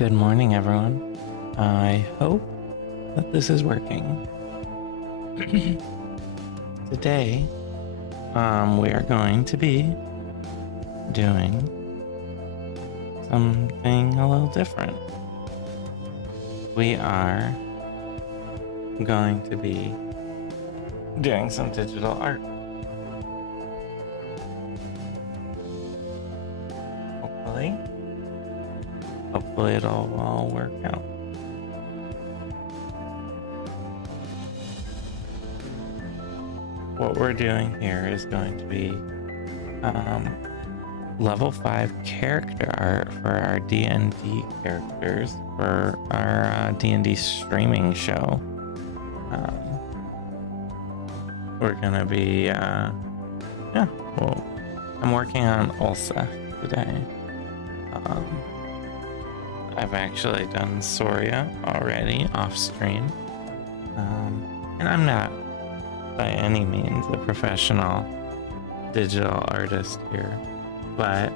Good morning, everyone. I hope that this is working. Today, we are going to be doing something a little different. We are going to be doing some digital art. Hopefully it'll all work out. What we're doing here is going to be level 5 character art for our D&D characters for our D&D streaming show. We're gonna be I'm working on ulseth today. I've actually done Soria already off stream, and I'm not by any means a professional digital artist here, but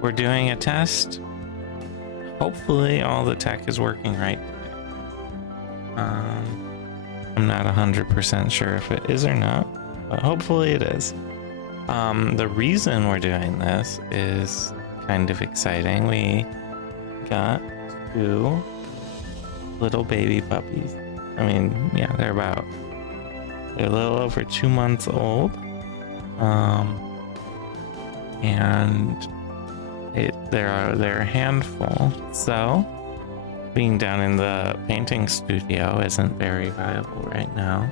we're doing a test. Hopefully all the tech is working right today. I'm not 100% sure if it is or not, but hopefully it is. The reason we're doing this is kind of exciting. We got 2 little baby puppies. I mean, yeah, they're a little over 2 months old. And they're a handful. So being down in the painting studio isn't very viable right now.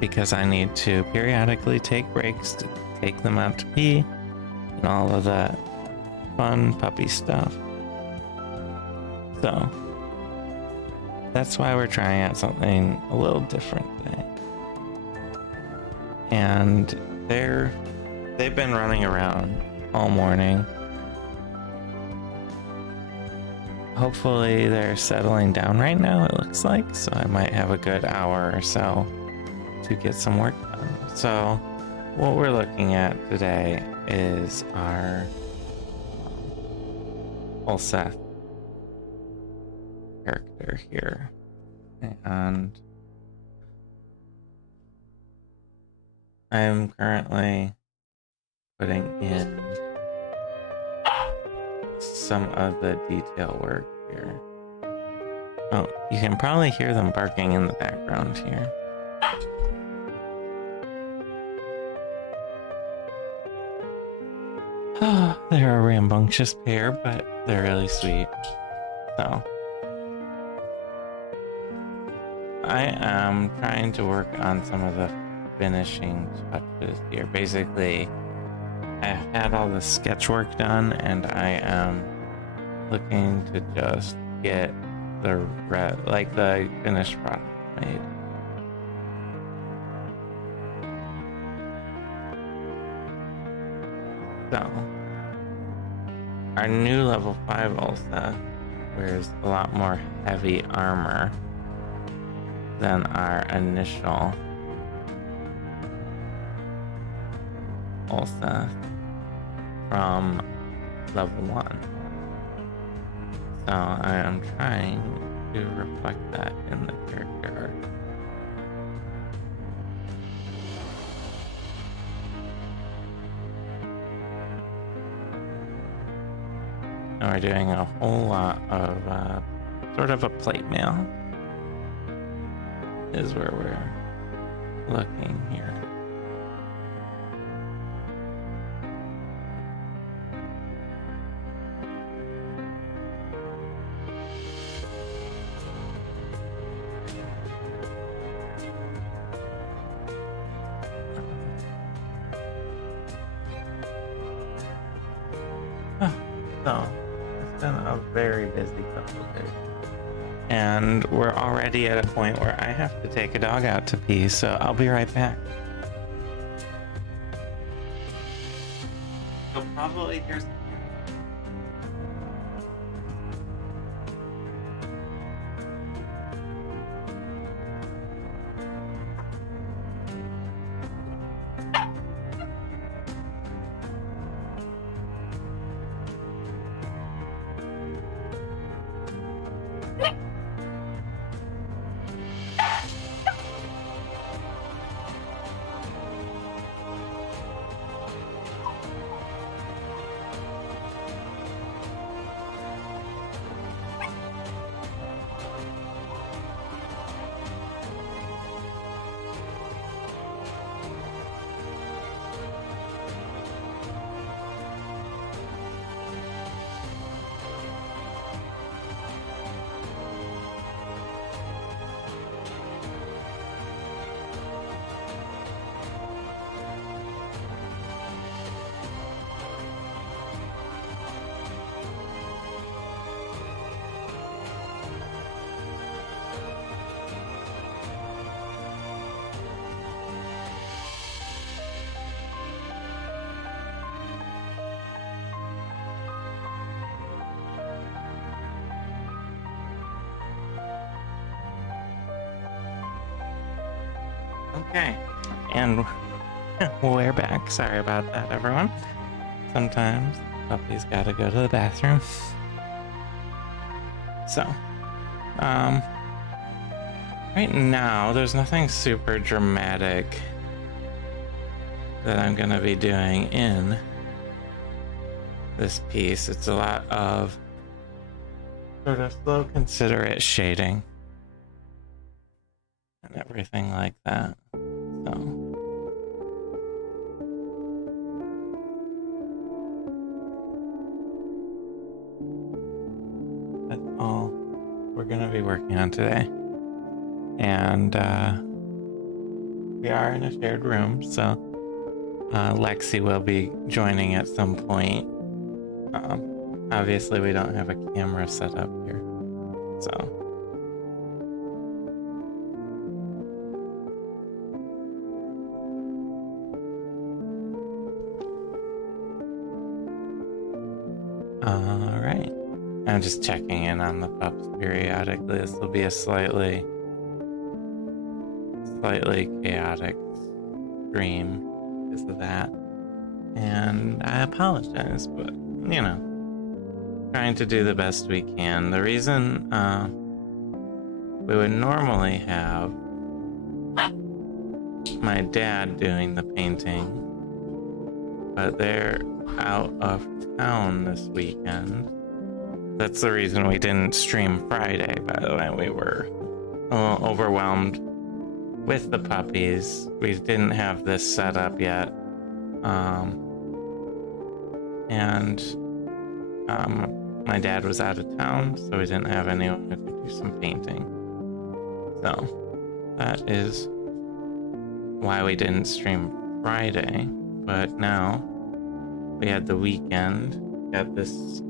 Because I need to periodically take breaks to take them out to pee and all of that fun puppy stuff. So that's why we're trying out something a little different today. And they've been running around all morning. Hopefully they're settling down right now, it looks like, so I might have a good hour or so to get some work done. So what we're looking at today is our ulseth character here, and I'm currently putting in some of the detail work here. Oh, you can probably hear them barking in the background here. They're a rambunctious pair, but they're really sweet. So I am trying to work on some of the finishing touches here. Basically, I've had all the sketch work done, and I am looking to just get the finished product made. So our new level 5 ulseth wears a lot more heavy armor than our initial ulseth from level 1. So I am trying to reflect that in the character art. And we're doing a whole lot of sort of a plate mail is where we're looking here. So it's been a very busy couple of days. And we're already at a point where I have to take a dog out to pee, so I'll be right back. You'll probably hear some. Okay, and we're back. Sorry about that, everyone. Sometimes puppy's gotta go to the bathroom. So, right now, there's nothing super dramatic that I'm gonna be doing in this piece. It's a lot of sort of slow, considerate shading and everything like that. So, that's all we're gonna be working on today. And we are in a shared room, so Lexi will be joining at some point. Obviously, we don't have a camera set up here, so. All right. I'm just checking in on the pups periodically. This will be a slightly chaotic stream because of that. And I apologize, but you know, trying to do the best we can. The reason we would normally have my dad doing the painting, but they're out of town this weekend. That's the reason we didn't stream Friday, by the way. We were a little overwhelmed with the puppies. We didn't have this set up yet. My dad was out of town, so we didn't have anyone who could do some painting. So that is why we didn't stream Friday. But now we had the weekend, got this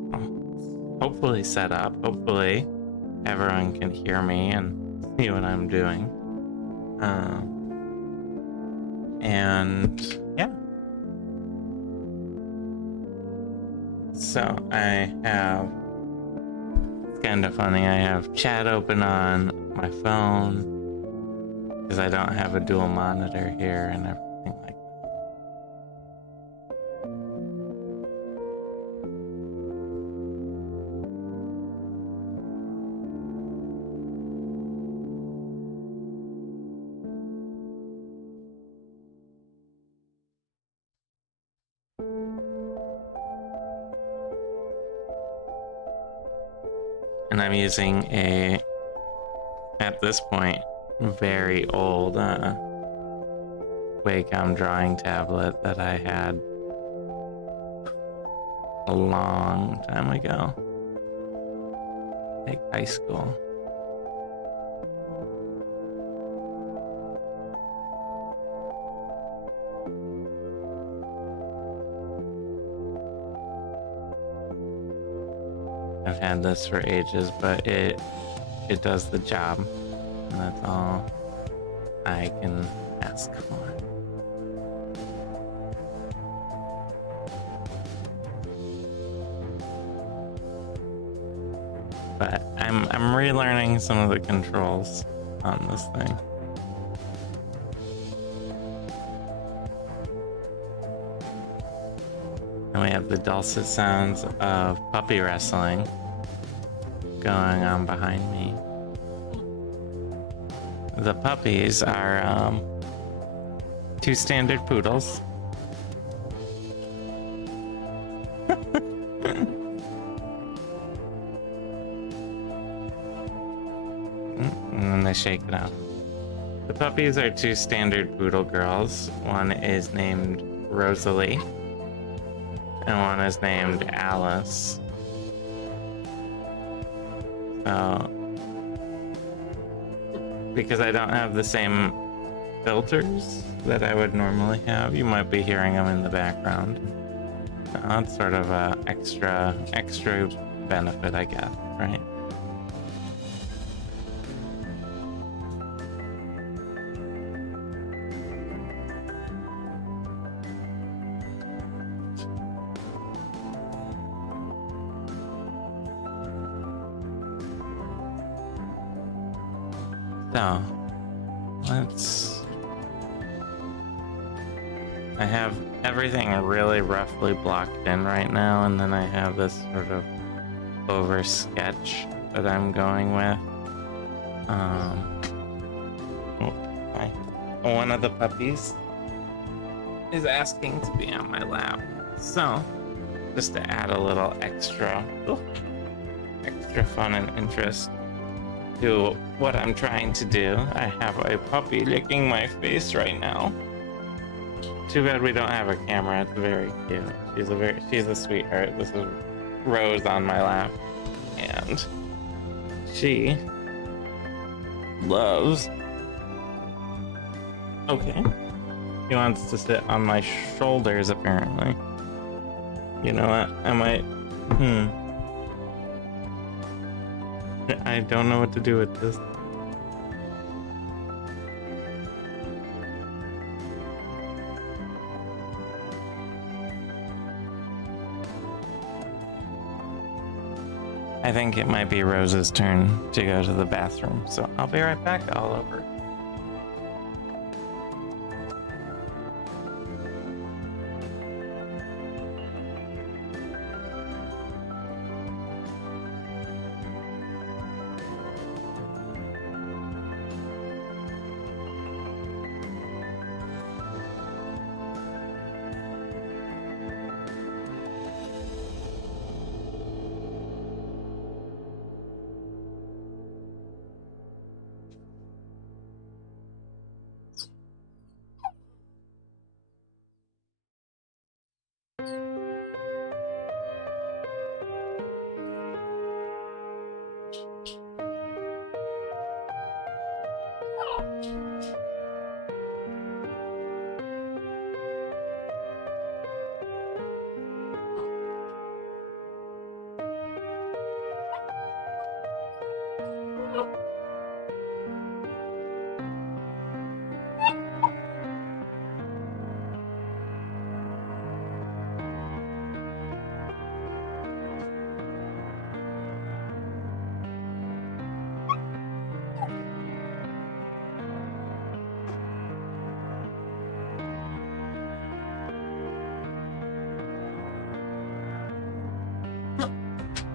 hopefully set up. Hopefully everyone can hear me and see what I'm doing. And yeah. So I have, it's kind of funny, I have chat open on my phone because I don't have a dual monitor here and everything like that. And I'm using a, at this point, very old Wacom drawing tablet that I had a long time ago, like high school. I've had this for ages, but it does the job, and that's all I can ask for. But I'm relearning some of the controls on this thing. And we have the dulcet sounds of puppy wrestling going on behind me. The puppies are two standard poodles. And then they shake it out. The puppies are two standard poodle girls. One is named Rosalie, and one is named Alice. So, because I don't have the same filters that I would normally have, you might be hearing them in the background. That's sort of a extra benefit, I guess, right? So, let's I have everything really roughly blocked in right now, and then I have this sort of over sketch that I'm going with. Hi. One of the puppies is asking to be on my lap, so just to add a little extra fun and interest to what I'm trying to do, I have a puppy licking my face right now. Too bad we don't have a camera. It's very cute. She's a sweetheart. This is Rose on my lap, and she loves. Okay, he wants to sit on my shoulders apparently. You know what? I might. I don't know what to do with this. I think it might be Rose's turn to go to the bathroom, so I'll be right back, all over.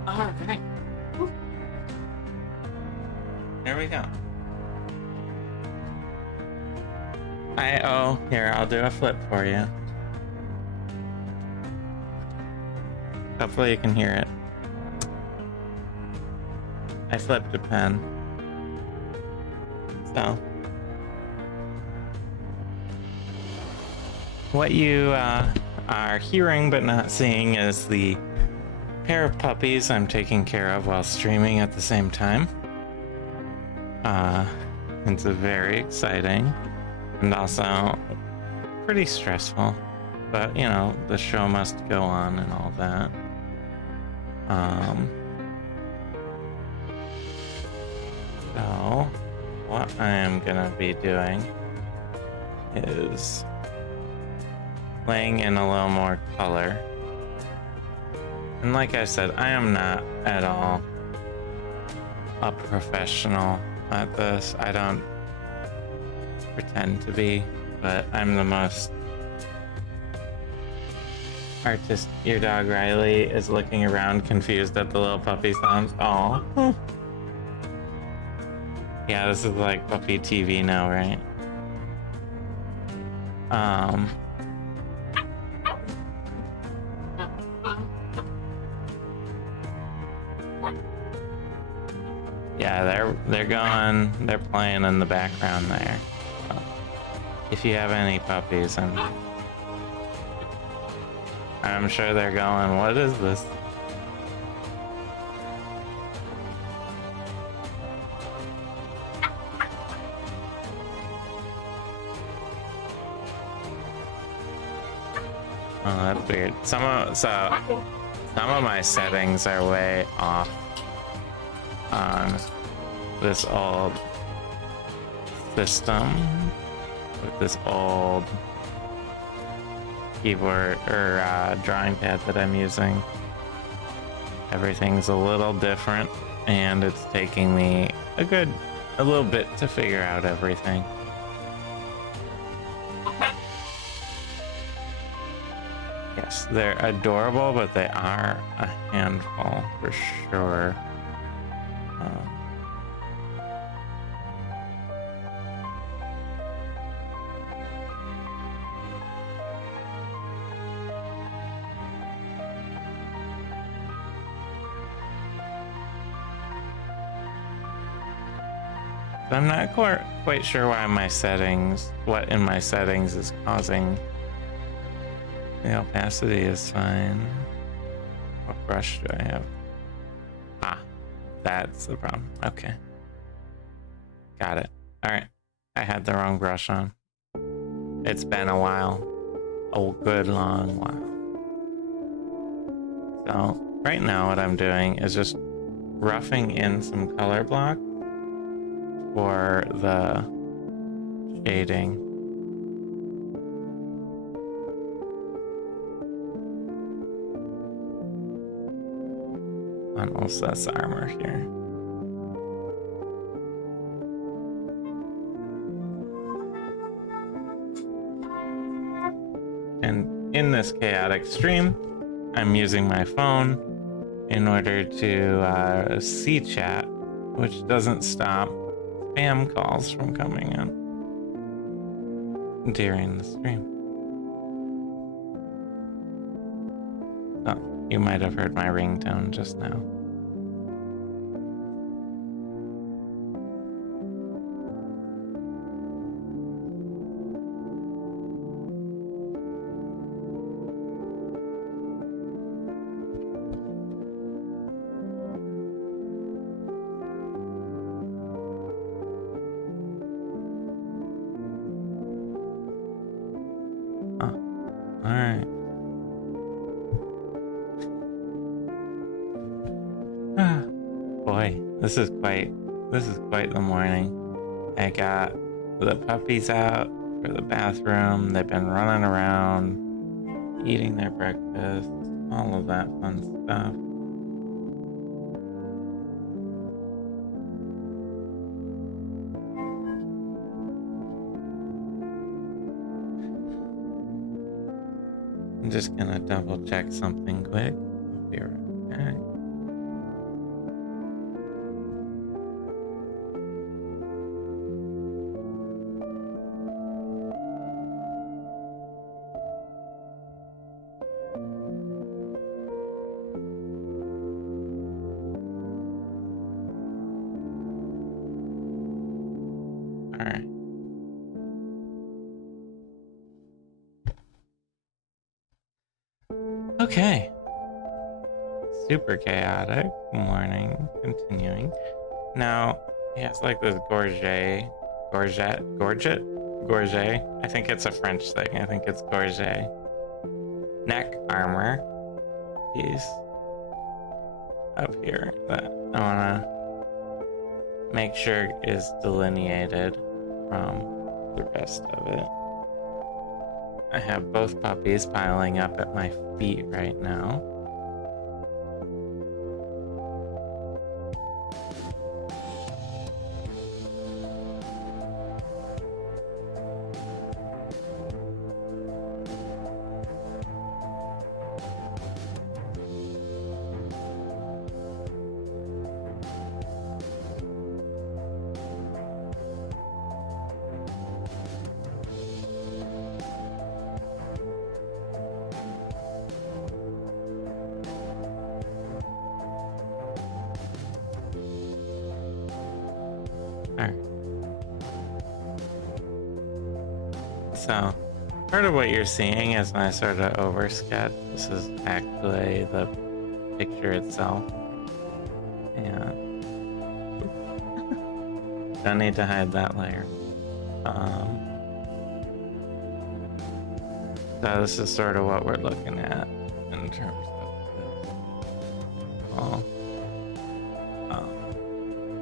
Alright. Here we go. Here, I'll do a flip for you. Hopefully you can hear it. I flipped a pen. So. What you are hearing but not seeing is the pair of puppies I'm taking care of while streaming at the same time. It's very exciting and also pretty stressful, but you know, the show must go on and all that. So what I am gonna be doing is laying in a little more color. And like I said, I am not at all a professional at this. I don't pretend to be, but I'm the most artist. Your dog Riley is looking around confused at the little puppy sounds. Aw. Yeah, this is like puppy TV now, right? Yeah, they're playing in the background there. So, if you have any puppies, and I'm sure they're going, what is this? Oh, that's weird. Some of my settings are way off on this old system with this old keyboard or drawing pad that I'm using. Everything's a little different, and it's taking me a little bit to figure out everything. yes, they're adorable, but they are a handful for sure. I'm not quite sure why what in my settings is causing the opacity is fine. What brush do I have? Ah, that's the problem. Okay. Got it. All right. I had the wrong brush on. It's been a while. A good long while. So right now what I'm doing is just roughing in some color block for the shading. On ulseth's armor here. And in this chaotic stream, I'm using my phone in order to see chat, which doesn't stop spam calls from coming in during the stream. So you might have heard my ringtone just now. Alright. Boy, this is quite the morning. I got the puppies out for the bathroom. They've been running around, eating their breakfast, all of that fun stuff. I'm just gonna double check something quick. I'll be right back. All right. Okay. Super chaotic morning continuing. Now, he has like this gorget. I think it's a French thing. I think it's gorget. Neck armor piece up here that I wanna make sure is delineated from the rest of it. I have both puppies piling up at my feet right now. So, part of what you're seeing is my sort of oversketch. This is actually the picture itself. And don't need to hide that layer. So this is sort of what we're looking at in terms of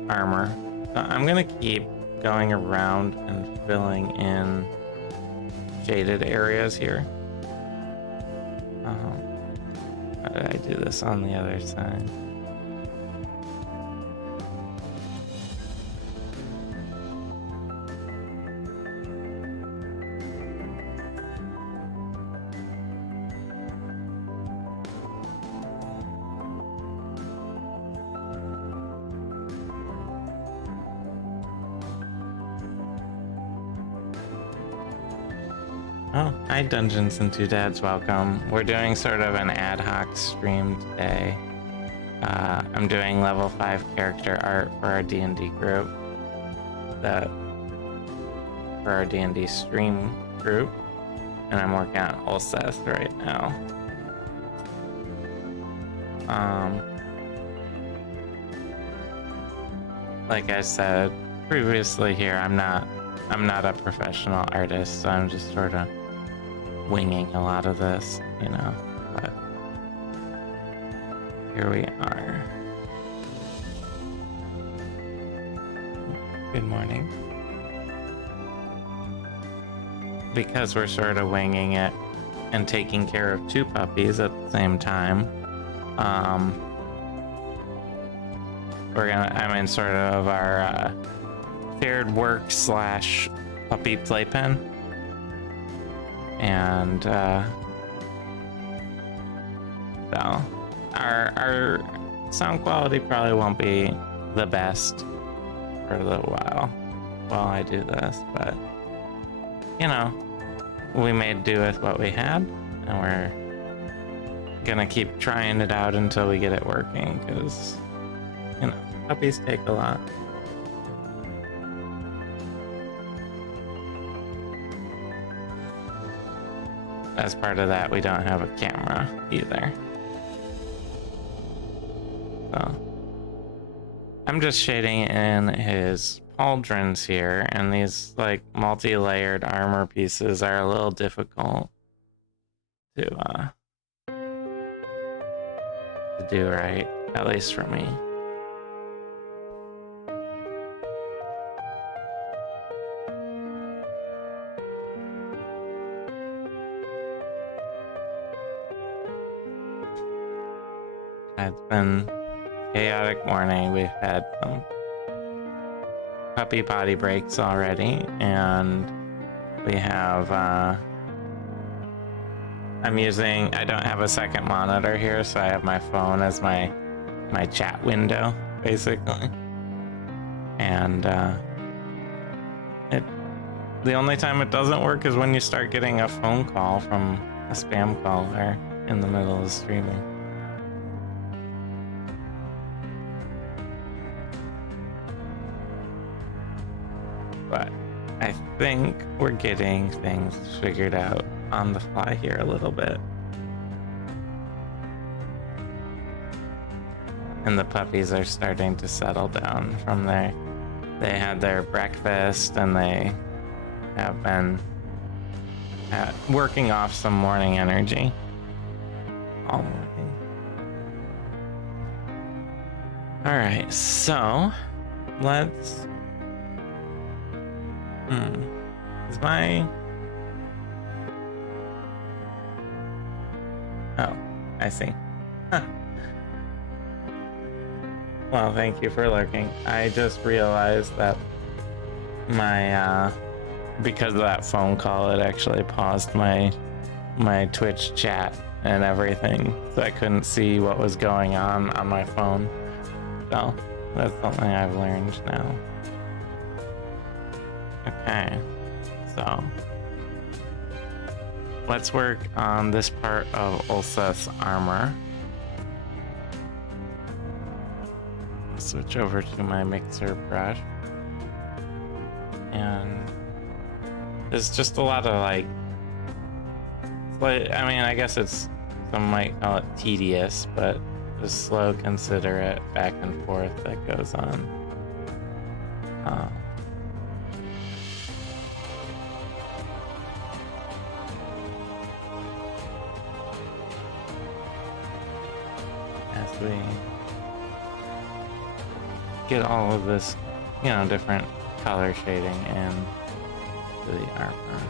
armor. So I'm gonna keep going around and filling in shaded areas here. How did I do this on the other side? Oh, hi Dungeons and Two Dads, welcome. We're doing sort of an ad hoc stream today. I'm doing level 5 character art for our D&D group. For our D&D stream group. And I'm working on Ulseth right now. Like I said previously here, I'm not a professional artist, so I'm just sort of winging a lot of this, you know, but here we are. Good morning. Because we're sort of winging it and taking care of 2 puppies at the same time, I'm in sort of our shared work / puppy playpen. And so our sound quality probably won't be the best for a little while I do this, but you know, we made do with what we had, and we're gonna keep trying it out until we get it working, because you know, puppies take a lot. As part of that, we don't have a camera either. So I'm just shading in his pauldrons here, and these like multi-layered armor pieces are a little difficult to do right, at least for me. It's been a chaotic morning. We've had some puppy potty breaks already, and we have I don't have a second monitor here, so I have my phone as my chat window, basically. And the only time it doesn't work is when you start getting a phone call from a spam caller in the middle of streaming. But I think we're getting things figured out on the fly here a little bit. And the puppies are starting to settle down from they had their breakfast, and they have been working off some morning energy all morning. All right, so let's is my... Oh, I see. Huh. Well, thank you for lurking. I just realized that my, because of that phone call, it actually paused my Twitch chat and everything, so I couldn't see what was going on my phone. So, that's something I've learned now. Okay, so let's work on this part of Ulseth's armor. Switch over to my mixer brush. And there's just a lot of like, I mean, I guess some might call it tedious, but the slow, considerate back and forth that goes on. As we get all of this, you know, different color shading into the armor.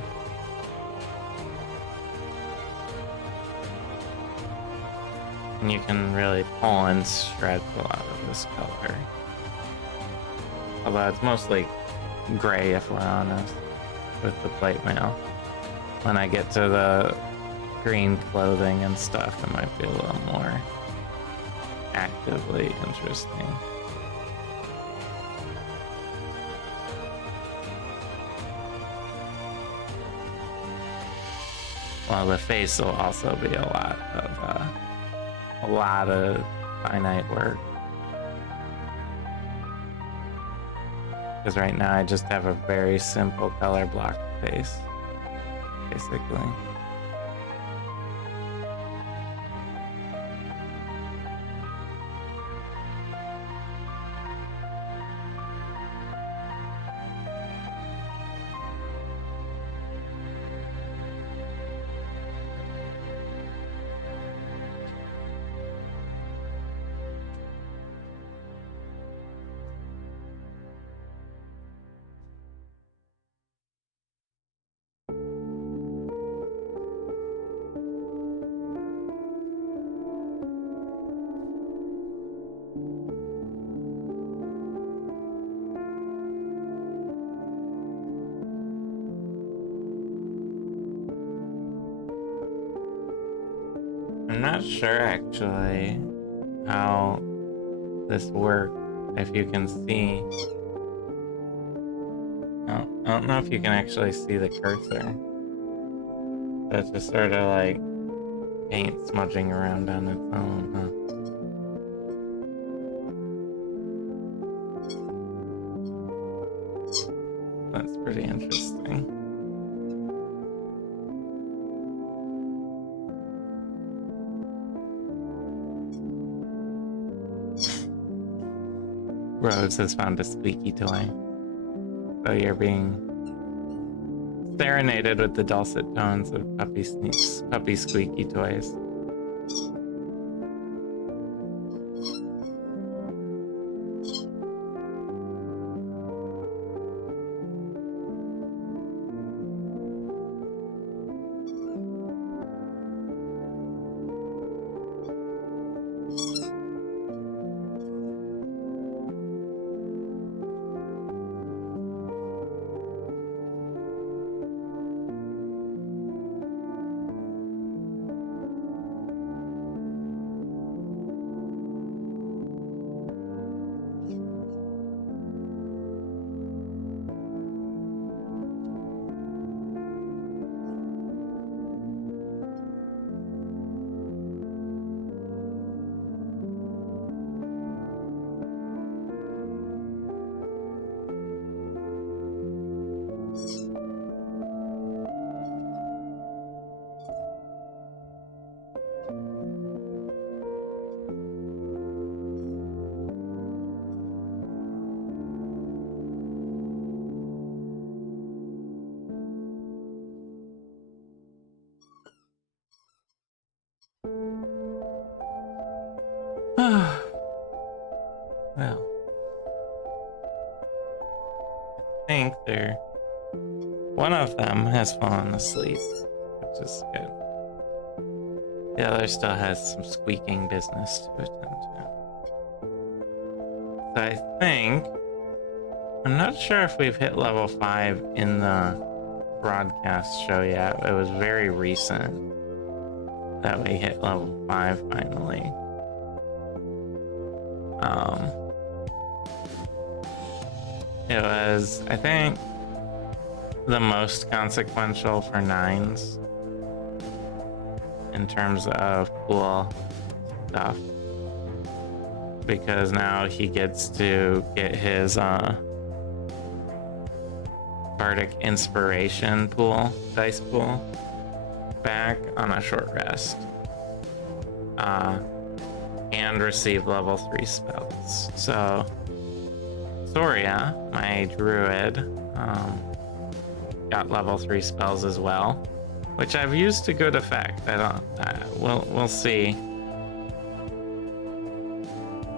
And you can really pull and stretch a lot of this color. Although it's mostly gray, if we're honest, with the plate mail. When I get to the green clothing and stuff, it might be a little more actively interesting. Well, the face will also be a lot of finite work. Because right now I just have a very simple color block face, basically. I'm not sure actually how this works, if you can see. I don't know if you can actually see the cursor. So it's just sort of like paint smudging around on its own, huh? That's pretty interesting. Rose has found a squeaky toy. So you're being serenaded with the dulcet tones of puppy squeaky toys. Well, I think one of them has fallen asleep, which is good. The other still has some squeaking business to attend to. So I think, I'm not sure if we've hit level 5 in the broadcast show yet. It was very recent that we hit level 5 finally. It was, I think, the most consequential for 9s in terms of cool stuff, because now he gets to get his Bardic Inspiration dice pool back on a short rest, and receive level 3 spells. So Soria, my druid, got level 3 spells as well, which I've used to good effect. We'll see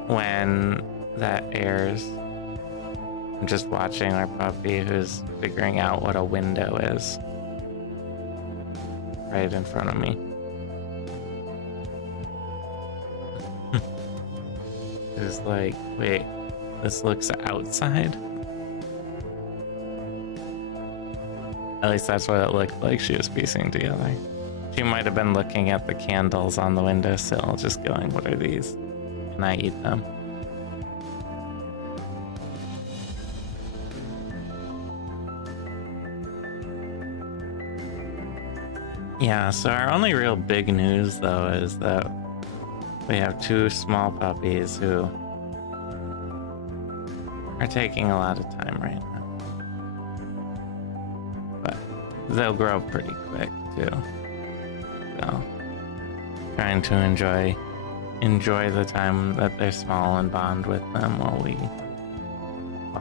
when that airs. I'm just watching our puppy who's figuring out what a window is right in front of me. It's like, wait, this looks outside? At least that's what it looked like she was piecing together. She might have been looking at the candles on the windowsill, just going, what are these? Can I eat them? Yeah, so our only real big news though is that we have 2 small puppies who are taking a lot of time right now. But they'll grow pretty quick too. So trying to enjoy the time that they're small and bond with them while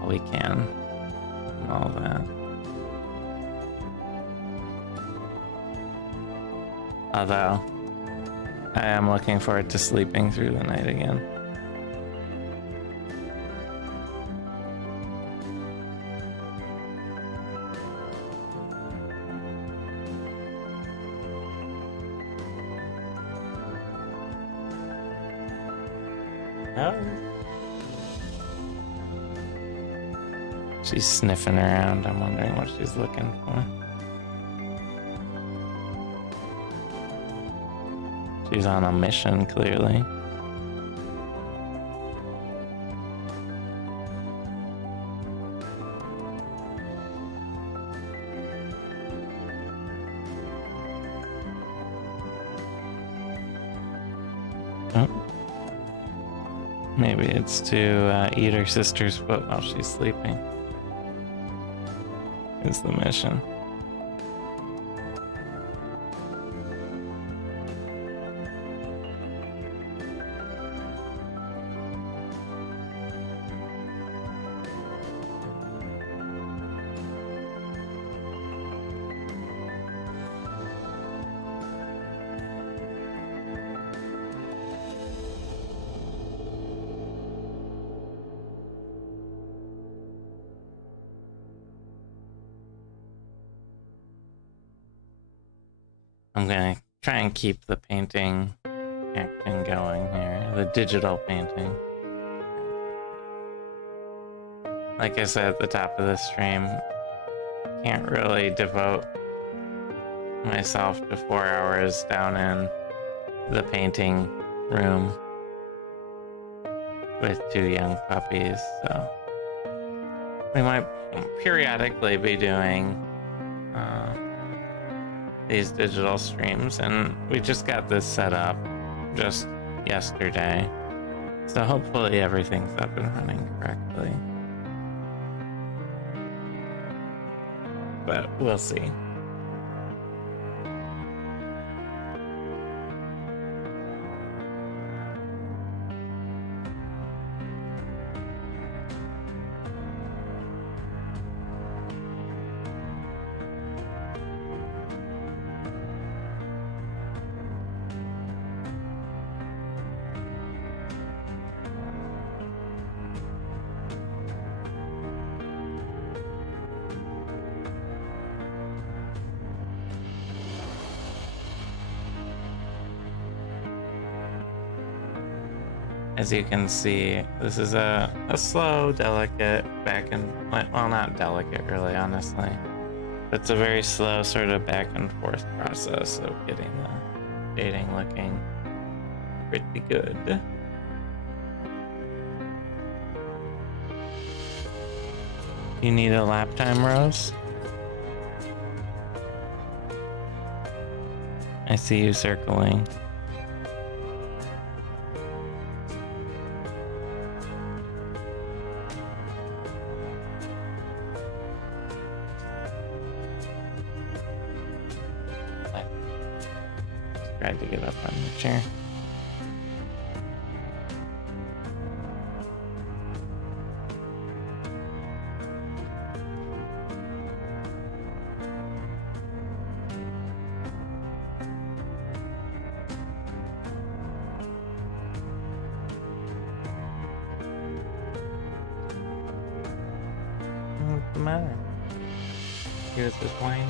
we can and all that. Although I am looking forward to sleeping through the night again. Oh. She's sniffing around. I'm wondering what she's looking for. She's on a mission, clearly. Oh. Maybe it's to eat her sister's foot while she's sleeping. Is the mission. I'm gonna try and keep the painting action going here, the digital painting. Like I said at the top of the stream, can't really devote myself to 4 hours down in the painting room with 2 young puppies, so we might periodically be doing these digital streams, and we just got this set up just yesterday, so hopefully everything's up and running correctly, but we'll see. As you can see, this is a slow, delicate back and, well, not delicate really, honestly. It's a very slow sort of back and forth process of getting the shading looking pretty good. You need a lap time, Rose? I see you circling. Tried to get up on the chair. What's the matter? He was just whining.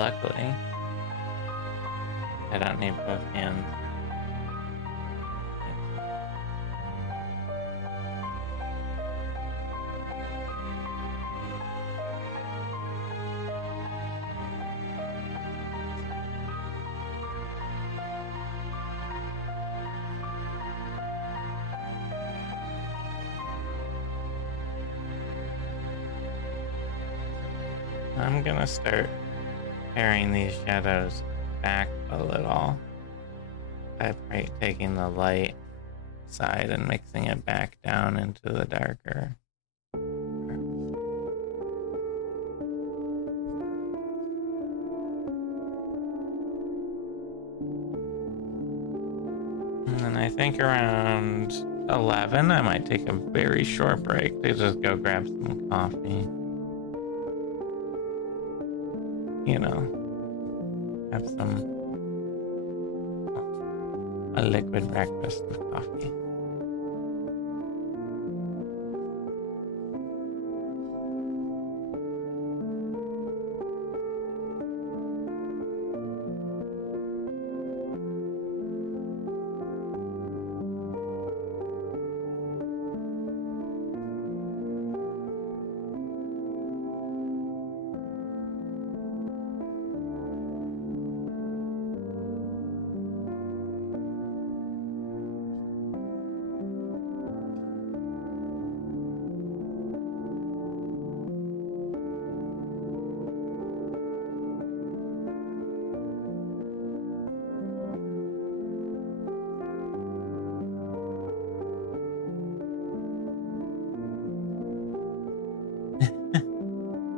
luckily. I don't need both hands. I'm gonna start paring these shadows back a little by taking the light side and mixing it back down into the darker. And then I think around 11 I might take a very short break to just go grab some coffee. You know, have a liquid breakfast with coffee.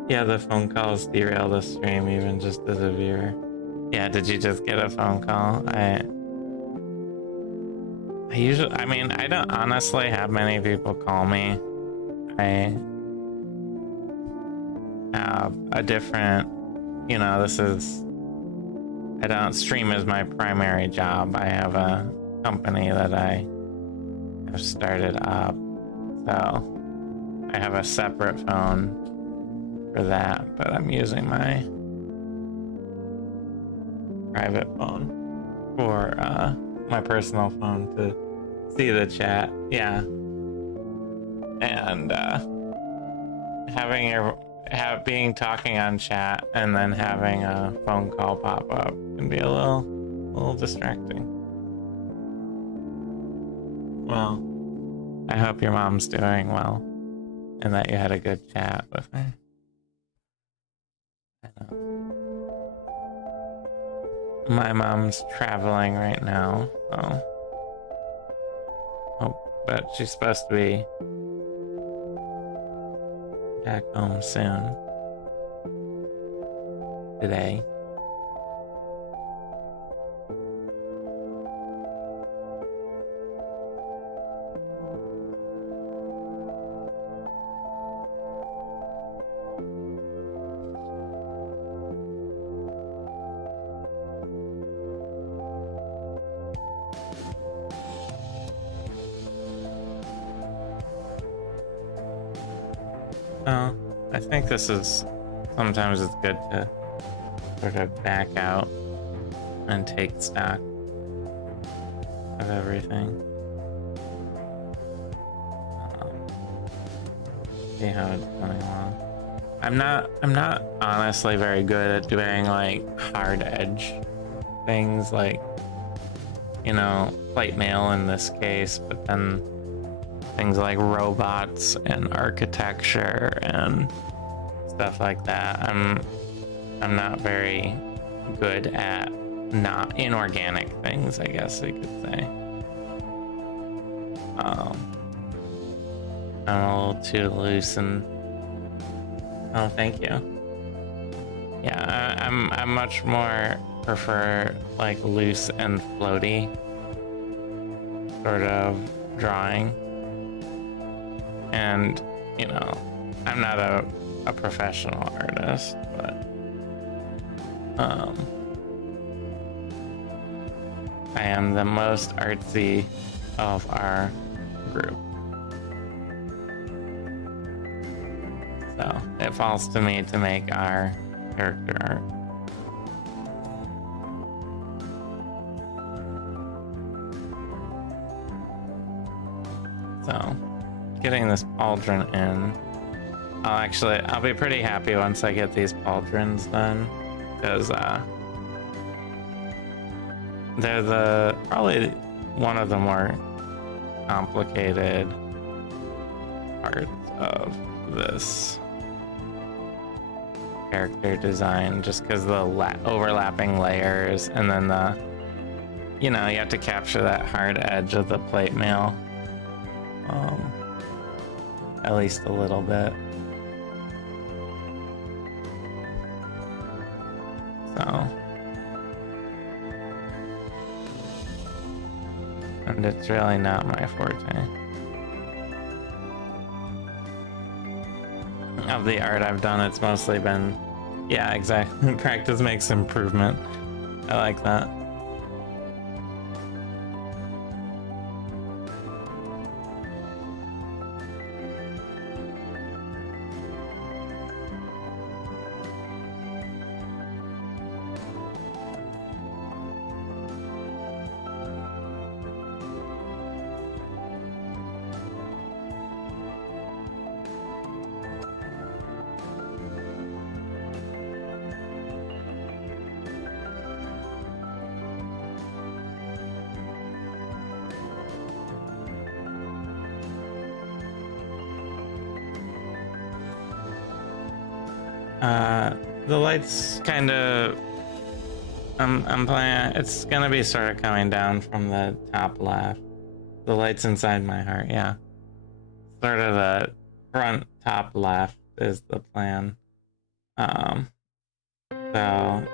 Yeah, the phone calls derail the stream even just as a viewer. Yeah, did you just get a phone call? I mean, I don't honestly have many people call me. I have a different, I don't stream as my primary job. I have a company that I have started up. So I have a separate phone for that, but I'm using my private phone for my personal phone to see the chat. Yeah. And talking on chat and then having a phone call pop up can be a little distracting. Well, I hope your mom's doing well and that you had a good chat with her. My mom's traveling right now, so but she's supposed to be back home soon. Today. Oh, I think sometimes it's good to sort of back out and take stock of everything. See how it's going along. I'm not honestly very good at doing like hard edge things like, plate mail in this case, but then things like robots and architecture and stuff like that. I'm not very good at not inorganic things, I guess you could say. I'm a little too loose and oh, thank you. Yeah, I'm much more prefer like loose and floaty sort of drawing. And, I'm not a professional artist, but I am the most artsy of our group. So it falls to me to make our character art. So, getting this pauldron in. I'll be pretty happy once I get these pauldrons done, because they're probably one of the more complicated parts of this character design, just because the overlapping layers, and then you have to capture that hard edge of the plate mail, at least a little bit. So, and it's really not my forte. Of the art I've done, it's mostly been, yeah, exactly. Practice makes improvement. I like that. The lights kind of, I'm playing, it's gonna be sort of coming down from the top left. The lights inside my heart, yeah. Sort of the front top left is the plan. So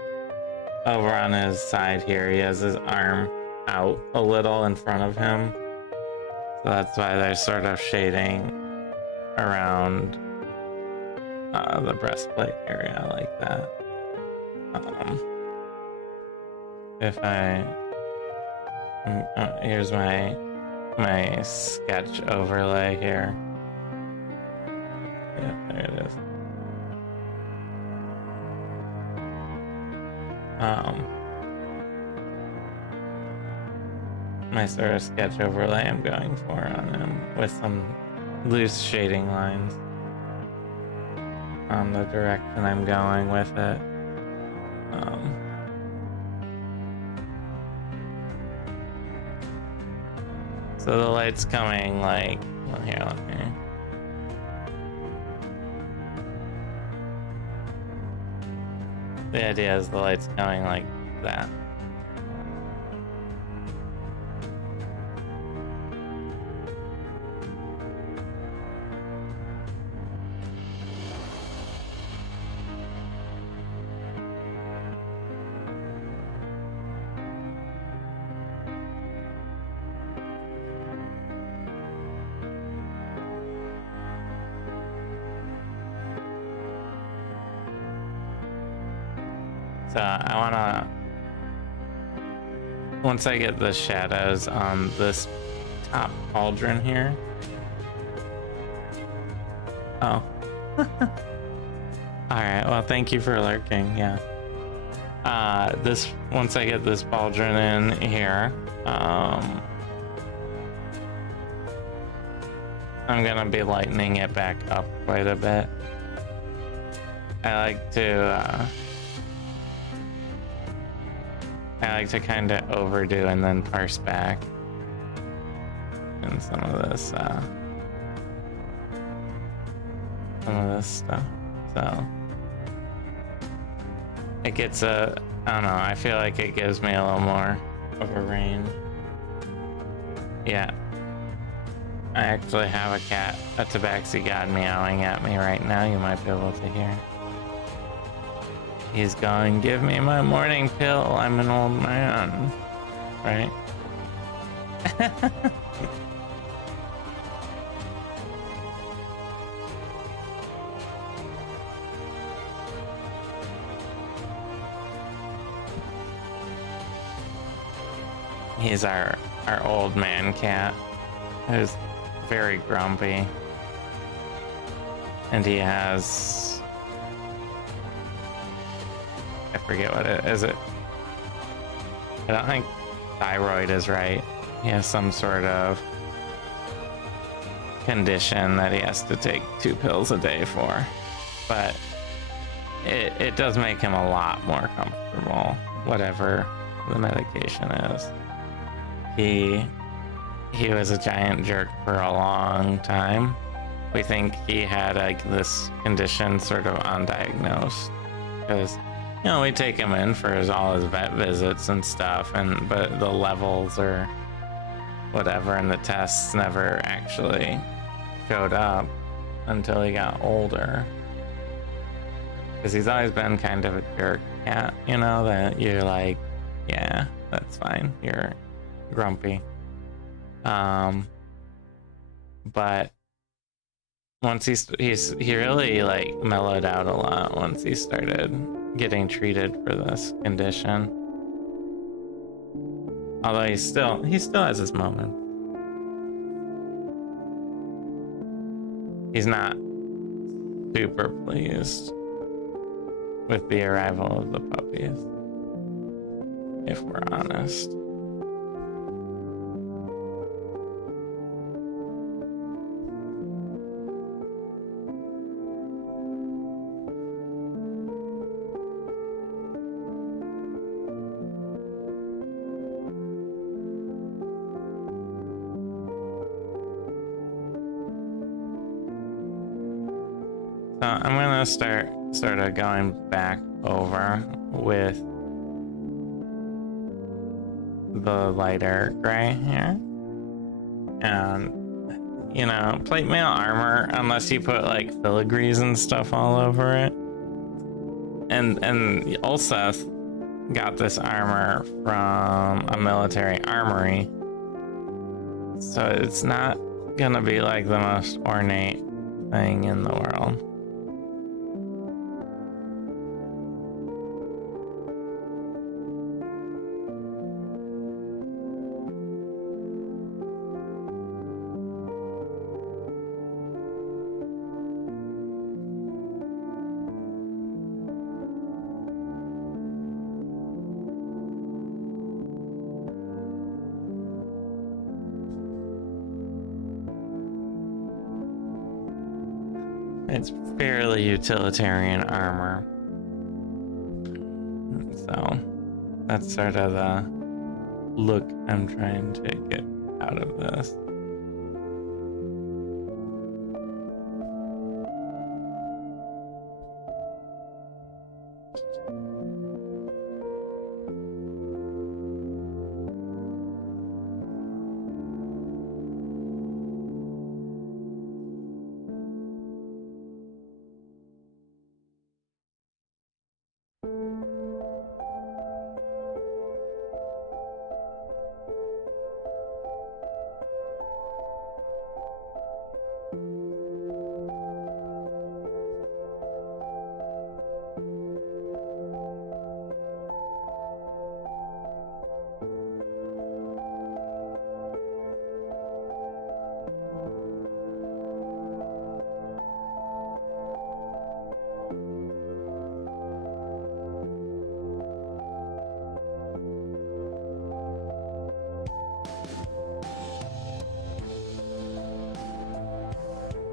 over on his side here, he has his arm out a little in front of him. So that's why they're sort of shading around the breastplate area like that. If I here's my sketch overlay here. Yeah, there it is. My sort of sketch overlay I'm going for on him with some loose shading lines on the direction I'm going with it. So the light's coming like, well, here, let me. The idea is the light's coming like that. So I wanna, once I get the shadows on this top pauldron here. Oh. Alright, well, thank you for lurking, yeah. Once I get this pauldron in here, I'm gonna be lightening it back up quite a bit. I like to kind of overdo and then parse back in some of this stuff. So it gets I don't know, I feel like it gives me a little more of a range. Yeah. I actually have a cat, a tabaxi god, meowing at me right now. You might be able to hear. He's going, give me my morning pill, I'm an old man. Right? He's our old man cat, who's very grumpy. And he has, I forget what it is. I don't think thyroid is right. He has some sort of condition that he has to take 2 pills a day for, but it does make him a lot more comfortable, whatever the medication is. He was a giant jerk for a long time. We think he had like this condition sort of undiagnosed because, you know, we take him in for all his vet visits and stuff, but the levels or whatever and the tests never actually showed up until he got older. Because he's always been kind of a jerk cat, you know, that you're like, yeah, that's fine, you're grumpy. But once he really like mellowed out a lot once he started getting treated for this condition. Although he still has his moments. He's not super pleased with the arrival of the puppies, if we're honest. So I'm gonna start sort of going back over with the lighter gray here. And, you know, plate mail armor, unless you put like filigrees and stuff all over it. And Ulseth got this armor from a military armory. So it's not gonna be like the most ornate thing in the world. It's fairly utilitarian armor. So that's sort of the look I'm trying to get out of this.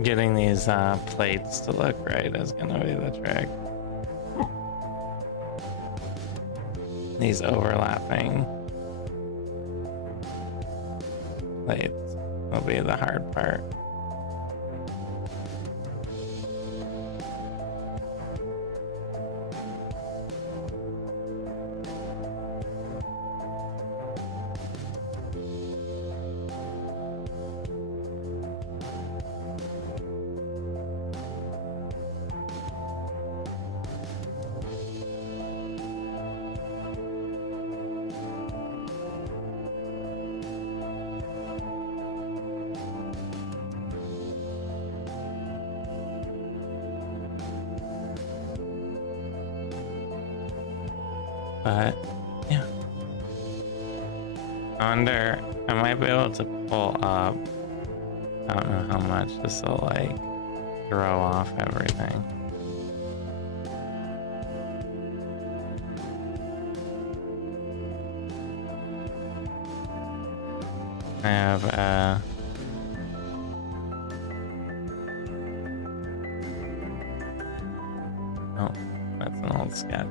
Getting these plates to look right is gonna be the trick. These overlapping plates will be the hard part. But yeah, I wonder, I might be able to pull up. I don't know how much this will like throw off everything. I have sketch.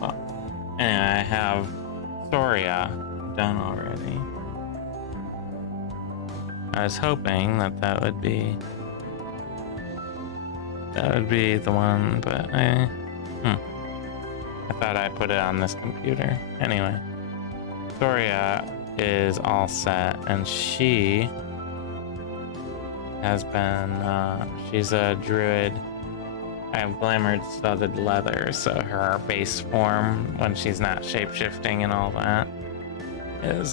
Well, and I have Soria done already. I was hoping that would be the one, but I thought I put it on this computer. Anyway, Soria is all set, and she has been, she's a druid. I have glamored studded leather, so her base form, when she's not shape-shifting and all that, is,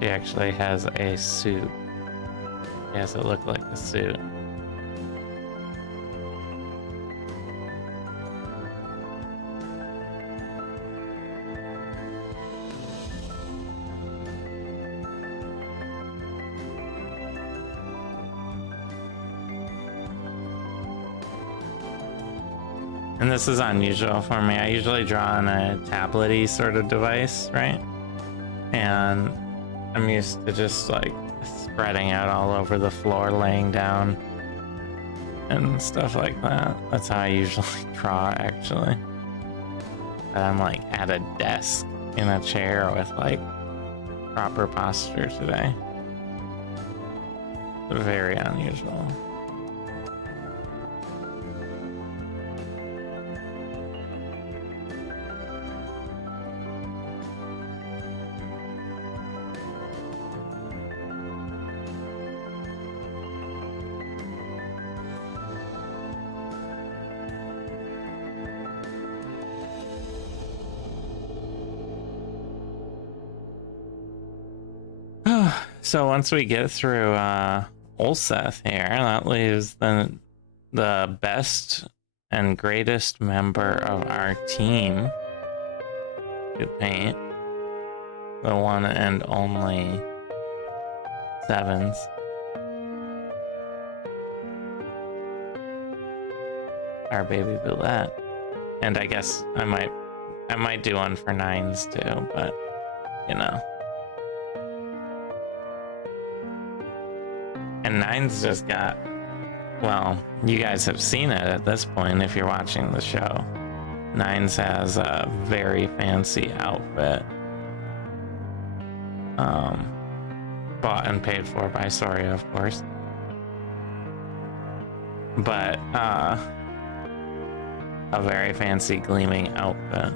she actually has a suit. She has it look like a suit. And this is unusual for me. I usually draw on a tablet-y sort of device, right? And I'm used to just like spreading out all over the floor, laying down and stuff like that. That's how I usually draw, actually. But I'm like at a desk in a chair with like proper posture today. Very unusual. So once we get through Ulseth here, that leaves the best and greatest member of our team to paint. The one and only Sevens. Our baby Boulette. And I guess I might do one for Nines too, but you know. And Nines just got, well, you guys have seen it at this point if you're watching the show. Nines has a very fancy outfit. Bought and paid for by Soria, of course. But, a very fancy gleaming outfit.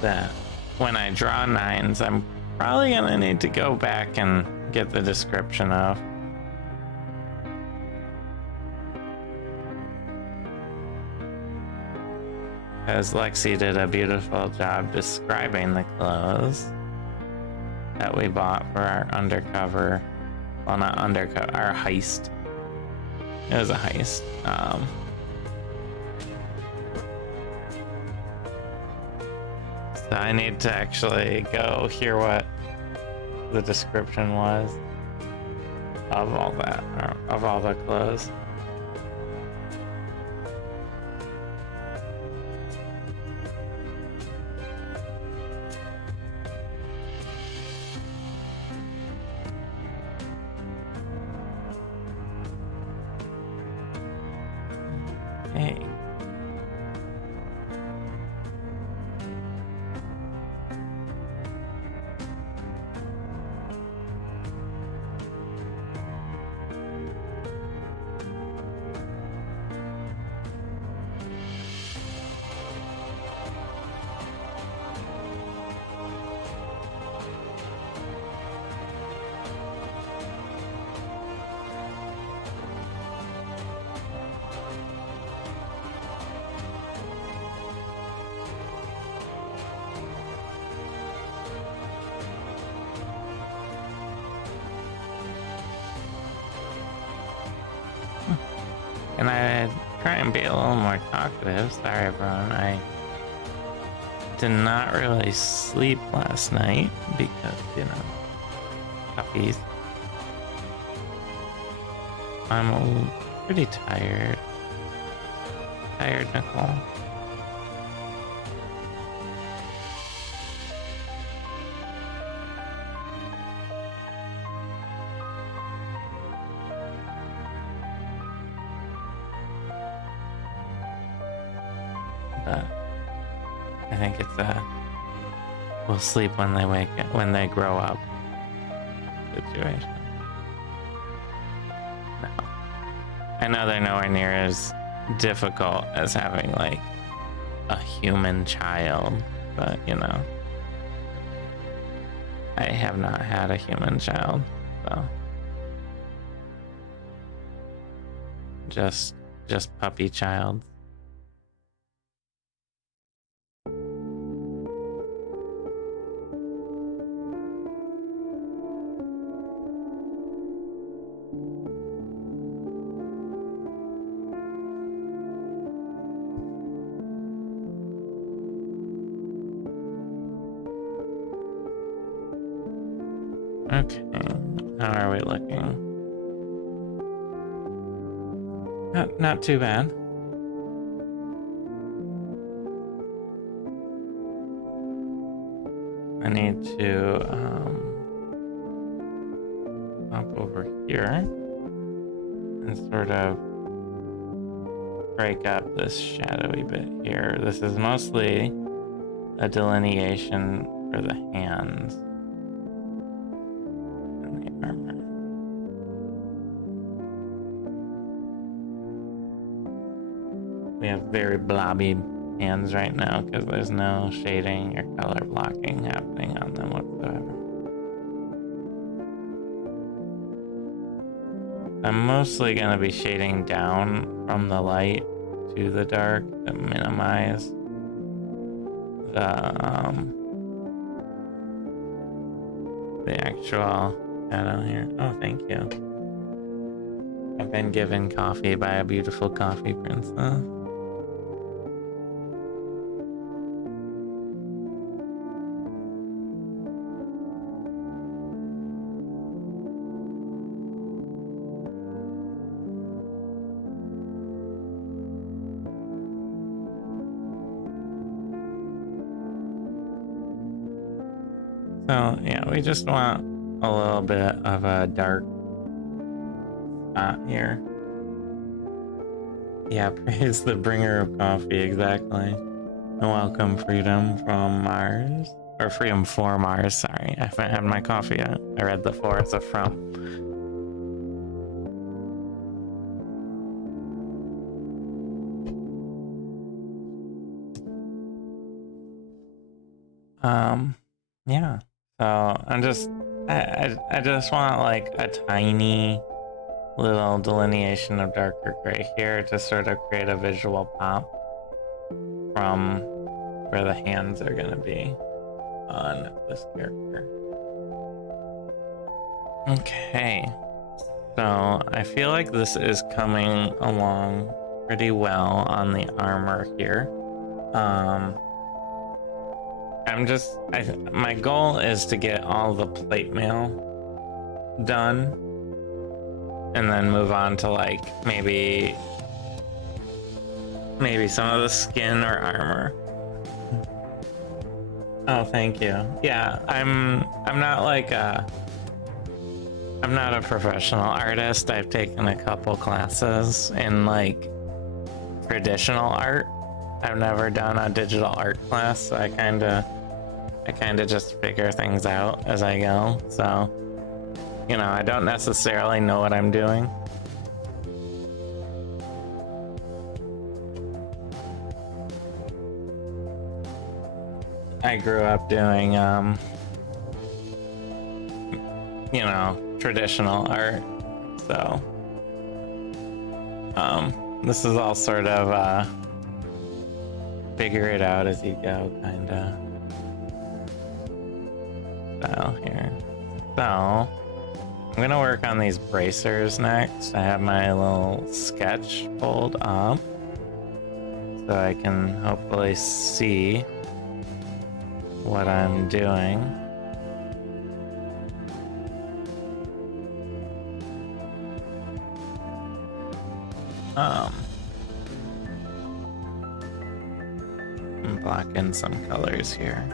That when I draw Nines, I'm probably gonna need to go back and get the description of. Because Lexi did a beautiful job describing the clothes that we bought for our undercover, well, not undercover, our heist. It was a heist. So I need to actually go hear what the description was of all that, or of all the clothes. Hey. And I try and be a little more talkative. Sorry, everyone. I did not really sleep last night because, you know, puppies. I'm pretty tired. Tired, Nichole. But I think it's we'll sleep when they wake up, when they grow up situation. No. I know they're nowhere near as difficult as having like a human child, but you know, I have not had a human child, so just puppy child. Okay, how are we looking? Not too bad. I need to hop over here and sort of break up this shadowy bit here. This is mostly a delineation for the hands and the armor. We have very blobby hands right now because there's no shading or color blocking happening on them whatsoever. I'm mostly going to be shading down from the light to the dark to minimize the actual shadow here. Oh, thank you. I've been given coffee by a beautiful coffee princess. So yeah, we just want a little bit of a dark spot here. Yeah, praise the bringer of coffee, exactly. And welcome, Freedom from Mars. Or Freedom for Mars, sorry. I haven't had my coffee yet. I read the for as a from. Yeah. So I'm just I just want like a tiny little delineation of darker gray here to sort of create a visual pop from where the hands are gonna be on this character. Okay. So I feel like this is coming along pretty well on the armor here. My goal is to get all the plate mail done and then move on to like maybe some of the skin or armor. Oh, thank you. Yeah, I'm not like I'm not a professional artist. I've taken a couple classes in like traditional art. I've never done a digital art class, so I kind of just figure things out as I go. So, you know, I don't necessarily know what I'm doing. I grew up doing, you know, traditional art, so, this is all sort of, figure it out as you go, kinda style here. So, I'm gonna work on these bracers next. I have my little sketch pulled up so I can hopefully see what I'm doing. Block in some colors here.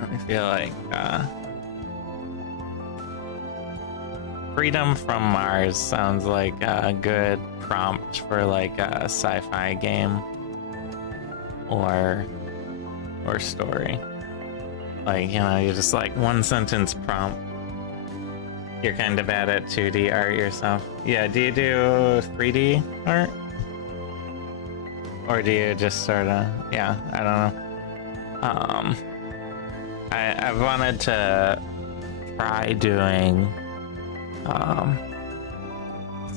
I feel like Freedom from Mars sounds like a good prompt for like a sci-fi game or story. Like, you know, you just like one sentence prompt. You're kind of bad at 2D art yourself. Yeah, do you do 3D art? Or do you just sort of, yeah, I don't know. I've wanted to try doing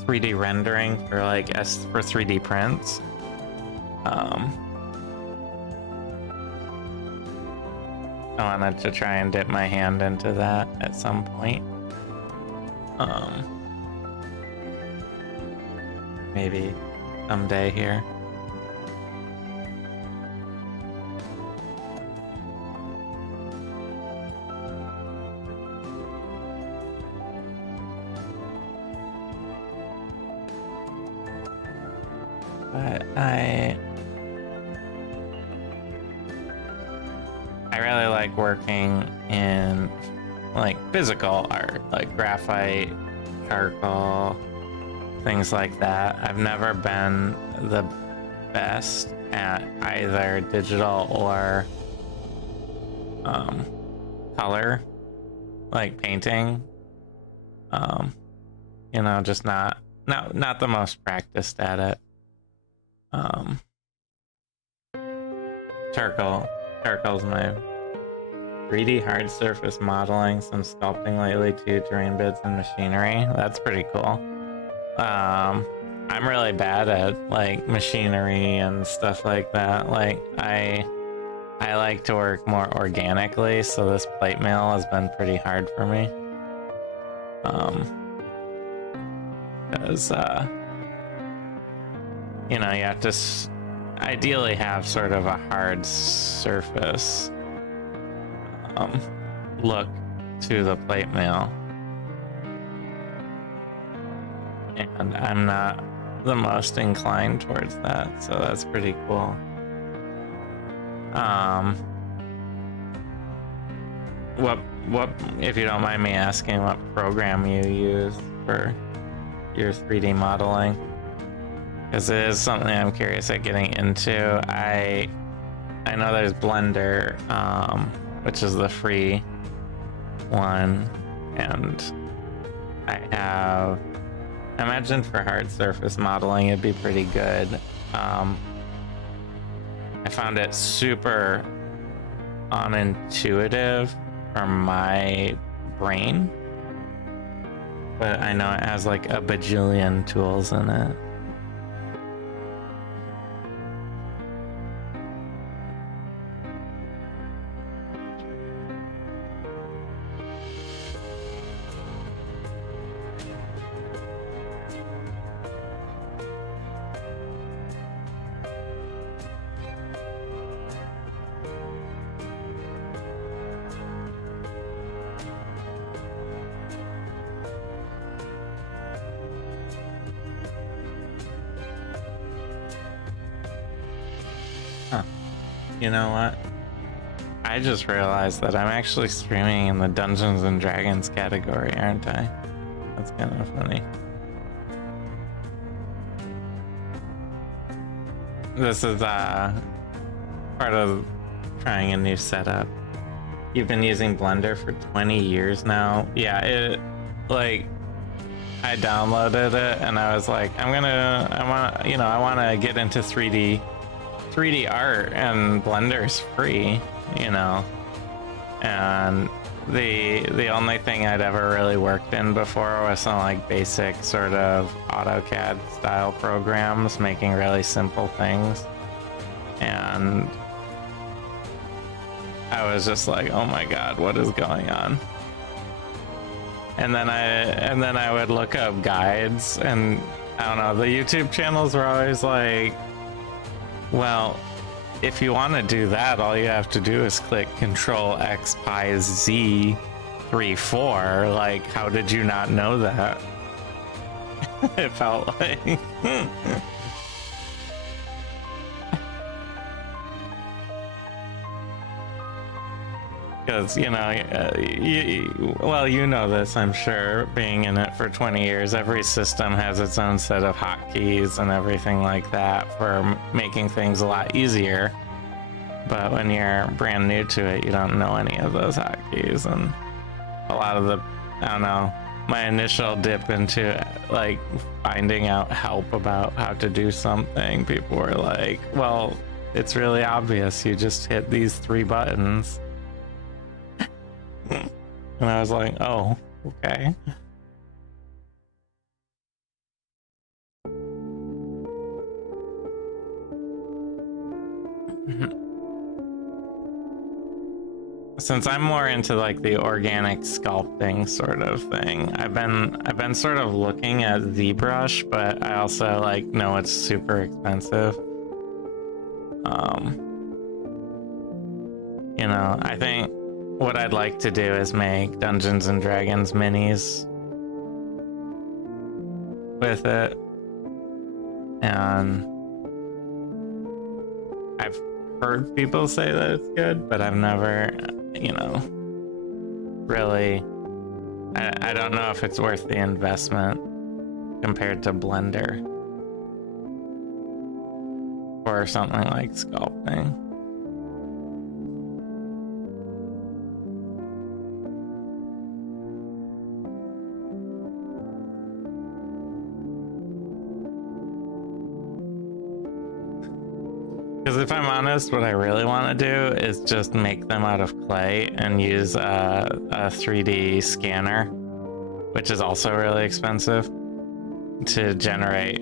3D rendering for like for 3D prints. I wanted to try and dip my hand into that at some point. Maybe someday here. But I really like working in like physical art, like graphite, charcoal, things like that. I've never been the best at either digital or color, like painting. You know, just not the most practiced at it. Charcoal's my 3D hard surface modeling, some sculpting lately too, terrain bits and machinery. That's pretty cool. I'm really bad at like machinery and stuff like that. Like I like to work more organically, so this plate mail has been pretty hard for me. Because you know, you have to ideally have sort of a hard surface look to the plate mail, and I'm not the most inclined towards that, so that's pretty cool. What if you don't mind me asking, what program you use for your 3D modeling? Because it is something I'm curious at getting into. I know there's Blender, which is the free one, and I imagine for hard surface modeling it'd be pretty good. I found it super unintuitive for my brain, but I know it has like a bajillion tools in it. You know what? I just realized that I'm actually streaming in the Dungeons and Dragons category, aren't I? That's kind of funny. This is part of trying a new setup. You've been using Blender for 20 years now. Yeah, I downloaded it and I was like, I want to get into 3D art, and Blender's free, you know, and the only thing I'd ever really worked in before was some like basic sort of AutoCAD style programs making really simple things, and I was just like, oh my god, what is going on? And then I would look up guides, and I don't know, the YouTube channels were always like, well, if you want to do that, all you have to do is click Control X Pi Z 3 4. Like, how did you not know that? It felt like. Because, you know, you know this, I'm sure, being in it for 20 years. Every system has its own set of hotkeys and everything like that for making things a lot easier. But when you're brand new to it, you don't know any of those hotkeys. And a lot of the, I don't know, my initial dip into like finding out help about how to do something, people were like, well, it's really obvious. You just hit these 3 buttons. And I was like, oh, okay. Since I'm more into like the organic sculpting sort of thing, I've been sort of looking at ZBrush, but I also like know it's super expensive. You know, I think what I'd like to do is make Dungeons and Dragons minis with it, and I've heard people say that it's good, but I've never, you know, really, I don't know if it's worth the investment compared to Blender or something like sculpting. Because if I'm honest, what I really want to do is just make them out of clay and use a 3D scanner, which is also really expensive, to generate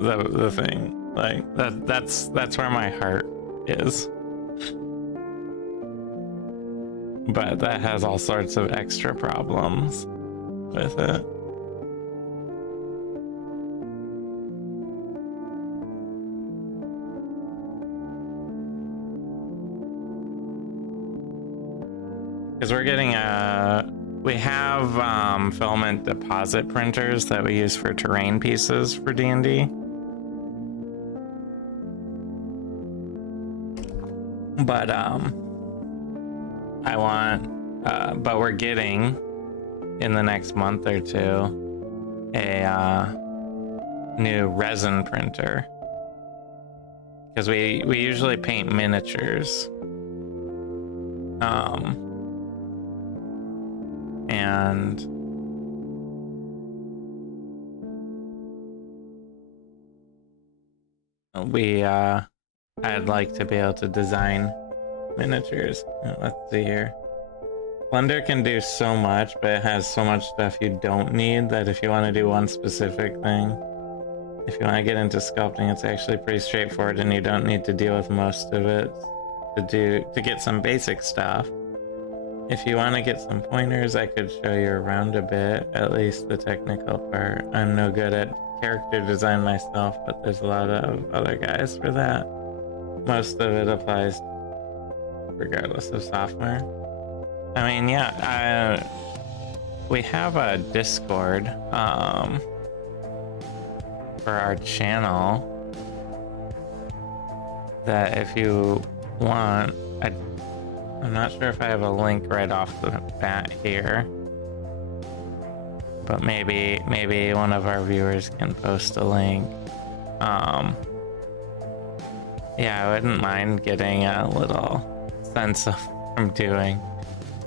the thing. Like that's where my heart is. But that has all sorts of extra problems with it. Because we're getting we have filament deposit printers that we use for terrain pieces for D&D. But but we're getting in the next month or two a new resin printer, because we usually paint miniatures. And I'd like to be able to design miniatures. Let's see here. Blender can do so much, but it has so much stuff you don't need that if you want to do one specific thing, if you want to get into sculpting, it's actually pretty straightforward and you don't need to deal with most of it to get some basic stuff. If you want to get some pointers, I could show you around a bit, at least the technical part. I'm no good at character design myself, but there's a lot of other guys for that. Most of it applies regardless of software. I mean, yeah, we have a Discord for our channel that if you want, I'm not sure if I have a link right off the bat here, but maybe one of our viewers can post a link. Yeah, I wouldn't mind getting a little sense of what I'm doing,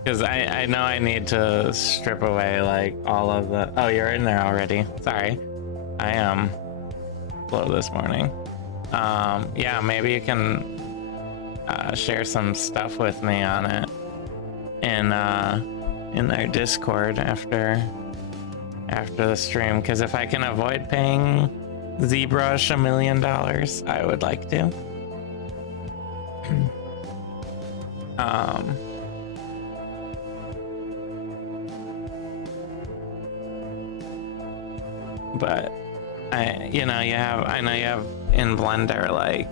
because I know I need to strip away like all of the... Oh, you're in there already. Sorry, I am slow this morning. Yeah, maybe you can share some stuff with me on it, in their Discord after the stream, because if I can avoid paying ZBrush $1 million, I would like to. But I know you have in Blender, like,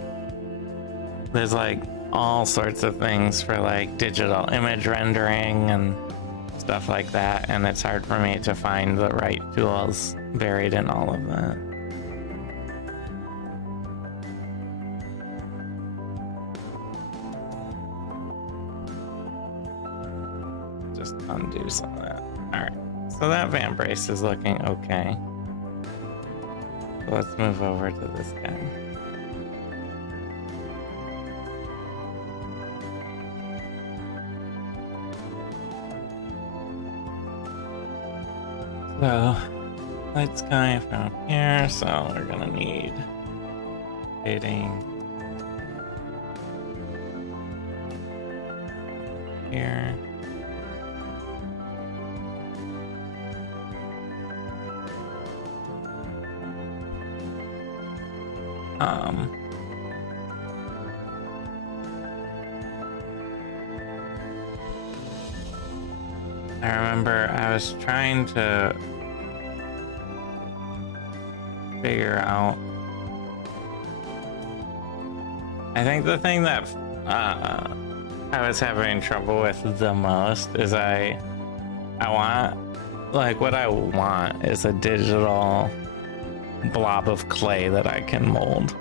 there's like all sorts of things for like digital image rendering and stuff like that, and it's hard for me to find the right tools buried in all of that. Just undo some of that. Alright, so that vamp brace is looking okay. So let's move over to this guy. So, light sky from here, so we're gonna need fading here. I remember I was trying to figure out. I think the thing that I was having trouble with the most is I want, like, what I want is a digital blob of clay that I can mold,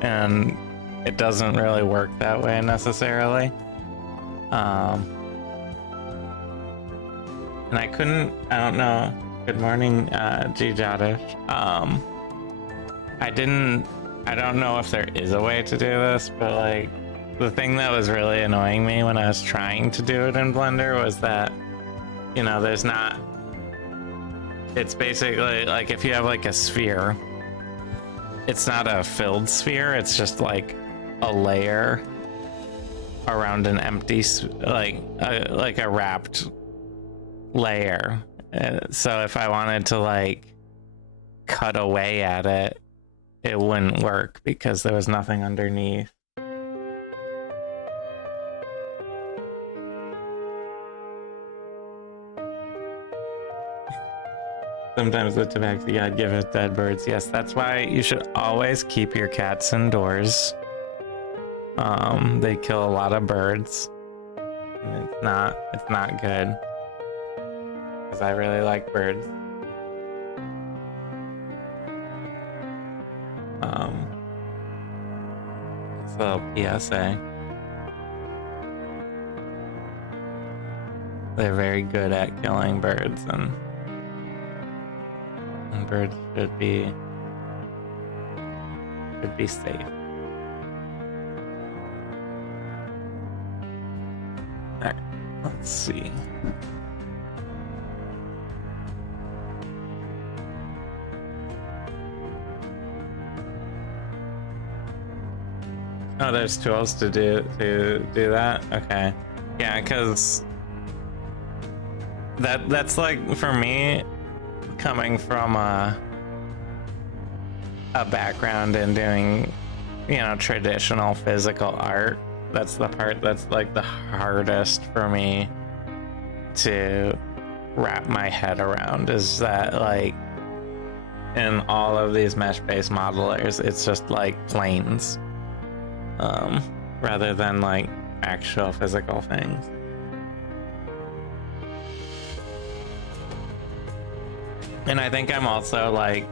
and it doesn't really work that way necessarily. And I don't know. Good morning, G Jadish. I don't know if there is a way to do this, but like, the thing that was really annoying me when I was trying to do it in Blender was that, there's not, it's basically like if you have like a sphere, it's not a filled sphere, it's just like a layer around an empty, like a wrapped layer. So if I wanted to like cut away at it, it wouldn't work because there was nothing underneath. Sometimes the tabaxi god giveth dead birds. Yes, that's why you should always keep your cats indoors. They kill a lot of birds, and it's not good. Because I really like birds. It's a little PSA. They're very good at killing birds, and birds should be safe. Alright, let's see. Oh, there's tools to do that? Okay. Yeah, because that's like, for me, coming from a background in doing, traditional physical art, that's the part that's like the hardest for me to wrap my head around, is that like in all of these mesh-based modelers, it's just like planes. Rather than like actual physical things. And I think I'm also like,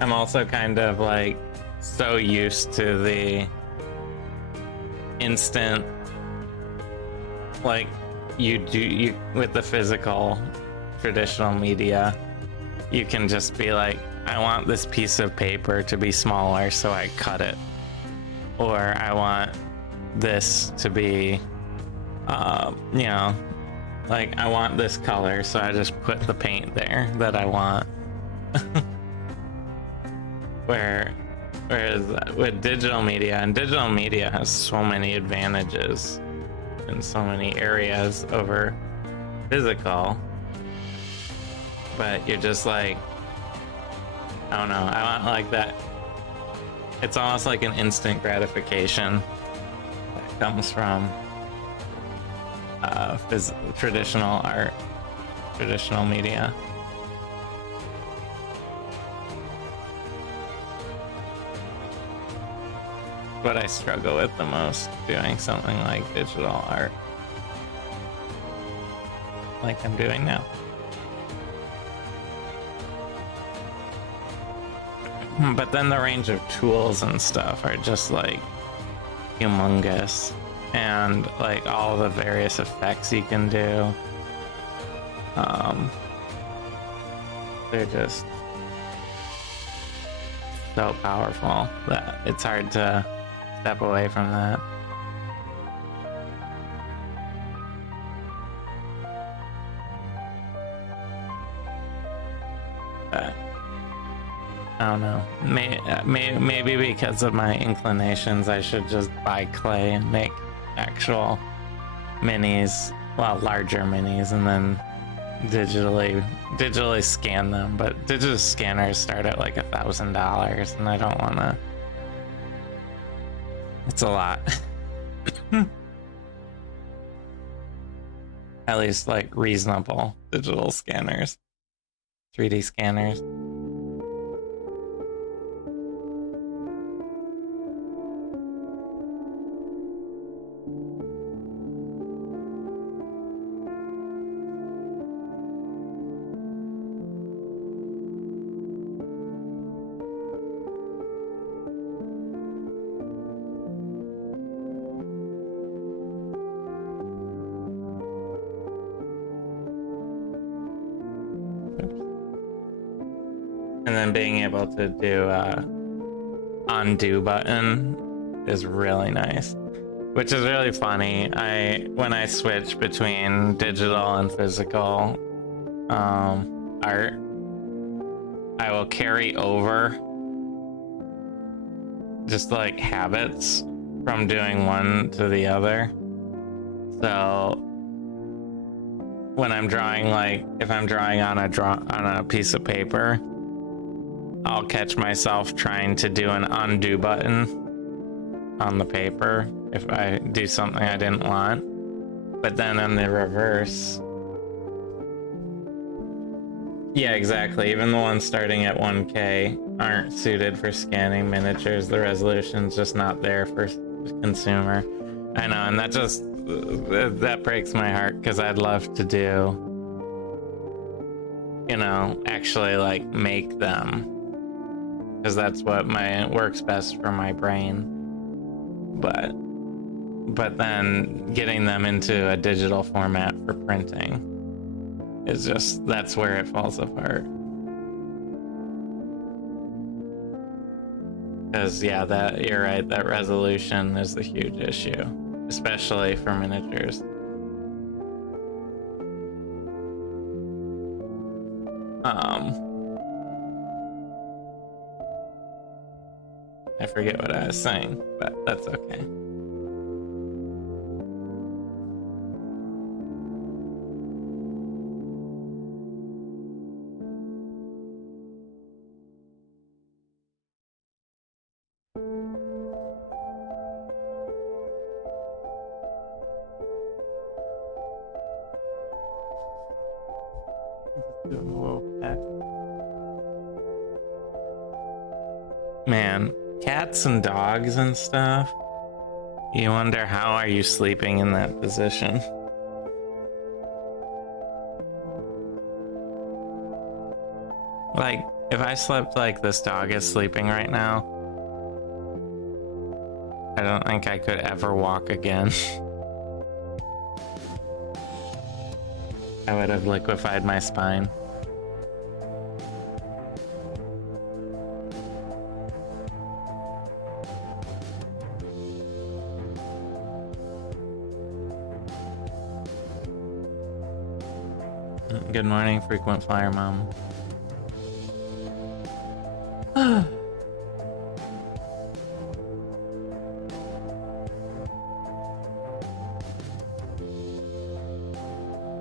I'm also kind of like so used to the instant, like you with the physical traditional media, you can just be like, I want this piece of paper to be smaller, so I cut it. Or I want this to be, like, I want this color, so I just put the paint there that I want. Whereas with digital media, and digital media has so many advantages, in so many areas over physical, but you're just like, I don't know, I want like that. It's almost like an instant gratification that comes from traditional art, traditional media. What I struggle with the most, doing something like digital art, like I'm doing now. But then the range of tools and stuff are just like humongous, and like all the various effects you can do, they're just so powerful that it's hard to step away from that. But I don't know. Maybe because of my inclinations, I should just buy clay and make actual minis, well, larger minis, and then digitally scan them. But digital scanners start at like $1,000, and I don't want to. It's a lot. At least like reasonable digital scanners, 3D scanners. And then being able to do undo button is really nice, which is really funny. When I switch between digital and physical art, I will carry over just like habits from doing one to the other. So when I'm drawing, like if I'm drawing on a piece of paper, I'll catch myself trying to do an undo button on the paper if I do something I didn't want. But then in the reverse, yeah, exactly. Even the ones starting at 1K aren't suited for scanning miniatures. The resolution's just not there for consumer. I know, and that breaks my heart, because I'd love to do, actually like make them, because that's what works best for my brain. But then getting them into a digital format for printing is that's where it falls apart. Because yeah, you're right, that resolution is the huge issue, especially for miniatures. I forget what I was saying, but that's okay. Man, cats and dogs and stuff. You wonder, how are you sleeping in that position? Like, if I slept like this dog is sleeping right now, I don't think I could ever walk again. I would have liquefied my spine. Good morning, frequent flyer mom.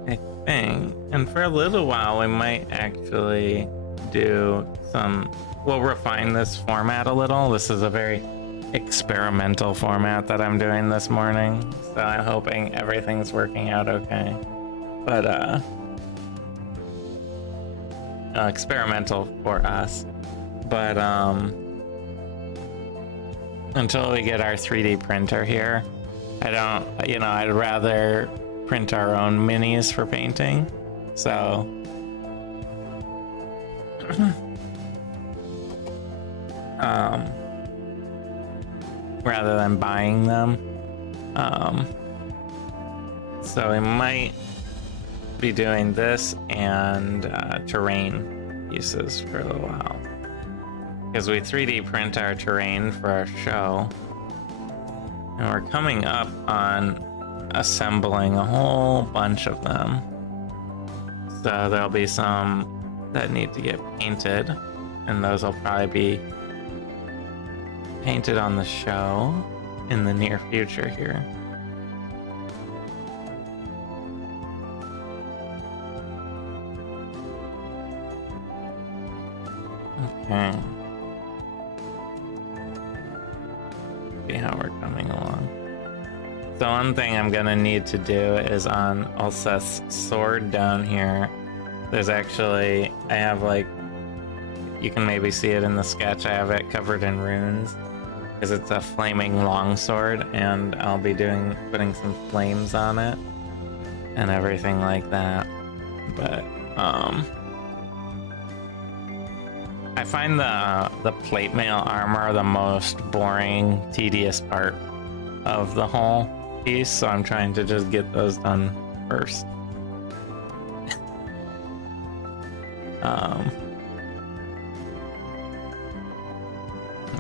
I think. And for a little while, we might actually do we'll refine this format a little. This is a very experimental format that I'm doing this morning. So I'm hoping everything's working out okay. But, experimental for us. But, until we get our 3D printer here, I'd rather print our own minis for painting. So, rather than buying them. So we might be doing this and terrain uses for a little while. Because we 3D print our terrain for our show. And we're coming up on assembling a whole bunch of them. So there'll be some that need to get painted. And those will probably be painted on the show in the near future here. Okay. See how we're coming along. So one thing I'm gonna need to do is on ulseth's sword down here. There's actually, I have like, you can maybe see it in the sketch, I have it covered in runes. Because it's a flaming longsword, and I'll be putting some flames on it and everything like that. But I find the plate mail armor the most boring, tedious part of the whole piece, so I'm trying to just get those done first.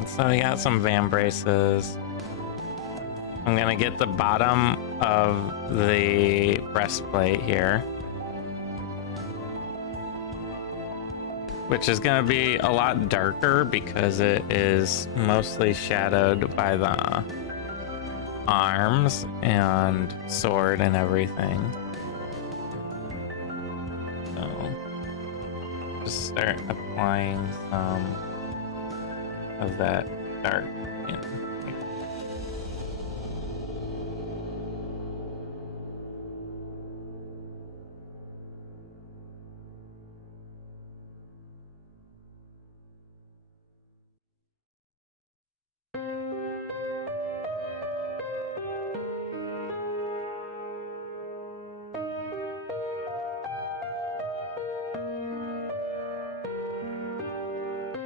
So we got some van braces. I'm gonna get the bottom of the breastplate here, which is gonna be a lot darker because it is mostly shadowed by the arms and sword and everything. So just start applying some of that dark in.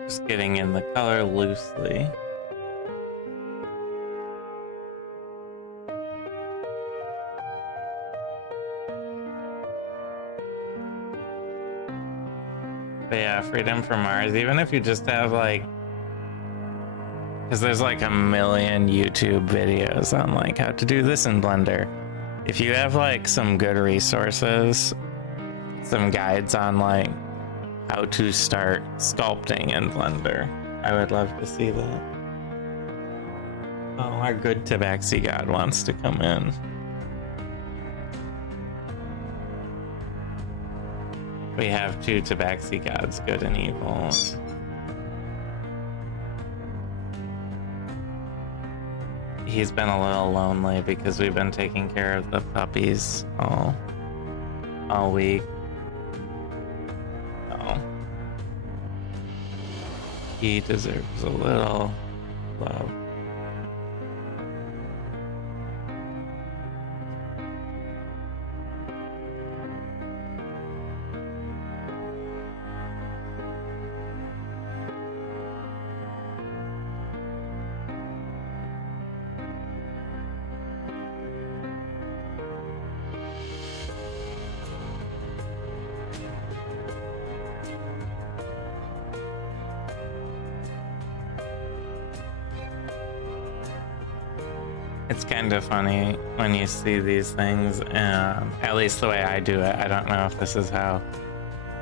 Just getting in the color loosely. But yeah, Freedom from Mars, even if you just have like, because there's like a million YouTube videos on like how to do this in Blender. If you have like some good resources, some guides on like how to start sculpting in Blender, I would love to see that. Oh, our good Tabaxi God wants to come in. We have two Tabaxi gods, good and evil. He's been a little lonely because we've been taking care of the puppies all week. So he deserves a little love. It's kind of funny when you see these things, at least the way I do it. I don't know if this is how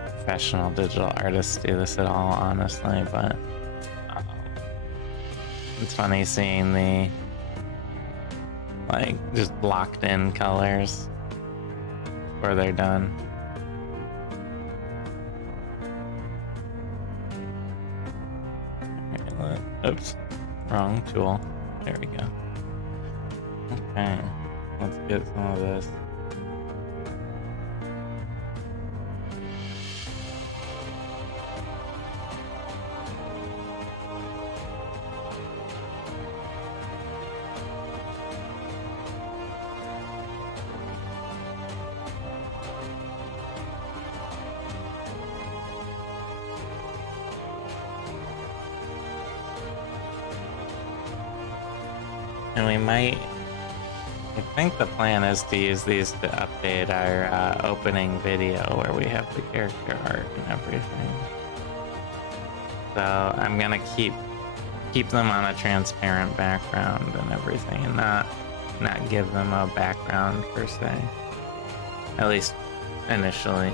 professional digital artists do this at all, honestly, but it's funny seeing the like just locked in colors before they're done. Oops, wrong tool. There we go. Okay, let's get some of this. And we might, I think the plan is to use these to update our opening video where we have the character art and everything. So I'm gonna keep them on a transparent background and everything, and not give them a background per se, at least initially.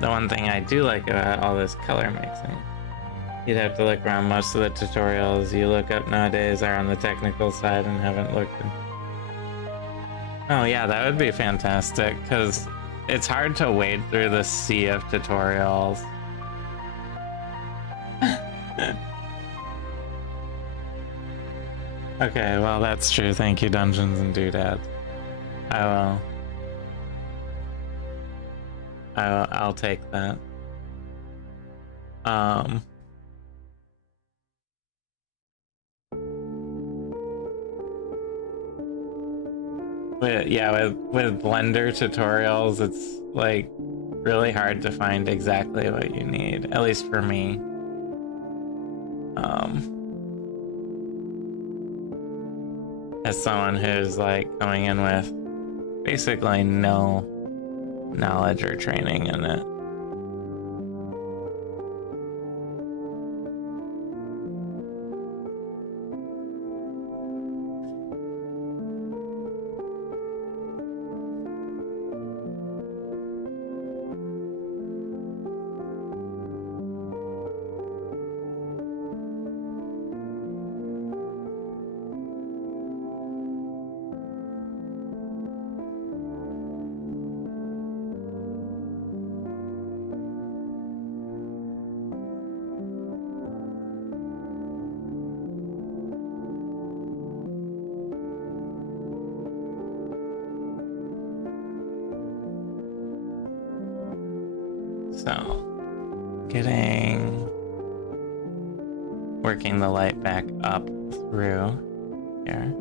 The one thing I do like about all this color mixing, you'd have to look around. Most of the tutorials you look up nowadays are on the technical side and haven't looked in. Oh yeah, that would be fantastic, because it's hard to wade through the sea of tutorials. Okay, well that's true. Thank you, Dungeons and Doodads. I'll take that. With Blender tutorials, it's like really hard to find exactly what you need, at least for me. As someone who's like coming in with basically no knowledge or training in it. So, working the light back up through here.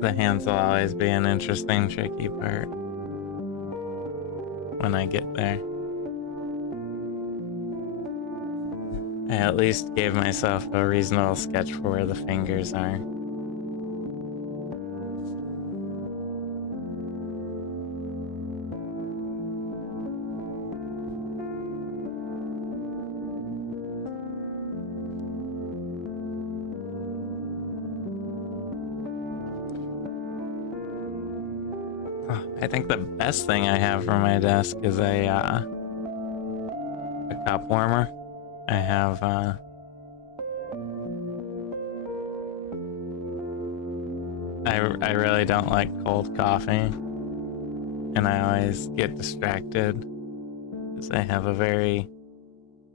The hands will always be an interesting, tricky part when I get there. I at least gave myself a reasonable sketch for where the fingers are. I think the best thing I have for my desk is a cup warmer. I have I really don't like cold coffee, and I always get distracted because I have a very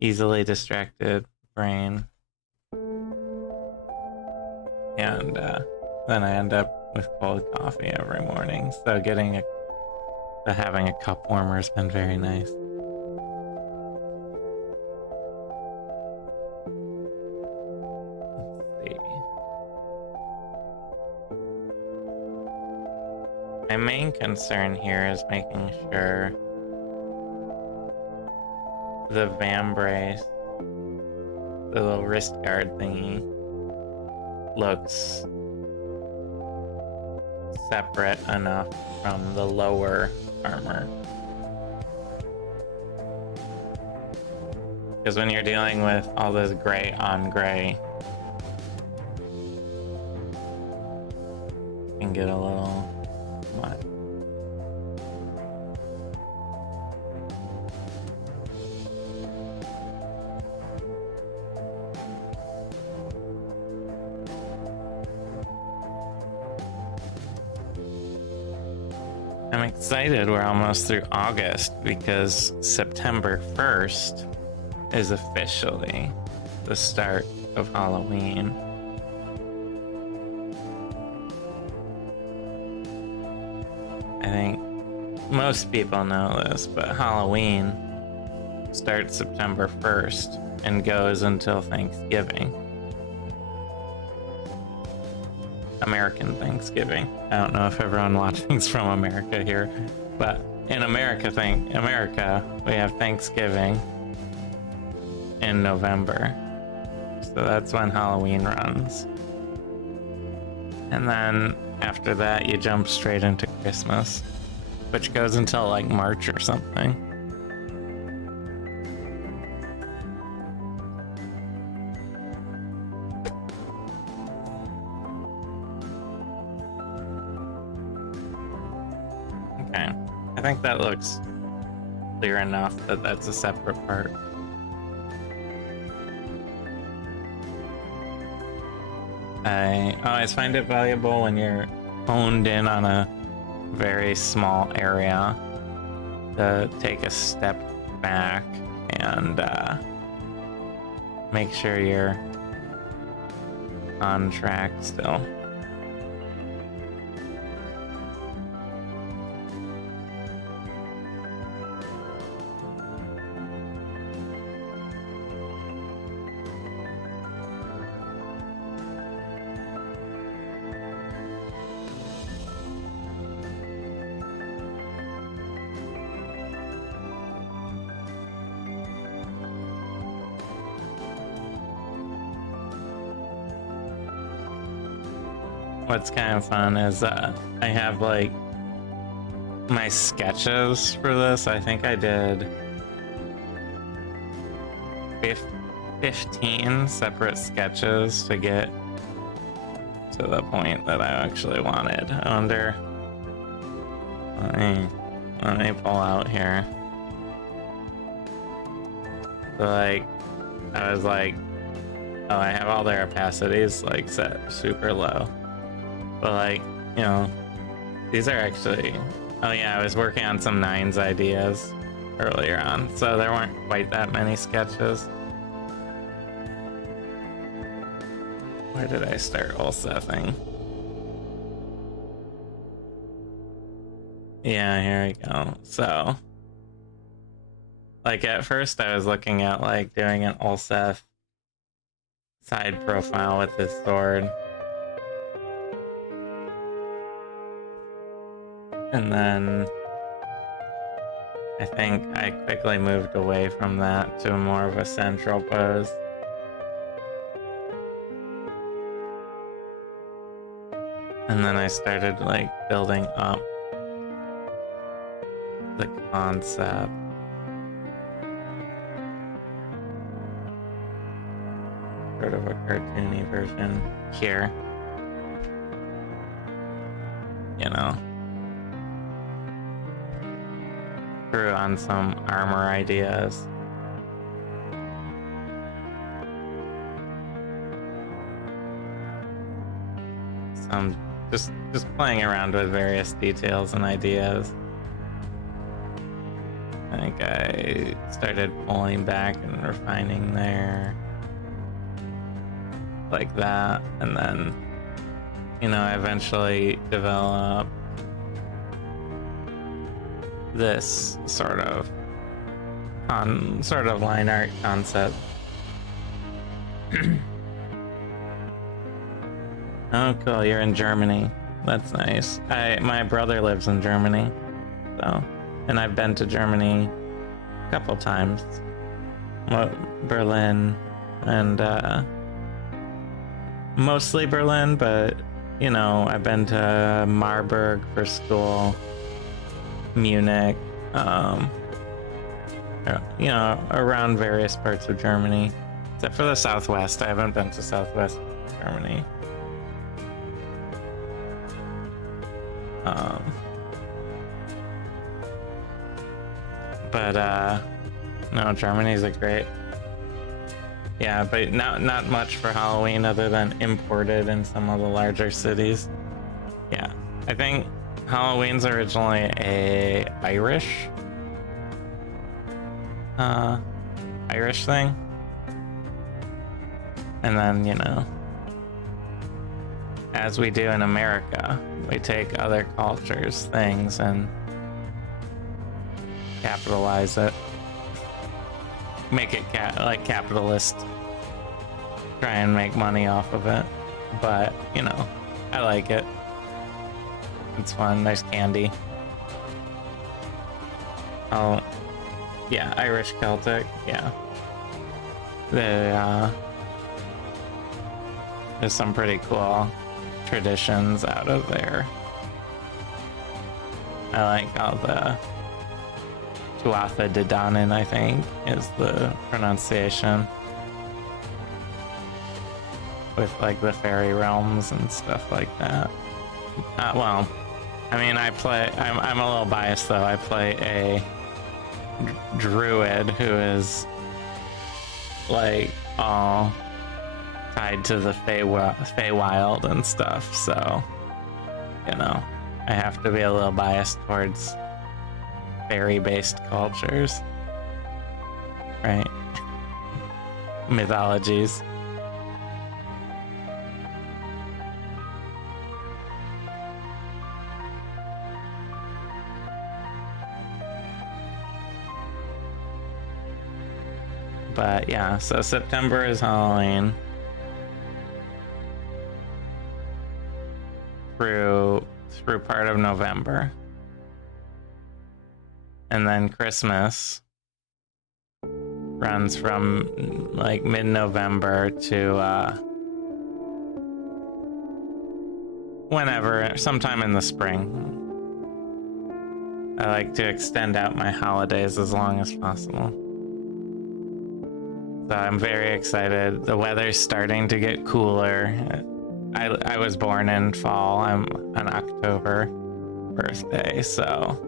easily distracted brain, and then I end up with cold coffee every morning. So having a cup warmer has been very nice. Let's see. My main concern here is making sure the vambrace, the little wrist guard thingy, looks separate enough from the lower armor. Because when you're dealing with all this gray on gray, it can get a little much. I'm excited we're almost through August because September 1st is officially the start of Halloween. I think most people know this, but Halloween starts September 1st and goes until Thanksgiving. American Thanksgiving. I don't know if everyone watching's from America here, but in America, we have Thanksgiving in November. So that's when Halloween runs. And then after that, you jump straight into Christmas, which goes until like March or something. Okay, I think that looks clear enough that that's a separate part. I always find it valuable when you're honed in on a very small area to take a step back and make sure you're on track still. What's kind of fun is I have like my sketches for this. I think I did 15 separate sketches to get to the point that I actually wanted. I wonder, let me pull out here. So like, I was like, oh, I have all their opacities like set super low. But like, you know, these are actually, oh yeah, I was working on some nines ideas earlier on, so there weren't quite that many sketches. Where did I start ulsething? Yeah, here we go. So, like at first I was looking at like doing an ulseth side profile with this sword. And then I think I quickly moved away from that to more of a central pose. And then I started like building up the concept. Sort of a cartoony version here. You know. Threw on some armor ideas. Some just playing around with various details and ideas. I think I started pulling back and refining there. Like that, and then, you know, I eventually developed this sort of line art concept. Oh, cool! You're in Germany. That's nice. My brother lives in Germany, so, and I've been to Germany a couple times. Berlin and mostly Berlin, but you know, I've been to Marburg for school. Munich, you know, around various parts of Germany, except for the southwest. I haven't been to southwest Germany. But no, Germany's a great. Yeah, but not much for Halloween other than imported in some of the larger cities. Yeah, I think Halloween's originally a Irish thing. And then, you know, as we do in America, we take other cultures' things and capitalize it. Make it like capitalist. Try and make money off of it. But, you know, I like it. It's fun. There's candy. Oh, yeah, Irish Celtic. Yeah. There's some pretty cool traditions out of there. I like all the Tuatha De Danann, I think, is the pronunciation. With like the fairy realms and stuff like that. Well, I mean, I'm a little biased though. I play a druid who is like all tied to the Feywild and stuff, so, you know, I have to be a little biased towards fairy-based cultures, right? Mythologies. But yeah, so September is Halloween through part of November. And then Christmas runs from like mid-November to whenever, sometime in the spring. I like to extend out my holidays as long as possible. So I'm very excited. The weather's starting to get cooler. I was born in fall. I'm an October birthday, so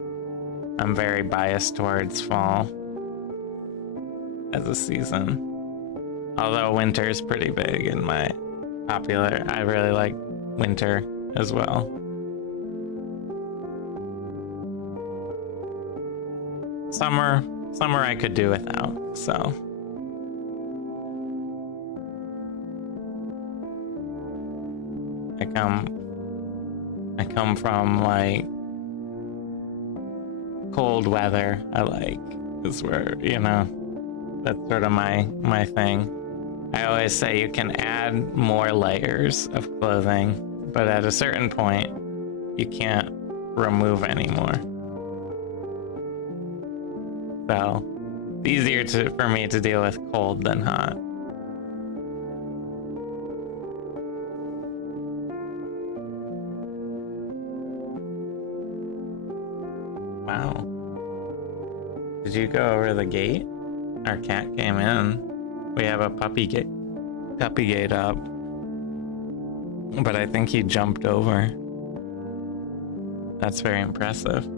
I'm very biased towards fall as a season. Although winter's pretty big in my popular. I really like winter as well. Summer I could do without, so. I come from like cold weather. I like is where, you know, that's sort of my thing. I always say you can add more layers of clothing, but at a certain point you can't remove anymore. So it's easier for me to deal with cold than hot. Wow. Did you go over the gate? Our cat came in. We have a puppy gate up. But I think he jumped over. That's very impressive.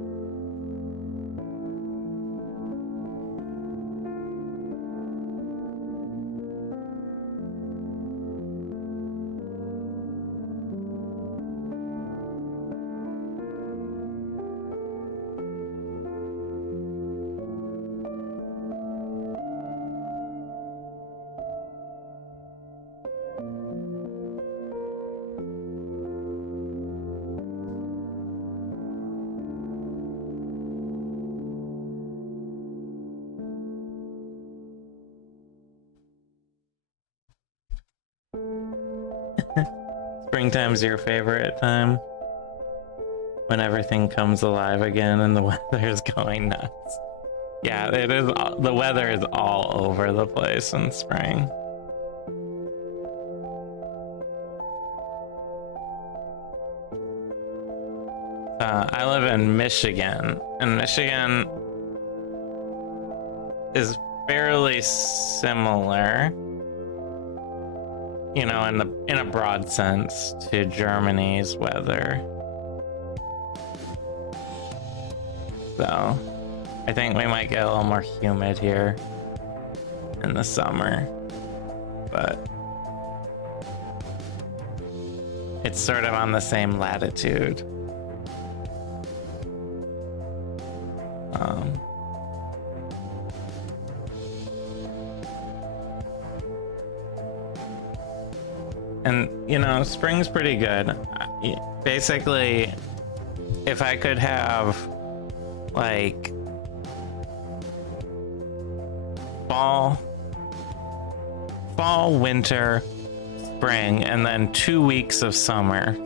Springtime's your favorite time? When everything comes alive again and the weather is going nuts. Yeah, it is. The weather is all over the place in spring. I live in Michigan, and Michigan is fairly similar, you know, in a broad sense, to Germany's weather. So I think we might get a little more humid here in the summer, but it's sort of on the same latitude. Um, and you know, spring's pretty good. Basically, if I could have like fall, winter, spring, and then 2 weeks of summer,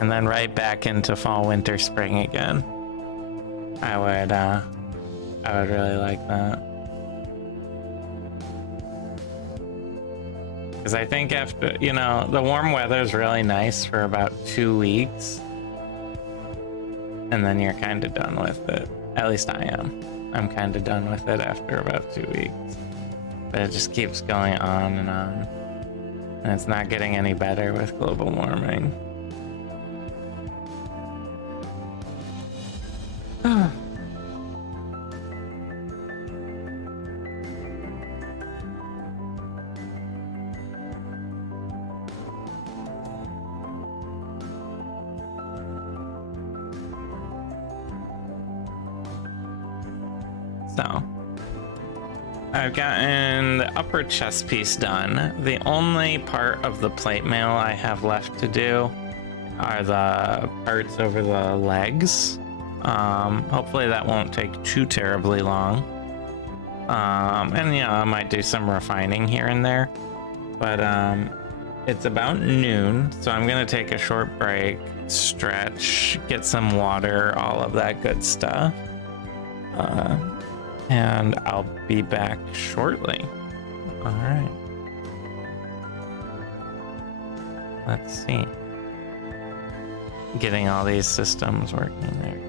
and then right back into fall, winter, spring again, I would really like that. Because I think after, you know, the warm weather is really nice for about 2 weeks, and then you're kind of done with it. At least I am. I'm kind of done with it after about 2 weeks. But it just keeps going on, and it's not getting any better with global warming. So, I've gotten the upper chest piece done. The only part of the plate mail I have left to do are the parts over the legs. Hopefully that won't take too terribly long. And yeah, I might do some refining here and there. But it's about noon, so I'm gonna take a short break, stretch, get some water, all of that good stuff. And I'll be back shortly. All right. Let's see. Getting all these systems working there.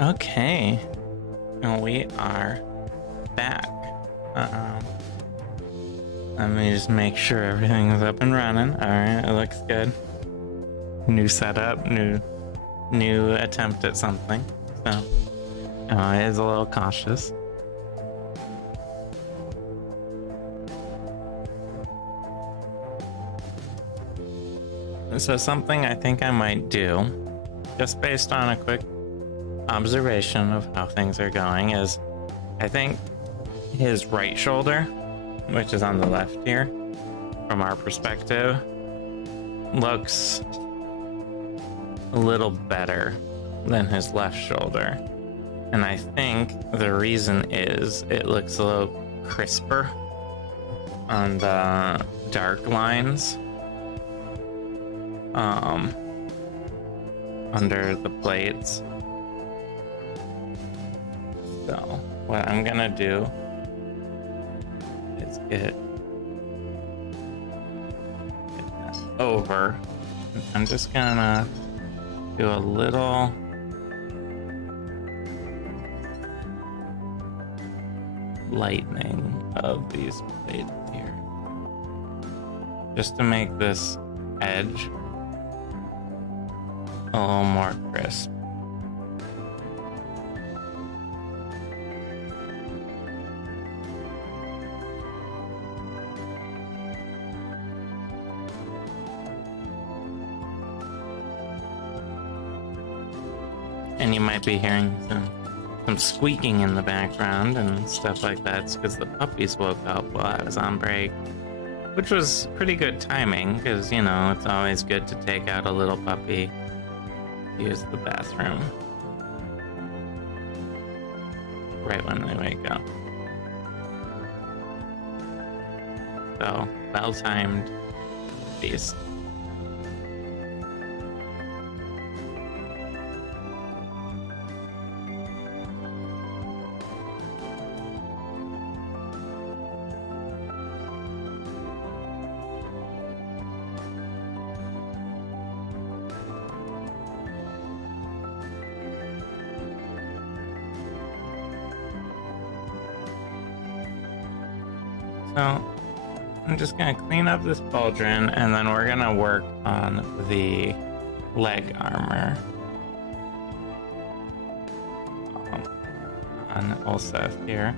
Okay. And we are back. Let me just make sure everything is up and running. Alright, it looks good. New setup, new attempt at something. So it is a little cautious. So something I think I might do, just based on a quick observation of how things are going, is I think his right shoulder, which is on the left here, from our perspective, looks a little better than his left shoulder. And I think the reason is it looks a little crisper on the dark lines under the plates. So what I'm gonna do is get that over. I'm just gonna do a little lightening of these plates here, just to make this edge a little more crisp. And you might be hearing some squeaking in the background and stuff like that. It's because the puppies woke up while I was on break, which was pretty good timing because, you know, it's always good to take out a little puppy, use the bathroom right when they wake up. So, well-timed feast. So I'm just gonna clean up this pauldron and then we're gonna work on the leg armor on ulseth here.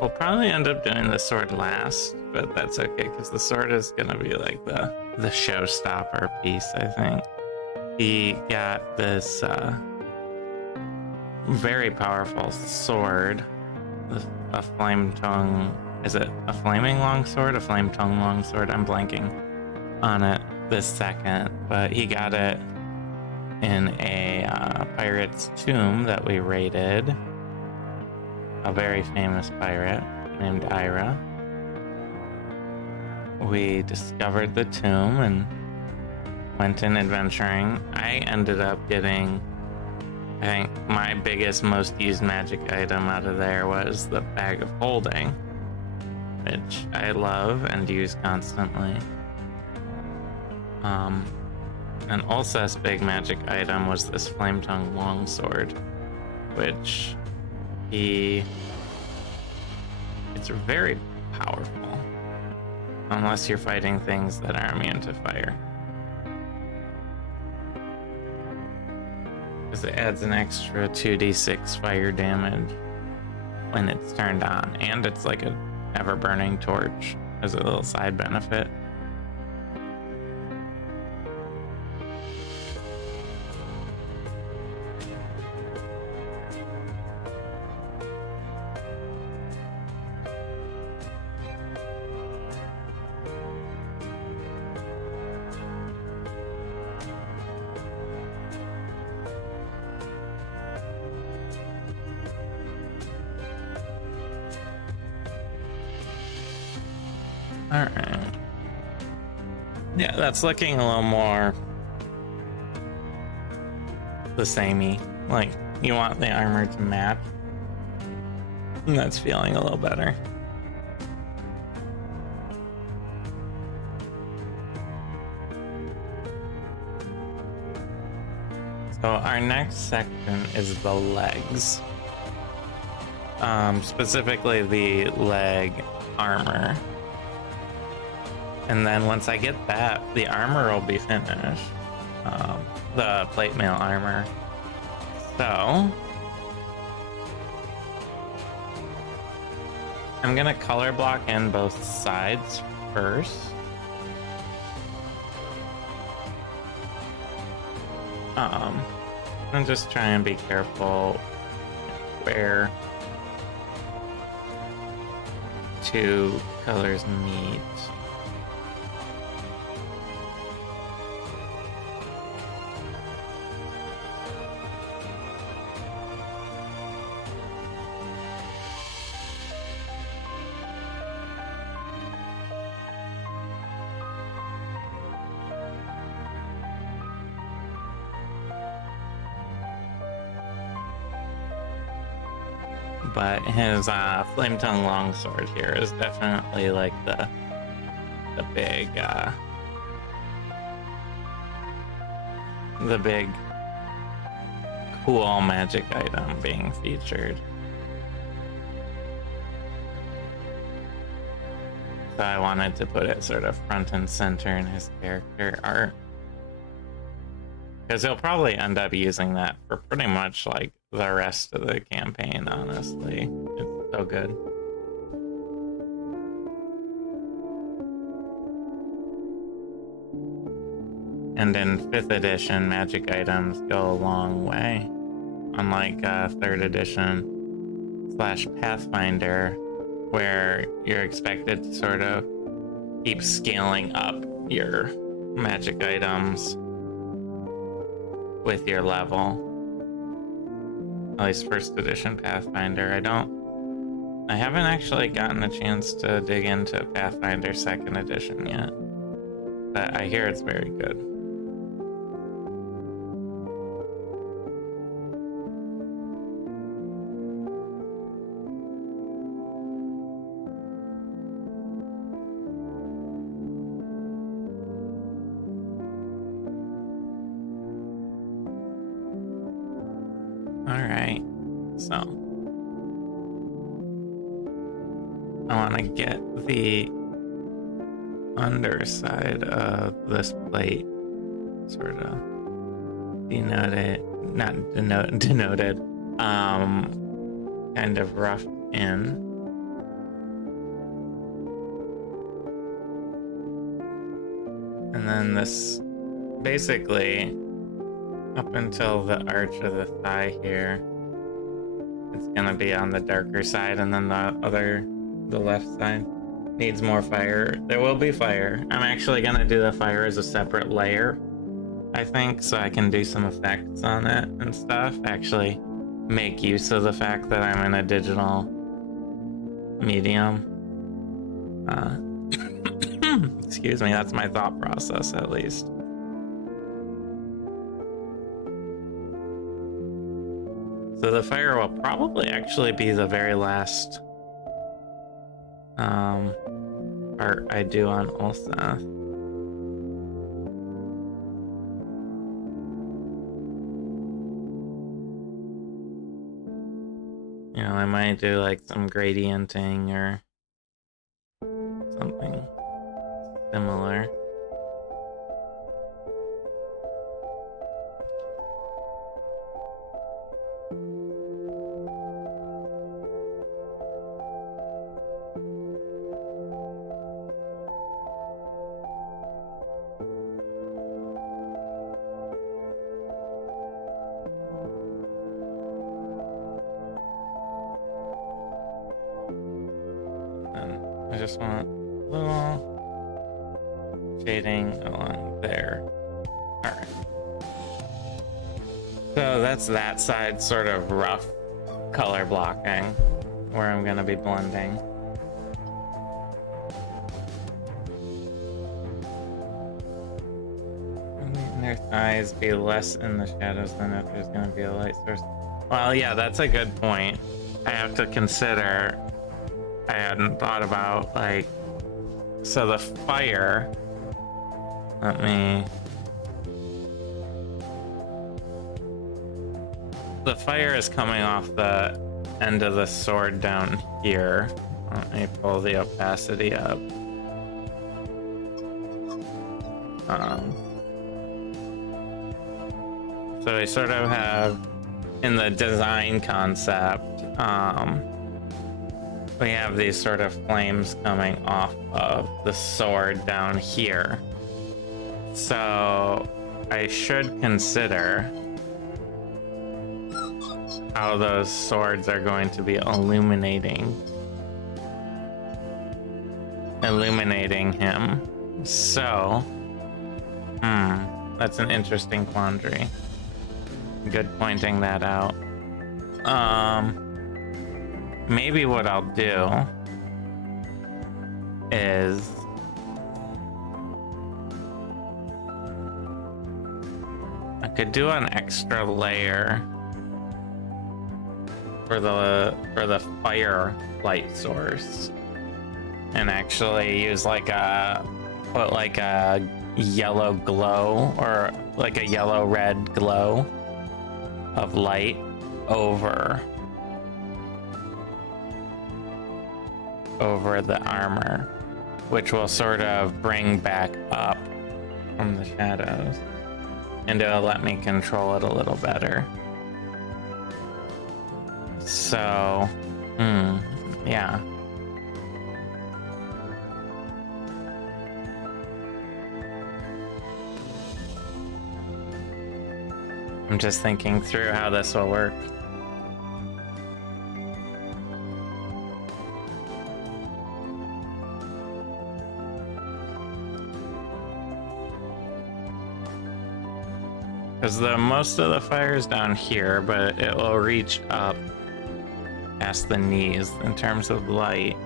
We'll probably end up doing the sword last, but that's okay because the sword is gonna be like the showstopper piece, I think. He got this very powerful sword, a flame tongue. Is it a flaming longsword? A flame tongue longsword? I'm blanking on it this second, but he got it in a pirate's tomb that we raided. A very famous pirate named Ira. We discovered the tomb and went in adventuring. I ended up getting, I think my biggest, most used magic item out of there was the bag of holding, which I love and use constantly. And Ulseth's big magic item was this flame tongue longsword, which it's very powerful unless you're fighting things that are immune to fire, because it adds an extra 2d6 fire damage when it's turned on, and it's like a ever-burning torch as a little side benefit. All right. Yeah, that's looking a little more the samey. Like, you want the armor to match. And that's feeling a little better. So our next section is the legs. Specifically the leg armor. And then once I get that, the armor will be finished. The plate mail armor. So I'm gonna color block in both sides first. And just try and be careful where two colors meet. But his flame tongue longsword here is definitely like the big cool magic item being featured. So I wanted to put it sort of front and center in his character art, because he'll probably end up using that for pretty much like the rest of the campaign, honestly. It's so good. And in 5th edition, magic items go a long way. Unlike 3rd edition / Pathfinder, where you're expected to sort of keep scaling up your magic items with your level. At least 1st edition Pathfinder. I haven't actually gotten a chance to dig into Pathfinder 2nd edition yet, but I hear it's very good. Alright, so I want to get the underside of this plate sort of denoted, kind of roughed in. And then this, basically, up until the arch of the thigh here, it's gonna be on the darker side, and then the left side needs more fire. There will be fire. I'm actually gonna do the fire as a separate layer, I think, so I can do some effects on it and stuff. Actually make use of the fact that I'm in a digital medium. Excuse me, that's my thought process, at least. So the fire will probably actually be the very last part I do on ulseth. You know, I might do like some gradienting or something similar. I just want a little shading along there. Alright. So that's that side, sort of rough color blocking, where I'm gonna be blending. eyes be less in the shadows than if there's going to be a light source? Well, yeah, that's a good point. I have to consider. I hadn't thought about, like, so the fire. Let me. The fire is coming off the end of the sword down here. Let me pull the opacity up. So we sort of have, in the design concept, we have these sort of flames coming off of the sword down here. So I should consider how those swords are going to be illuminating him. So, that's an interesting quandary. Good pointing that out. Maybe what I'll do is I could do an extra layer for the fire light source, and actually use put like a yellow glow, or like a yellow red glow of light over the armor, which will sort of bring back up from the shadows, and it'll let me control it a little better. So, yeah. I'm just thinking through how this will work. Because most of the fire is down here, but it will reach up past the knees in terms of light.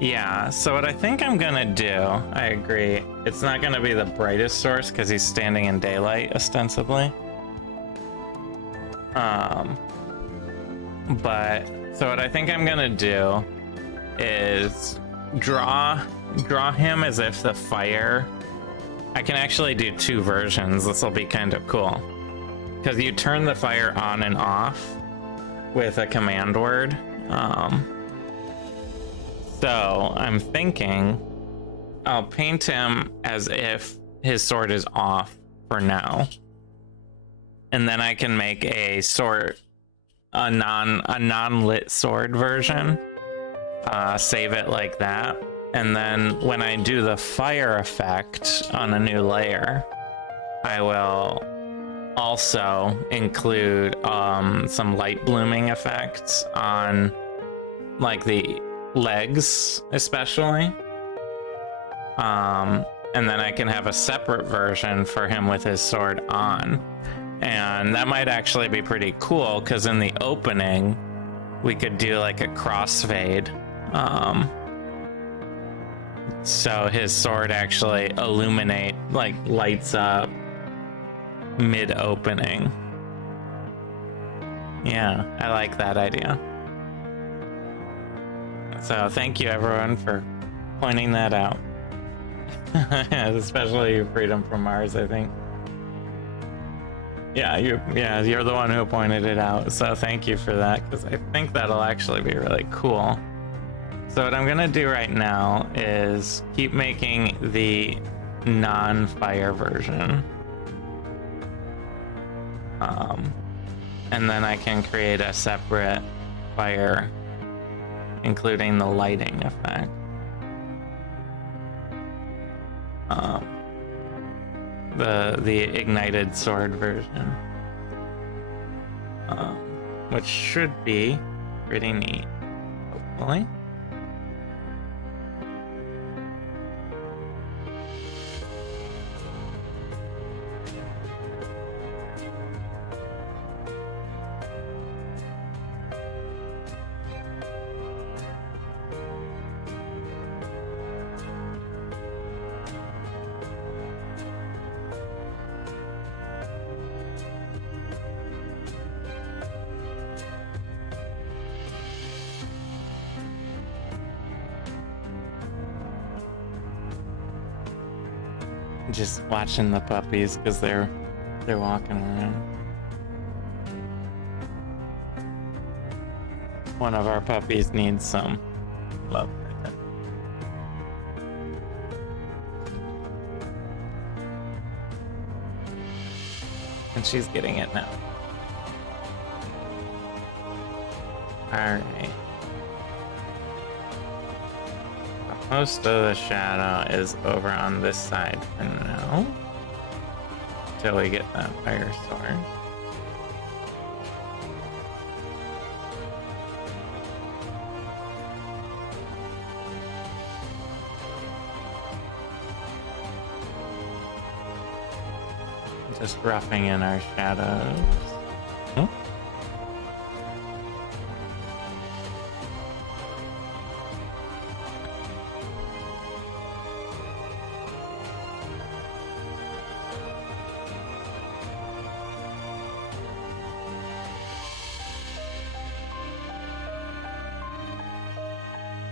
Yeah, so what I think I'm gonna do, I agree, it's not gonna be the brightest source because he's standing in daylight, ostensibly. But, so what I think I'm gonna do is draw him as if the fire, I can actually do two versions. This will be kind of cool. Because you turn the fire on and off with a command word. So I'm thinking I'll paint him as if his sword is off for now. And then I can make a non-lit sword version. Save it like that. And then when I do the fire effect on a new layer, I will also include some light blooming effects on like the legs especially, and then I can have a separate version for him with his sword on, and that might actually be pretty cool because in the opening we could do like a crossfade, so his sword actually lights up mid-opening. Yeah, I like that idea. So thank you everyone for pointing that out. Especially Freedom from Mars, I think. Yeah, you're the one who pointed it out. So thank you for that, because I think that'll actually be really cool. So what I'm gonna do right now is keep making the non-fire version. And then I can create a separate fire, including the lighting effect. The ignited sword version, which should be pretty neat, hopefully. Just watching the puppies because they're walking around. One of our puppies needs some love. And she's getting it now. Alright. Most of the shadow is over on this side for now. Until we get that fire sword. Just roughing in our shadows. Oh.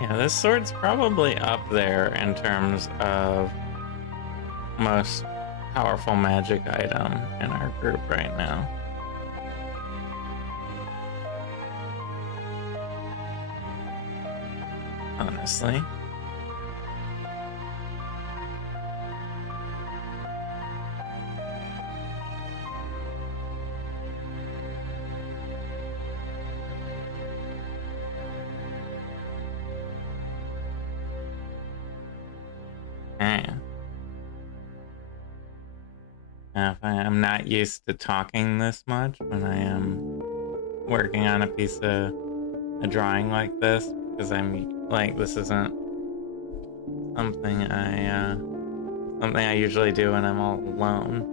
Yeah, this sword's probably up there in terms of most powerful magic item in our group right now. Honestly. I'm not used to talking this much when I am working on a piece of a drawing like this, because I'm like, this isn't something I usually do when I'm all alone,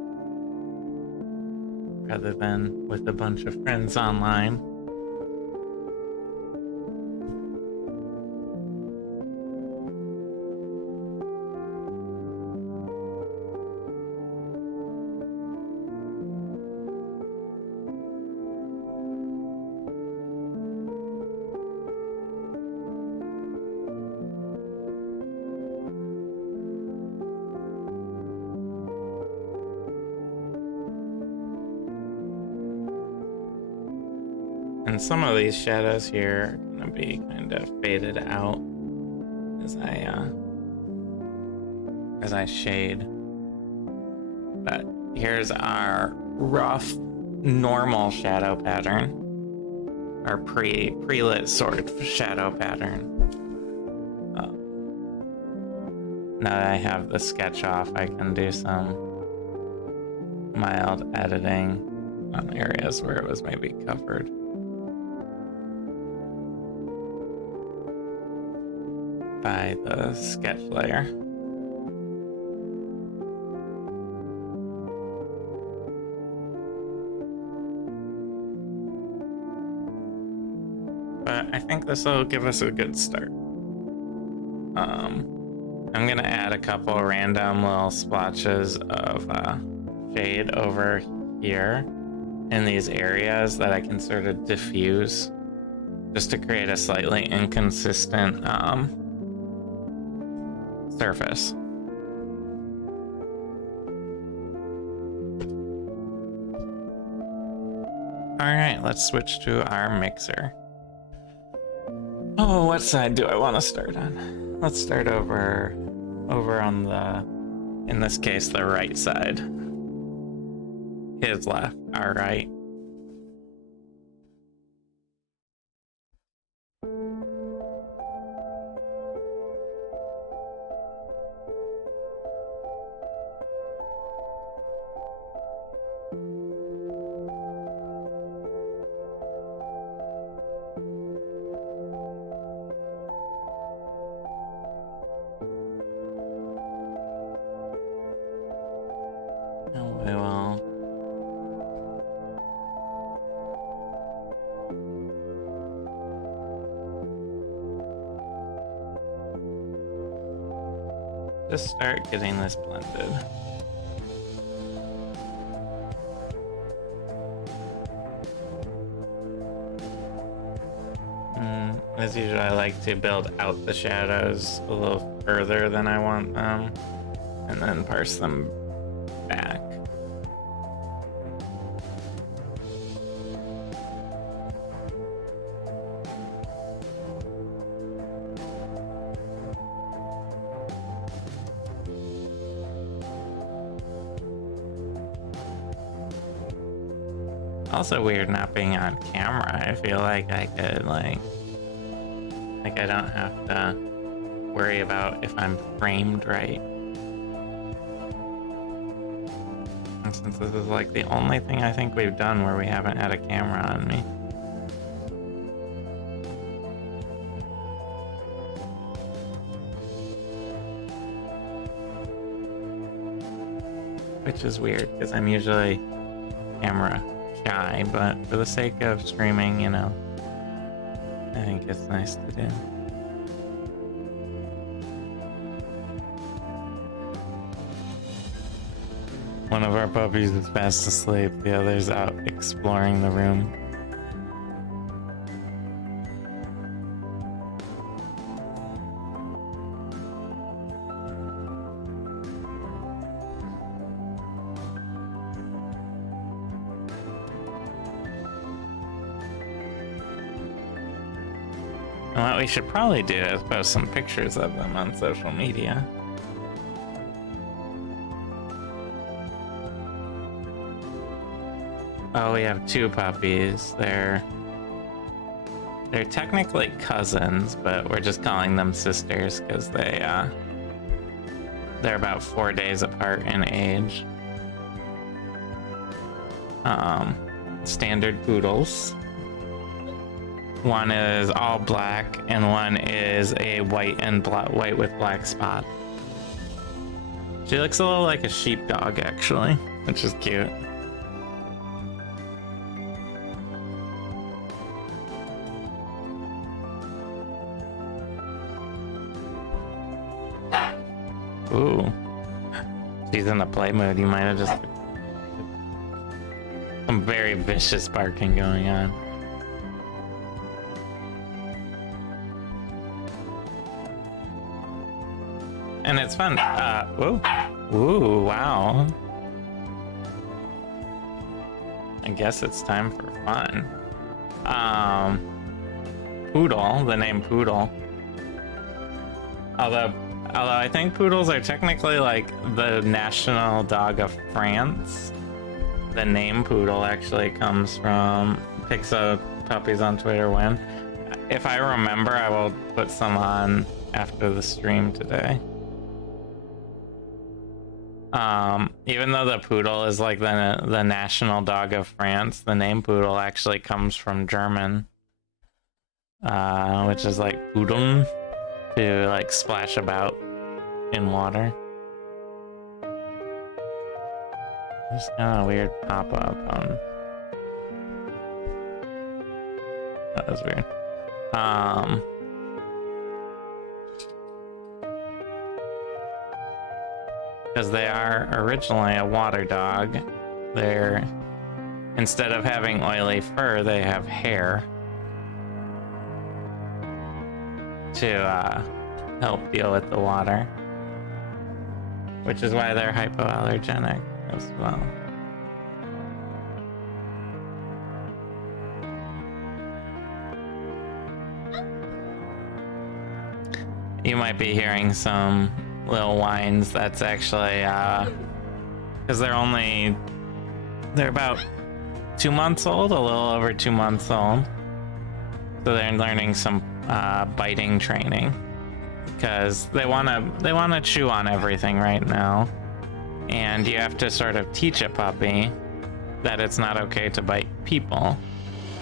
rather than with a bunch of friends online. And some of these shadows here are gonna be kind of faded out as I shade. But here's our rough, normal shadow pattern. Our pre-lit sword shadow pattern. Now that I have the sketch off, I can do some mild editing on areas where it was maybe covered by the sketch layer. But I think this will give us a good start. I'm gonna add a couple random little splotches of shade over here in these areas that I can sort of diffuse, just to create a slightly inconsistent surface. Alright, let's switch to our mixer. Oh, what side do I want to start on? Let's start over on the, in this case, the right side. His left, our right. Just start getting this blended. As usual, I like to build out the shadows a little further than I want them, and then parse them back. Also weird not being on camera. I feel like I could like I don't have to worry about if I'm framed right. And since this is like the only thing I think we've done where we haven't had a camera on me. Which is weird because I'm usually camera shy, but for the sake of streaming, you know, I think it's nice to do. One of our puppies is fast asleep, the other's out exploring the room. And what we should probably do is post some pictures of them on social media. Oh, we have two puppies. They're technically cousins, but we're just calling them sisters because they're about 4 days apart in age. Standard poodles. One is all black, and one is a white with black spot. She looks a little like a sheepdog, actually, which is cute. Ooh, she's in a play mood. You might have just some very vicious barking going on. And it's fun. Whoa. Ooh, wow. I guess it's time for fun. Poodle, the name Poodle. Although I think poodles are technically like the national dog of France. The name Poodle actually comes from Pixo Puppies on Twitter when. If I remember, I will put some on after the stream today. Even though the poodle is like the national dog of France, the name Poodle actually comes from German, which is like Pudeln, to like splash about in water. Just kind of weird pop-up on. That was weird. Because they are originally a water dog. They're, instead of having oily fur, they have hair to help deal with the water, which is why they're hypoallergenic as well. You might be hearing some little whines. That's actually because they're about 2 months old, a little over 2 months old, so they're learning some biting training because they want to chew on everything right now, and you have to sort of teach a puppy that it's not okay to bite people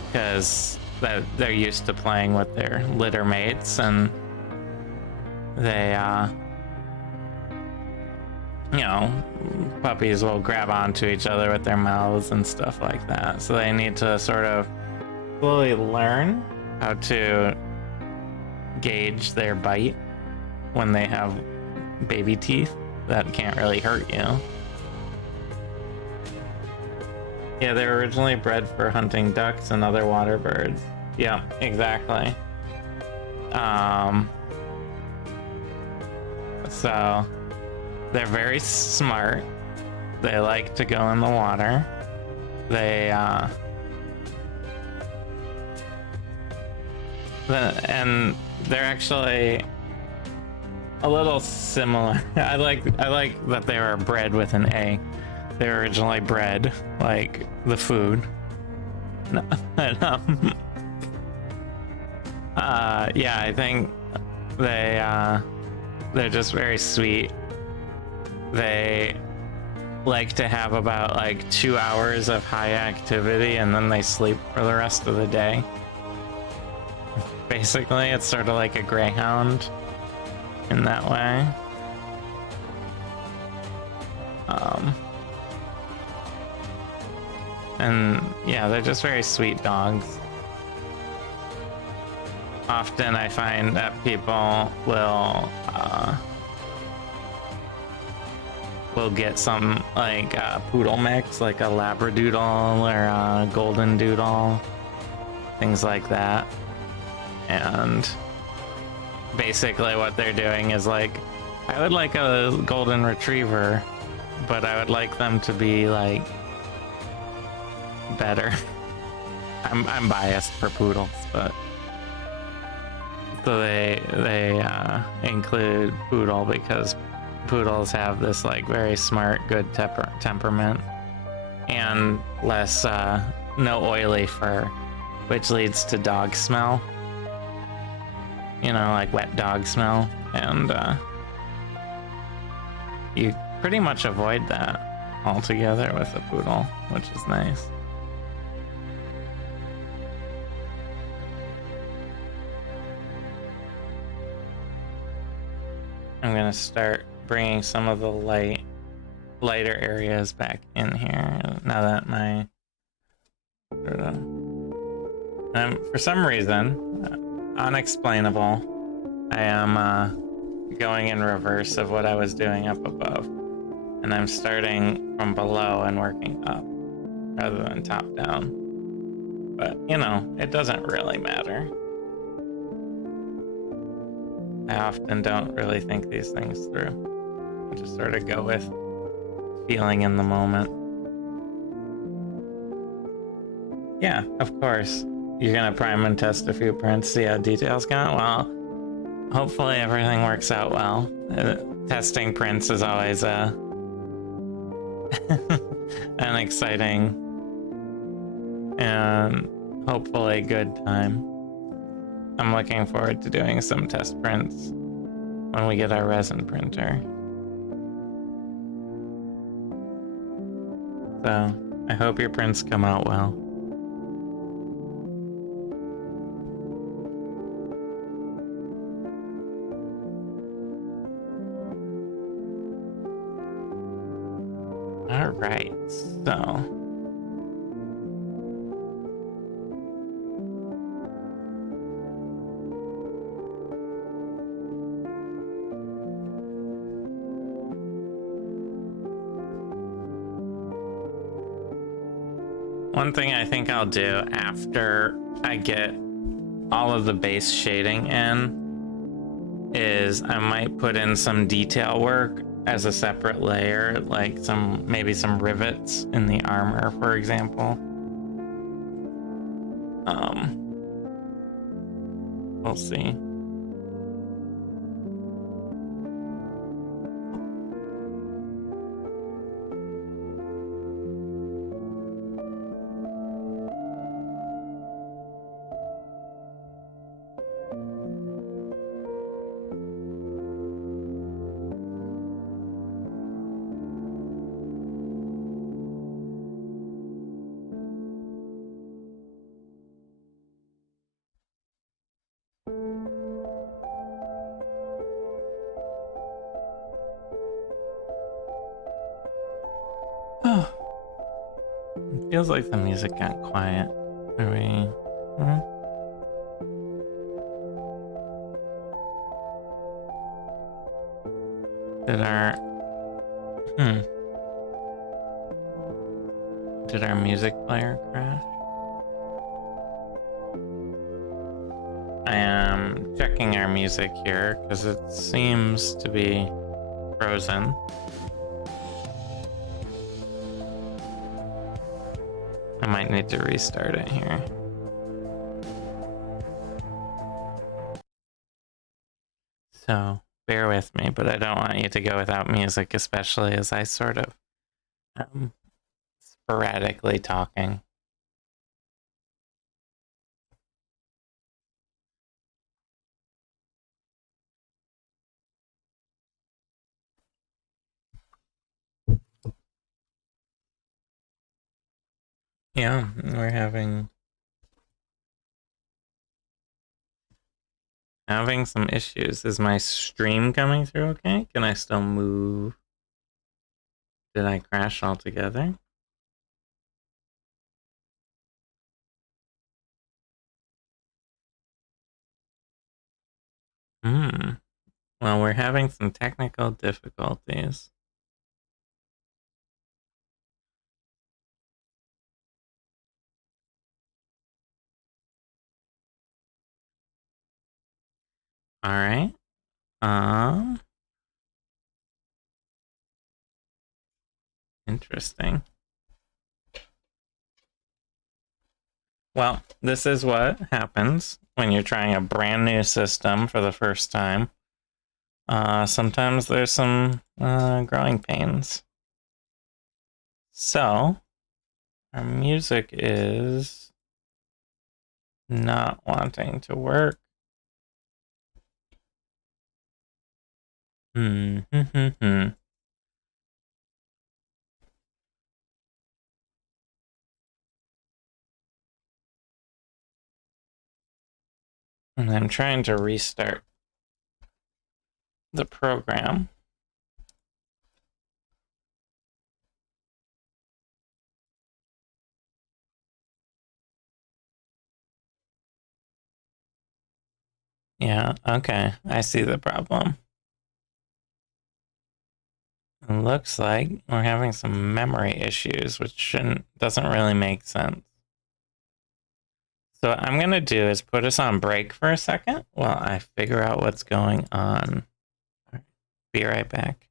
because that they're used to playing with their litter mates, and they you know, puppies will grab onto each other with their mouths and stuff like that. So they need to sort of slowly learn how to gauge their bite when they have baby teeth that can't really hurt you. Yeah, they were originally bred for hunting ducks and other water birds. Yeah, exactly. So they're very smart. They like to go in the water. And they're actually a little similar. I like that they were bred with an A. They were originally bred like the food. No, yeah, I think they're just very sweet. They like to have about like 2 hours of high activity and then they sleep for the rest of the day. Basically, it's sort of like a greyhound in that way. And yeah, they're just very sweet dogs. Often I find that people will get some like poodle mix, like a labradoodle or a golden doodle, things like that. And basically what they're doing is like, I would like a golden retriever, but I would like them to be like better. I'm biased for poodles, but so they include poodle because poodles have this like very smart, good temperament and less no oily fur, which leads to dog smell. You know, like wet dog smell, and you pretty much avoid that altogether with a poodle, which is nice. I'm gonna start bringing some of the lighter areas back in here now that my for some reason, unexplainable, I am going in reverse of what I was doing up above, and I'm starting from below and working up rather than top down. But you know, it doesn't really matter. I often don't really think these things through. I just sort of go with feeling in the moment. Yeah, of course. You're gonna prime and test a few prints, see how details go? Well, hopefully everything works out well. Testing prints is always an exciting and hopefully good time. I'm looking forward to doing some test prints when we get our resin printer. So, I hope your prints come out well. Alright, so... One thing I think I'll do after I get all of the base shading in is I might put in some detail work as a separate layer, like maybe some rivets in the armor, for example. We'll see. It feels like the music got quiet. Are we... Did our music player crash? I am checking our music here because it seems to be frozen. I might need to restart it here. So bear with me, but I don't want you to go without music, especially as I sort of sporadically talking. Yeah, we're having some issues. Is my stream coming through okay? Can I still move? Did I crash altogether? Well, we're having some technical difficulties. All right. Interesting. Well, this is what happens when you're trying a brand new system for the first time. Sometimes there's some growing pains. So, our music is not wanting to work. And I'm trying to restart the program. Yeah, okay. I see the problem. It looks like we're having some memory issues, which doesn't really make sense. So what I'm gonna do is put us on break for a second while I figure out what's going on. Be right back.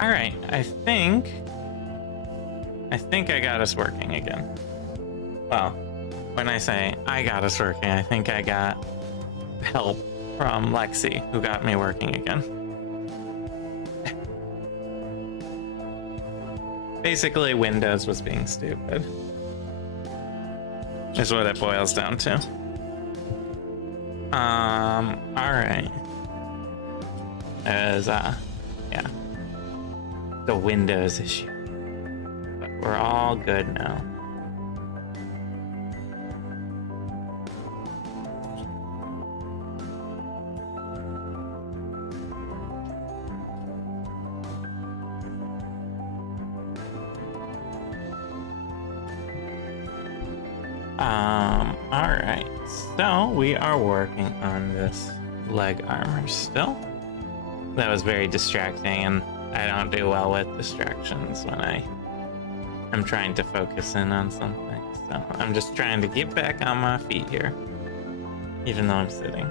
All right, I think I got us working again. Well, when I say I got us working, I think I got help from Lexi, who got me working again. Basically, Windows was being stupid. Is what it boils down to. Alright. There's, yeah. The Windows issue. But we're all good now. Alright, so we are working on this leg armor still. That was very distracting, and I don't do well with distractions when I'm trying to focus in on something. So I'm just trying to get back on my feet here, even though I'm sitting.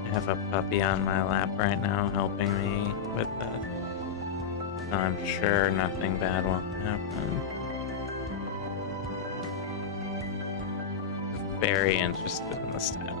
I have a puppy on my lap right now helping me with that. So I'm sure nothing bad will happen. Very interested in the stat.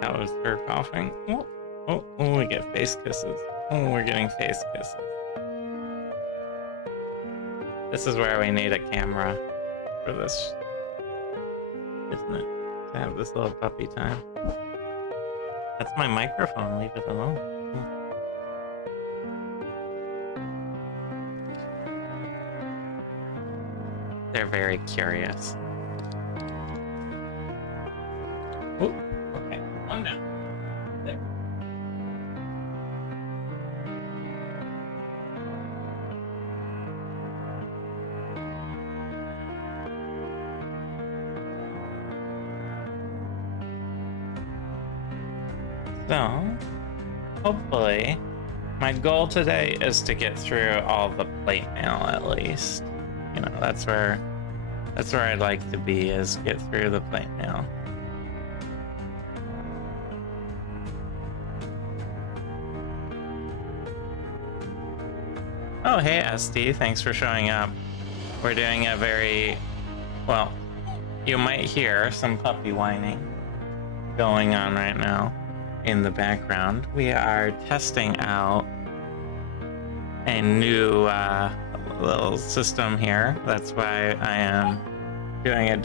That was her coughing. Oh, we get face kisses. Oh, we're getting face kisses. This is where we need a camera for this, isn't it? To have this little puppy time. That's my microphone, leave it alone. They're very curious. Oh, okay, one down. There. So, hopefully, my goal today is to get through all the plate mail at least. You know, that's where I'd like to be, is get through the plate mail. Oh, hey SD, thanks for showing up. We're doing a very, well, you might hear some puppy whining going on right now in the background. We are testing out a new little system here. That's why I am doing a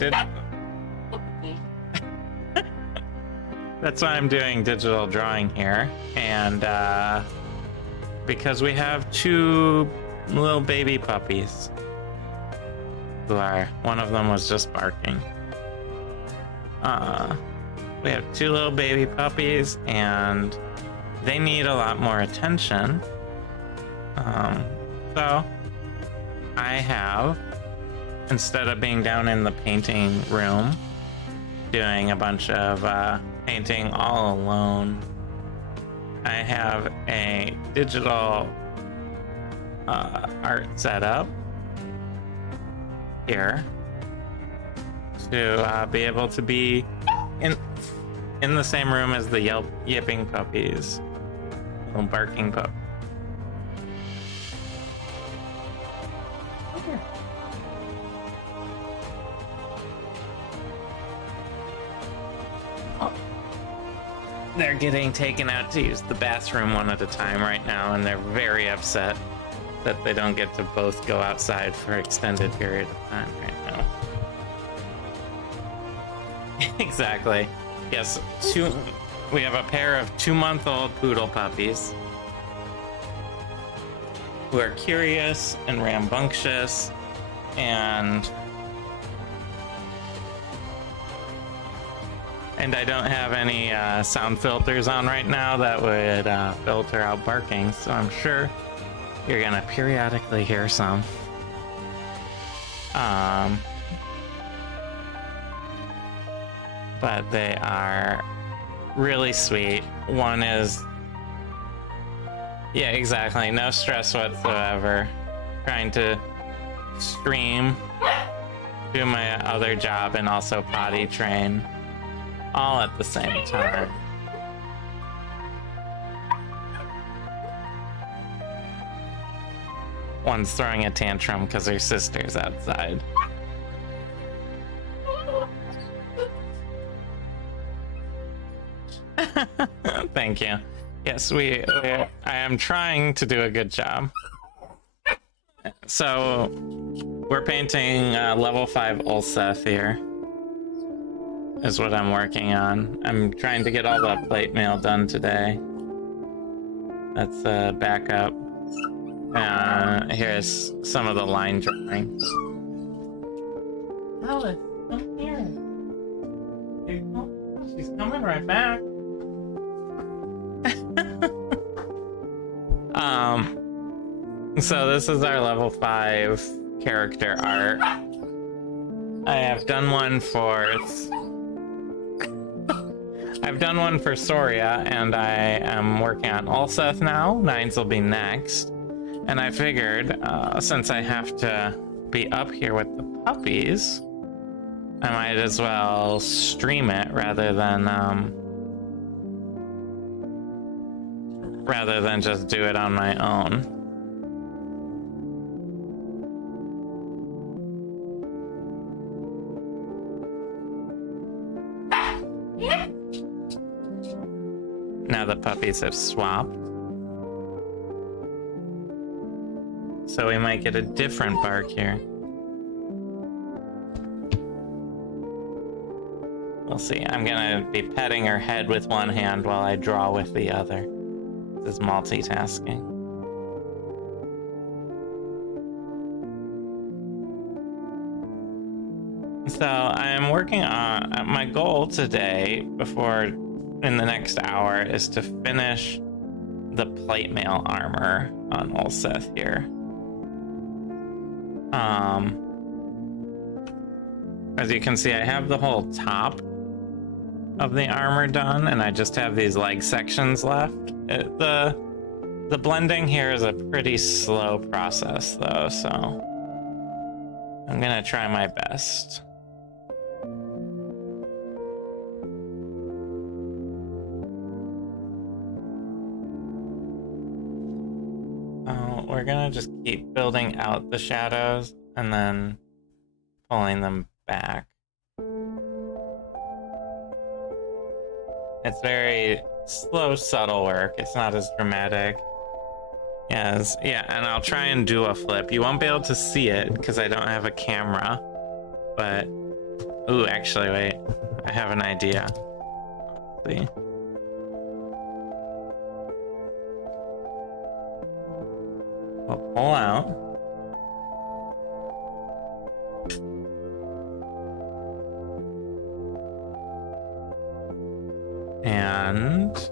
that's why I'm doing digital drawing here, and because we have two little baby puppies who are, one of them was just barking. We have two little baby puppies and they need a lot more attention. So I have, instead of being down in the painting room doing a bunch of painting all alone, I have a digital art setup here to be able to be in the same room as the yipping puppies, little barking pup. they're getting taken out to use the bathroom one at a time right now, and they're very upset that they don't get to both go outside for an extended period of time right now. Exactly. Yes, we have a pair of 2-month-old poodle puppies who are curious and rambunctious, and I don't have any sound filters on right now that would filter out barking, so I'm sure you're gonna periodically hear some. But they are really sweet. One is, yeah, exactly, no stress whatsoever. Trying to stream, do my other job, and also potty train all at the same time. One's throwing a tantrum because her sister's outside. Thank you. Yes, I am trying to do a good job. So, we're painting level 5 ulseth here, is what I'm working on. I'm trying to get all the plate mail done today. That's a backup. Here's some of the line drawings. Alice, come here. She's coming right back. So this is our level 5 character art. I have done one for Soria, and I am working on ulseth now. 9s will be next. And I figured, since I have to be up here with the puppies, I might as well stream it rather than just do it on my own. Now the puppies have swapped. So we might get a different bark here. We'll see. I'm gonna be petting her head with one hand while I draw with the other. This is multitasking. So I am working on my goal today, in the next hour, is to finish the plate mail armor on ulseth here. As you can see, I have the whole top of the armor done, and I just have these leg sections left. The blending here is a pretty slow process though, so I'm gonna try my best. We're gonna just keep building out the shadows and then pulling them back. It's very slow, subtle work. It's not as dramatic. Yes, yeah, and I'll try and do a flip. You won't be able to see it because I don't have a camera, but... Ooh, actually, wait. I have an idea. Let's see. We'll pull out. And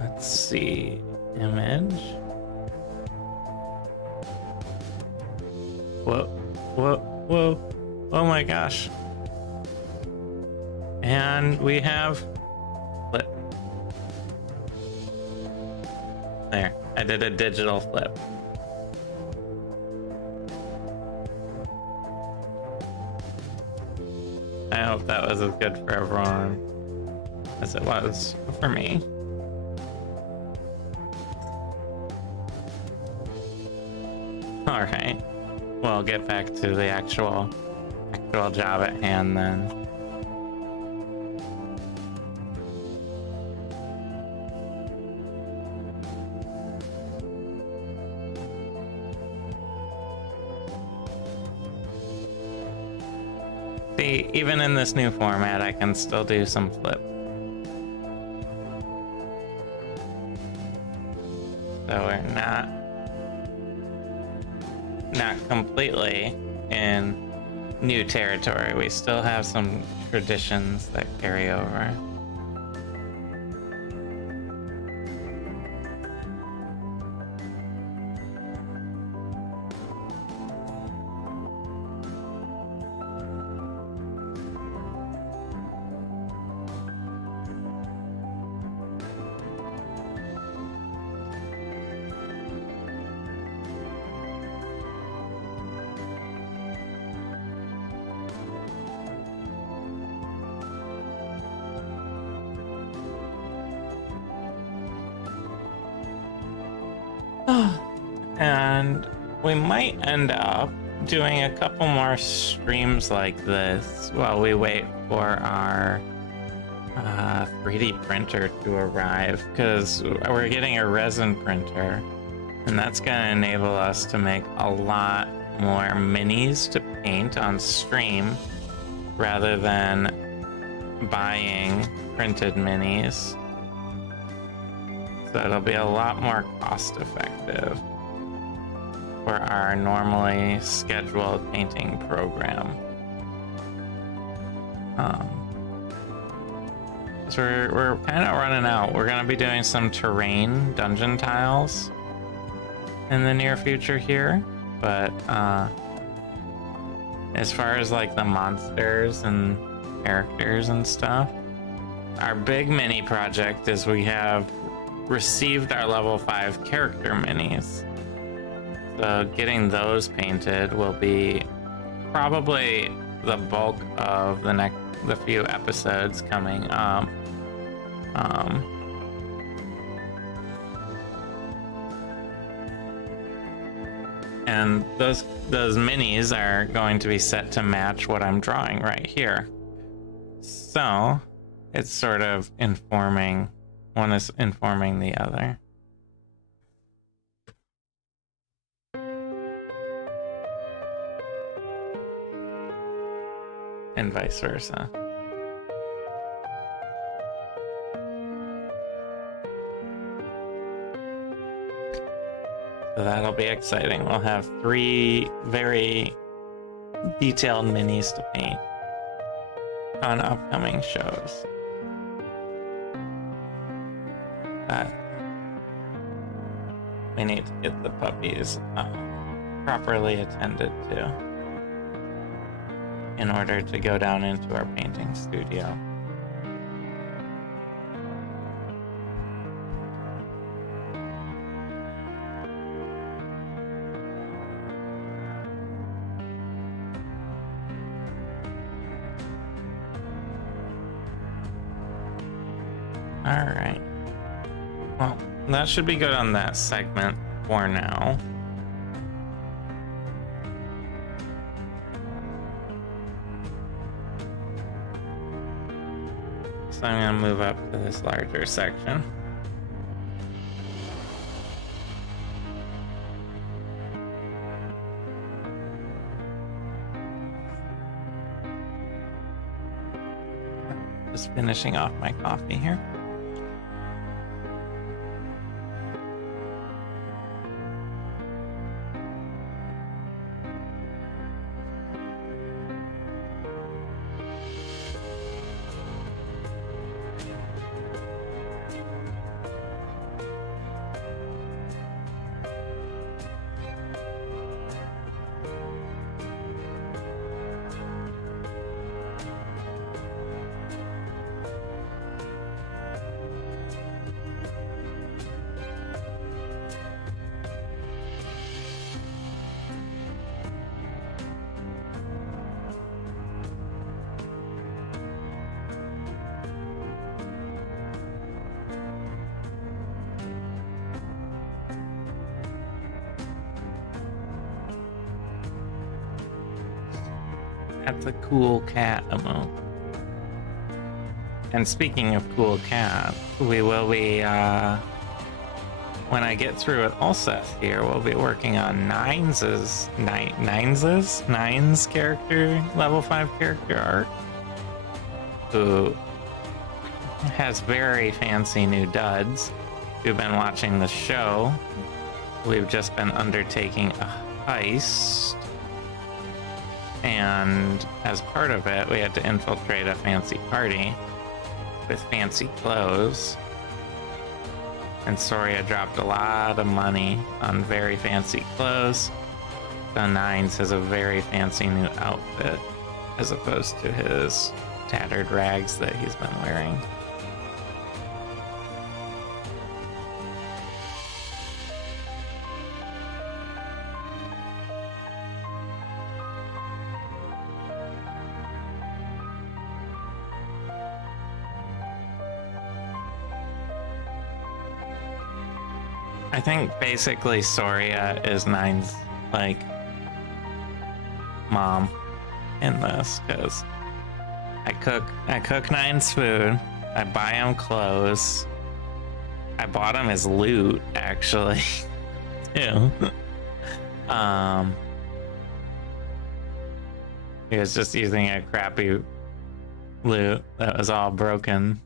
let's see, image. Whoa, whoa, whoa. Oh my gosh. And we have flip. There, I did a digital flip. I hope that was as good for everyone as it was for me. Alright, we'll get back to the actual actual job at hand then. See, even in this new format, I can still do some flip. So we're not completely in new territory. We still have some traditions that carry over. And we might end up doing a couple more streams like this while we wait for our 3D printer to arrive, because we're getting a resin printer, and that's going to enable us to make a lot more minis to paint on stream rather than buying printed minis. So it'll be a lot more cost effective for our normally scheduled painting program. So we're kind of running out. We're gonna be doing some terrain dungeon tiles in the near future here, but as far as like the monsters and characters and stuff, our big mini project is we have received our level 5 character minis. So getting those painted will be probably the bulk of the few episodes coming up. And those minis are going to be set to match what I'm drawing right here. So it's sort of informing, one is informing the other. And vice versa. So that'll be exciting. We'll have 3 very detailed minis to paint on upcoming shows. But we need to get the puppies properly attended to in order to go down into our painting studio. All right. Well, that should be good on that segment for now. So I'm gonna move up to this larger section. Just finishing off my coffee here. That's a cool cat emote. And speaking of cool cat, we will be, when I get through with ulseth here, we'll be working on Nine's character, level 5 character arc, who has very fancy new duds. If you've been watching the show, we've just been undertaking a heist, and as part of it, we had to infiltrate a fancy party with fancy clothes. And Soria dropped a lot of money on very fancy clothes. So Nines has a very fancy new outfit as opposed to his tattered rags that he's been wearing. I think basically Soria is Nine's, like, mom in this, because I cook Nine's food, I buy him clothes, I bought him his loot, actually, too. He was just using a crappy loot that was all broken,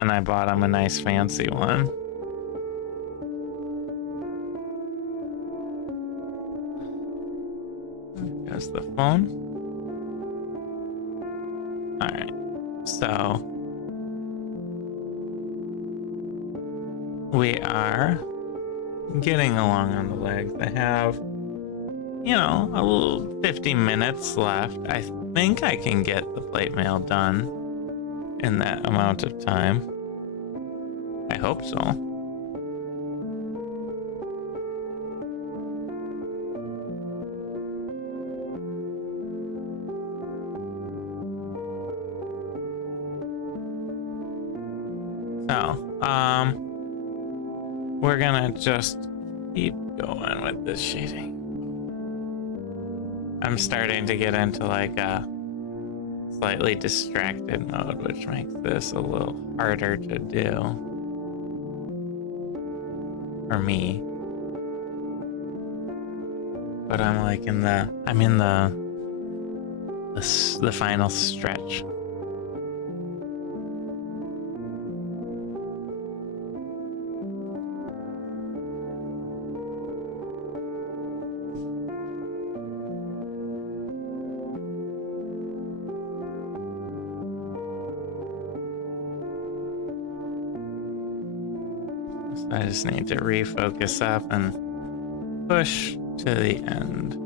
and I bought him a nice fancy one. There's the phone. Alright, so we are getting along on the legs. I have, you know, a little 50 minutes left. I think I can get the plate mail done in that amount of time. I hope so. So, we're gonna just keep going with this shading. I'm starting to get into like a slightly distracted mode, which makes this a little harder to do for me. But I'm like in the final stretch. I just need to refocus up and push to the end.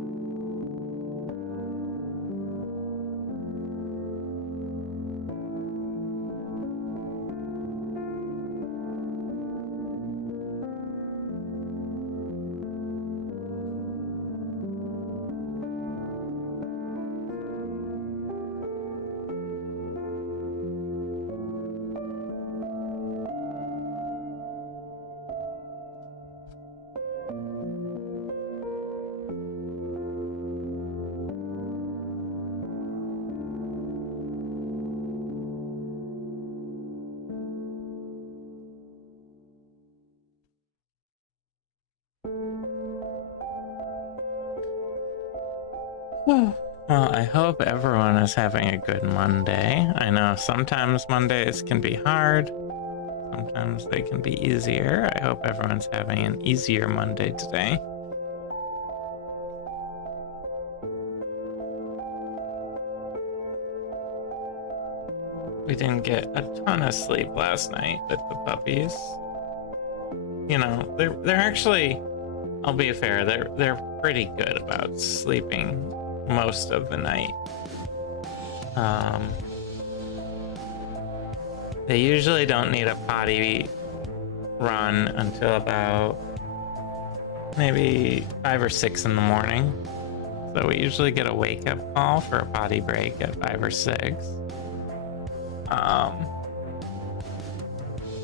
Well, I hope everyone is having a good Monday. I know sometimes Mondays can be hard, sometimes they can be easier. I hope everyone's having an easier Monday today. We didn't get a ton of sleep last night with the puppies. You know, they're actually, I'll be fair, they're pretty good about sleeping most of the night. They usually don't need a potty run until about maybe 5 or 6 in the morning. So we usually get a wake-up call for a potty break at 5 or 6.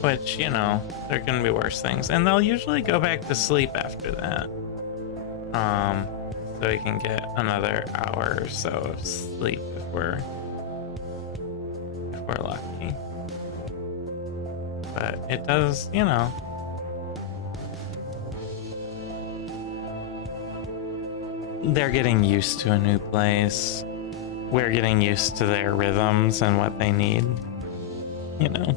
Which, you know, there can be worse things. And they'll usually go back to sleep after that. so we can get another hour or so of sleep if we're lucky. But it does, you know. They're getting used to a new place. We're getting used to their rhythms and what they need. You know,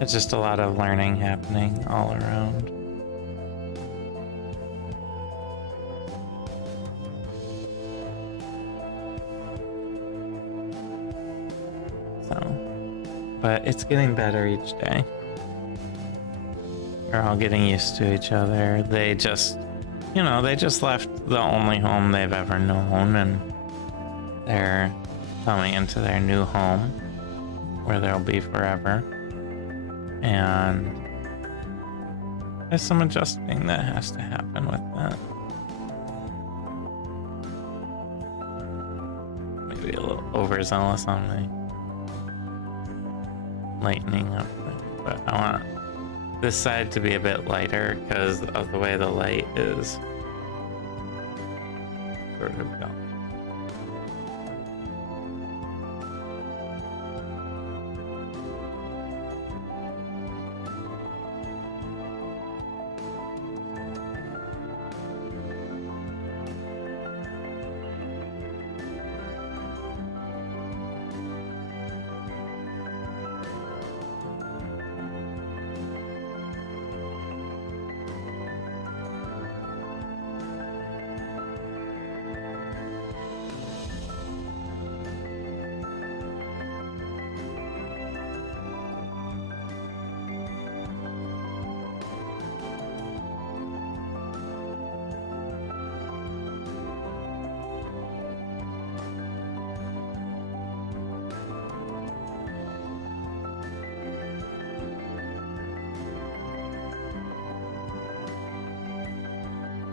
it's just a lot of learning happening all around. But it's getting better each day. We're all getting used to each other. They just, you know, they just left the only home they've ever known, and they're coming into their new home where they'll be forever. And there's some adjusting that has to happen with that. Maybe a little overzealous on me. Lightening up, but I want this side to be a bit lighter because of the way the light is sort of going.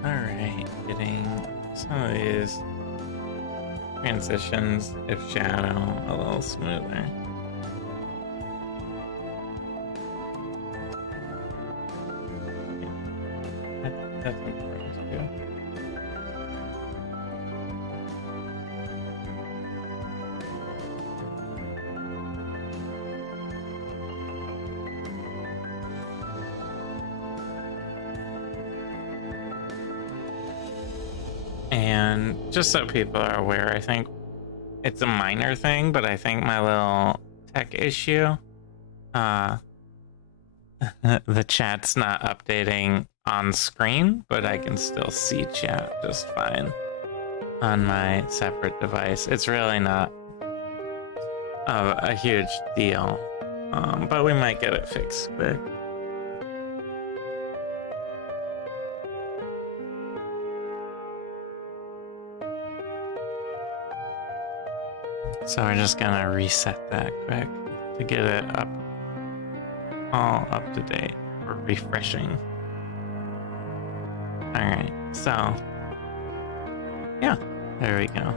Alright, getting some of these transitions, if shadow, a little smoother. That's important too. And just so people are aware, I think it's a minor thing, but I think my little tech issue, the chat's not updating on screen, but I can still see chat just fine on my separate device. It's really not a huge deal, but we might get it fixed quick. So we're just gonna reset that quick to get it up, all up to date. We're refreshing. Alright, so yeah, there we go.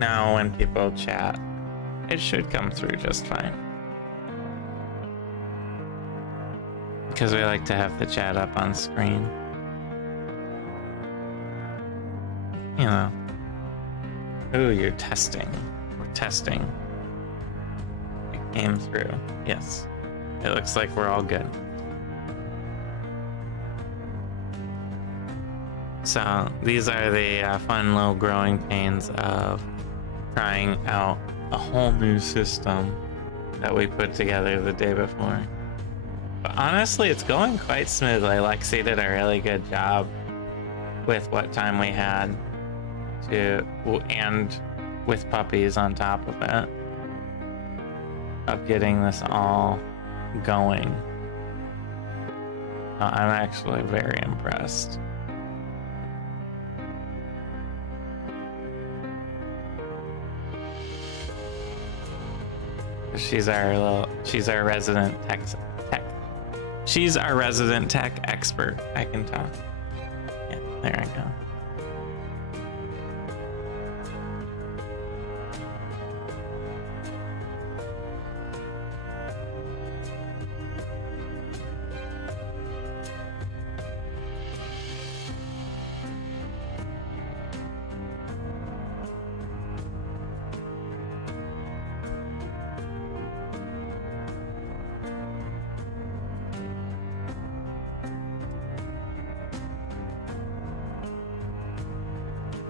Now when people chat, it should come through just fine. Because we like to have the chat up on screen. You know. Ooh, you're testing. Testing. It came through. Yes. It looks like we're all good. So these are the fun little growing pains of trying out a whole new system that we put together the day before. But honestly, it's going quite smoothly. Lexi did a really good job with what time we had and with puppies on top of it, of getting this all going. I'm actually very impressed. She's our resident tech. She's our resident tech expert. I can talk. Yeah, there I go.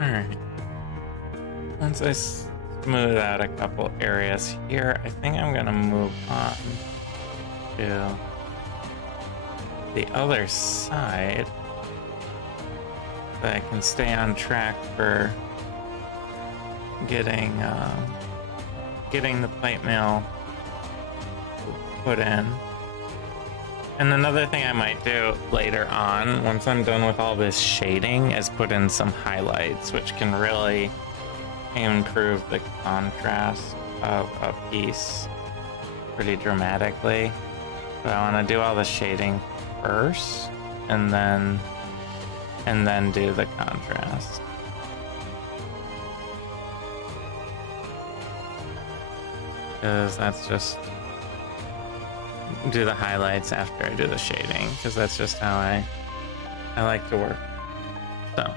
Alright. Once I smooth out a couple areas here, I think I'm gonna move on to the other side so I can stay on track for getting the plate mail put in. And another thing I might do later on, once I'm done with all this shading, is put in some highlights, which can really improve the contrast of a piece pretty dramatically. But I want to do all the shading first, and then do the contrast. Because that's just do the highlights after I do the shading, because that's just how I like to work. So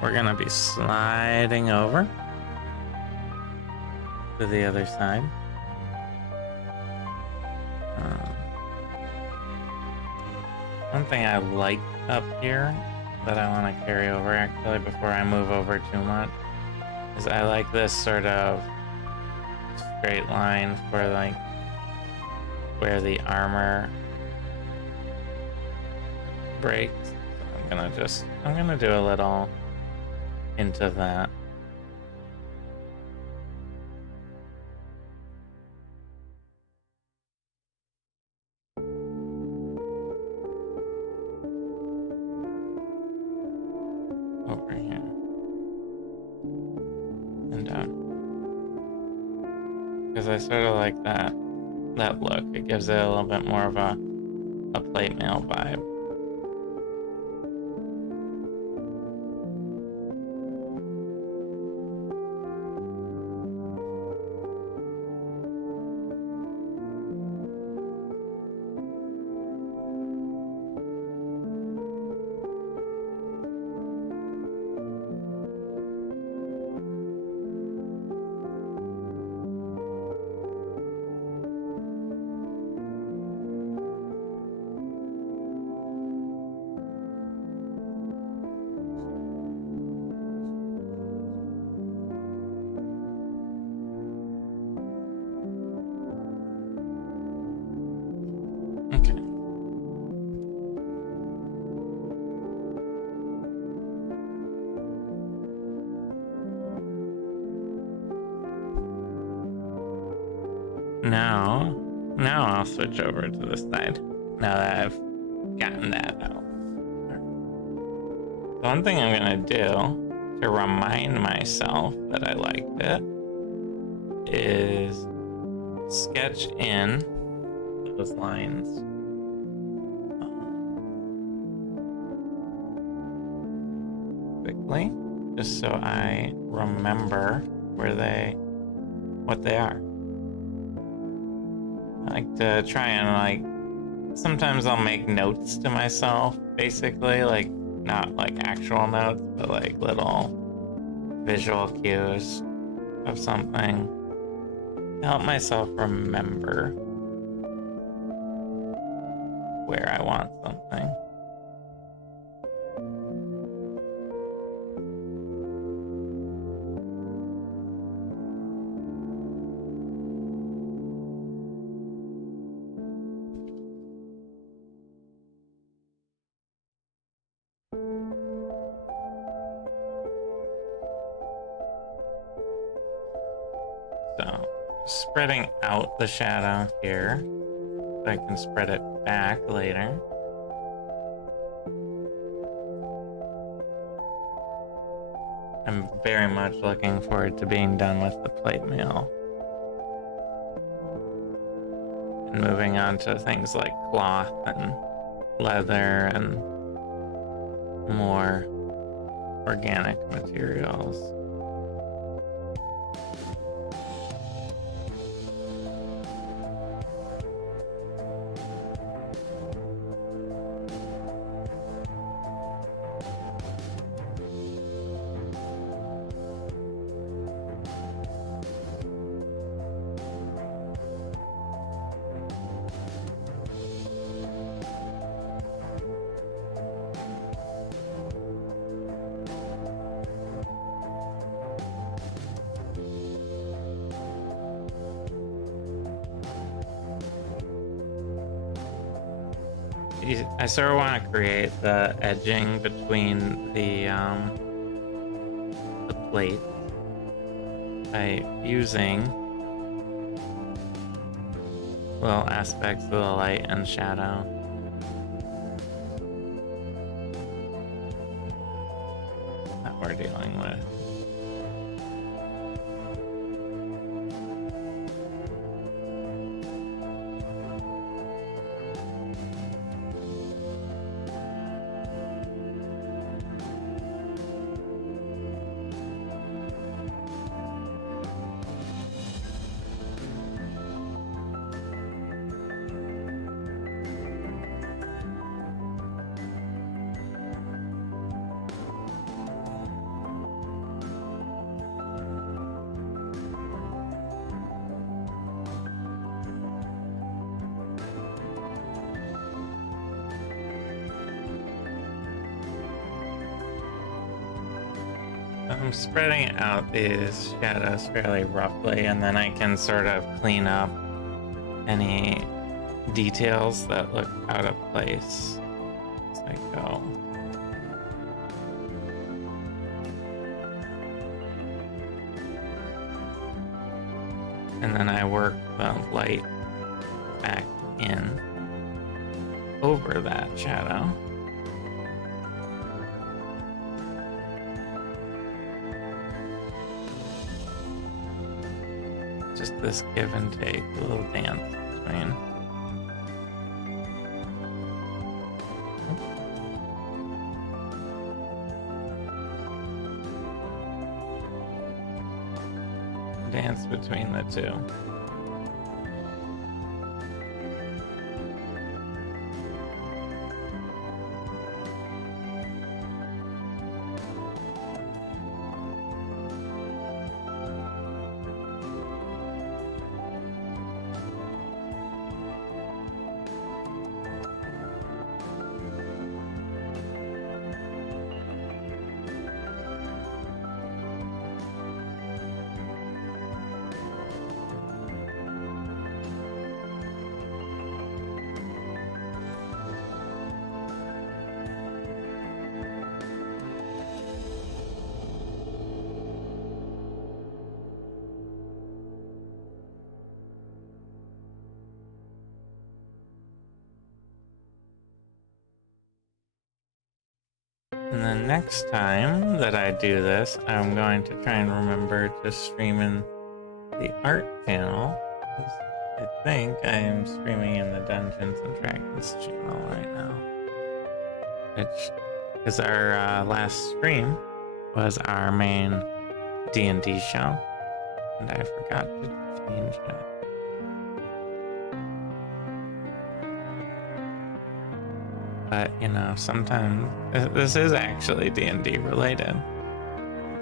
we're gonna be sliding over to the other side. One thing I like up here that I want to carry over actually before I move over too much is I like this sort of straight line for like where the armor breaks. So I'm gonna do a little into that. Over here. And down. Because I sort of like that look. It gives it a little bit more of a plate mail vibe. Okay. Now I'll switch over to this side. Now that I've gotten that out. So one thing I'm gonna do to remind myself that I liked it is sketch in those lines. Quickly, just so I remember what they are. I like to try and sometimes I'll make notes to myself, basically, not like actual notes, but like little visual cues of something to help myself remember where I want something. So, spreading out the shadow here, so I can spread it back later. I'm very much looking forward to being done with the plate mail. And moving on to things like cloth and leather and more organic materials. I sort of want to create the edging between the plate by using little aspects of the light and shadow. That we're dealing with. I'm spreading out these shadows fairly roughly, and then I can sort of clean up any details that look out of place as I go. And then I work the light back in over that shadow. Just this give and take, a little dance between. Dance between the two. And then next time that I do this, I'm going to try and remember to stream in the art channel. I think I am streaming in the Dungeons and Dragons channel right now. Because our last stream was our main D&D show, and I forgot to change it. But, you know, sometimes this is actually D&D related,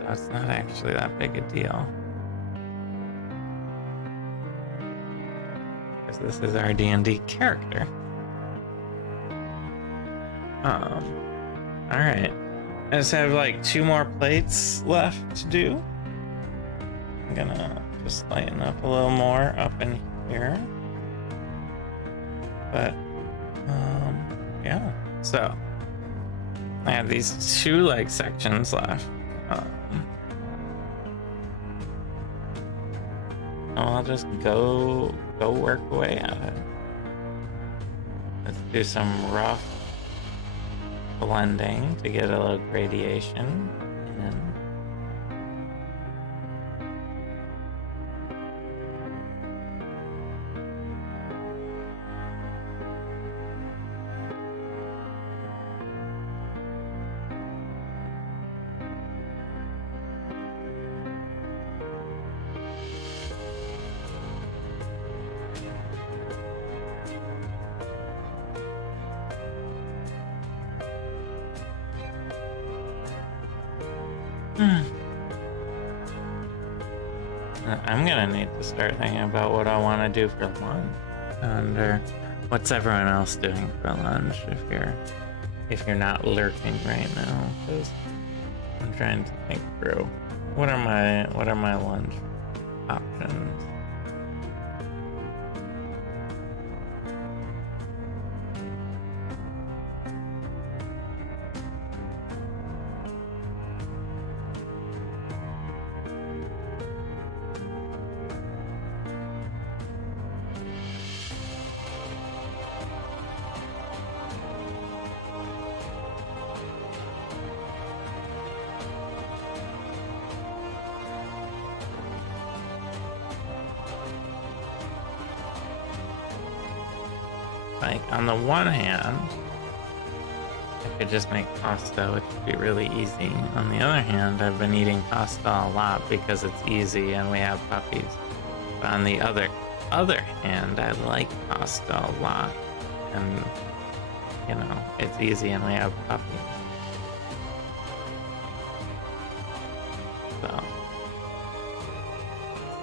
so it's not actually that big a deal. Because this is our D&D character. Alright. I just have like 2 more plates left to do. I'm gonna just lighten up a little more up in here. But, yeah. So, I have these 2 like sections left. I'll just go work away at it. Let's do some rough blending to get a little gradation in. I'm gonna need to start thinking about what I want to do for lunch. I wonder what's everyone else doing for lunch if you're not lurking right now, because I'm trying to think through what are my lunch options. like, on the one hand, I could just make pasta, which would be really easy. On the other hand, I've been eating pasta a lot because it's easy and we have puppies. But on the other hand, I like pasta a lot, and you know, it's easy and we have puppies. So,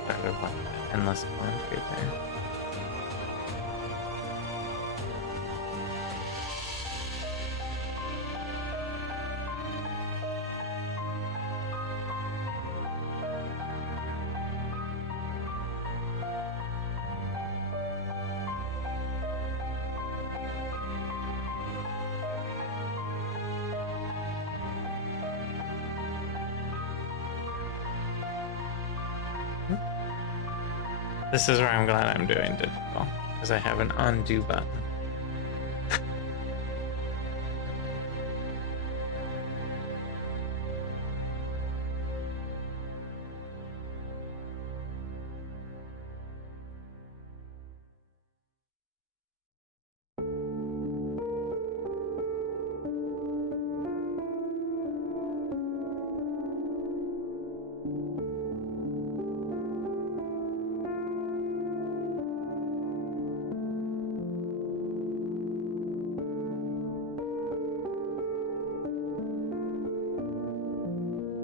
sort of like an endless quandary there. This is where I'm glad I'm doing digital, because I have an undo button.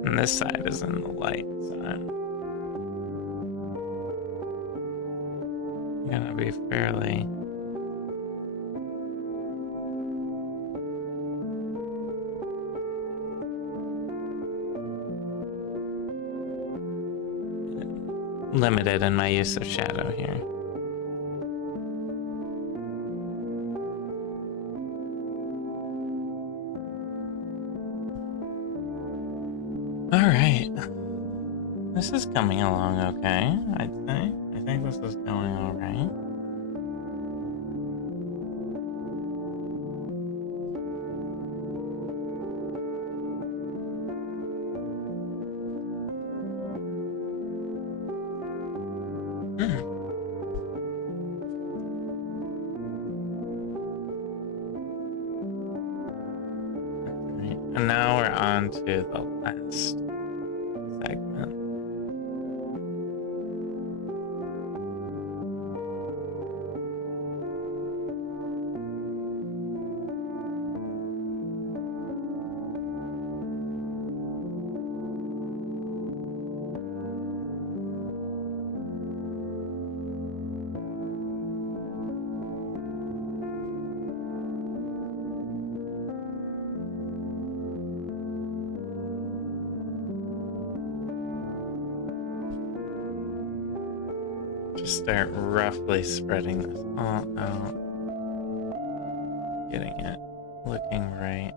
And this side is in the light side. I'm gonna be fairly... limited in my use of shadow here. Alright. This is coming along okay, I'd say. I think this is going alright. And now we're on to the last segment. Just start roughly spreading this all out. Getting it looking right.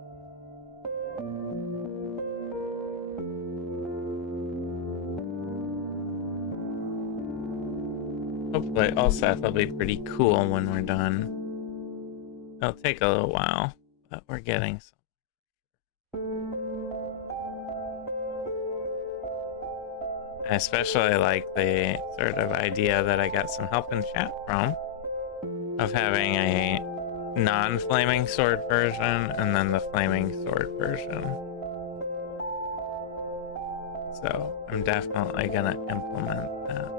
Hopefully ulseth will be pretty cool when we're done. It'll take a little while, but we're getting some. I especially like the sort of idea that I got some help in chat from, of having a non-flaming sword version and then the flaming sword version. So I'm definitely gonna implement that.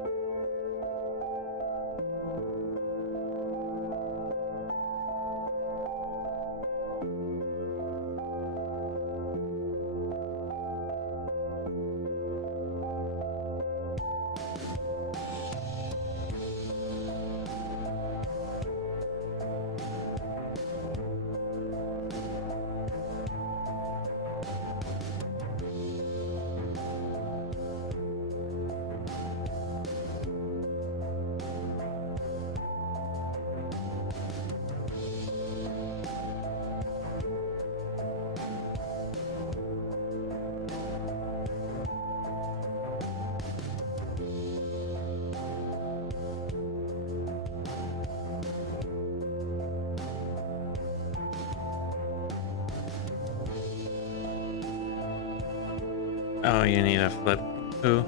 Oh, you need a flip. Who?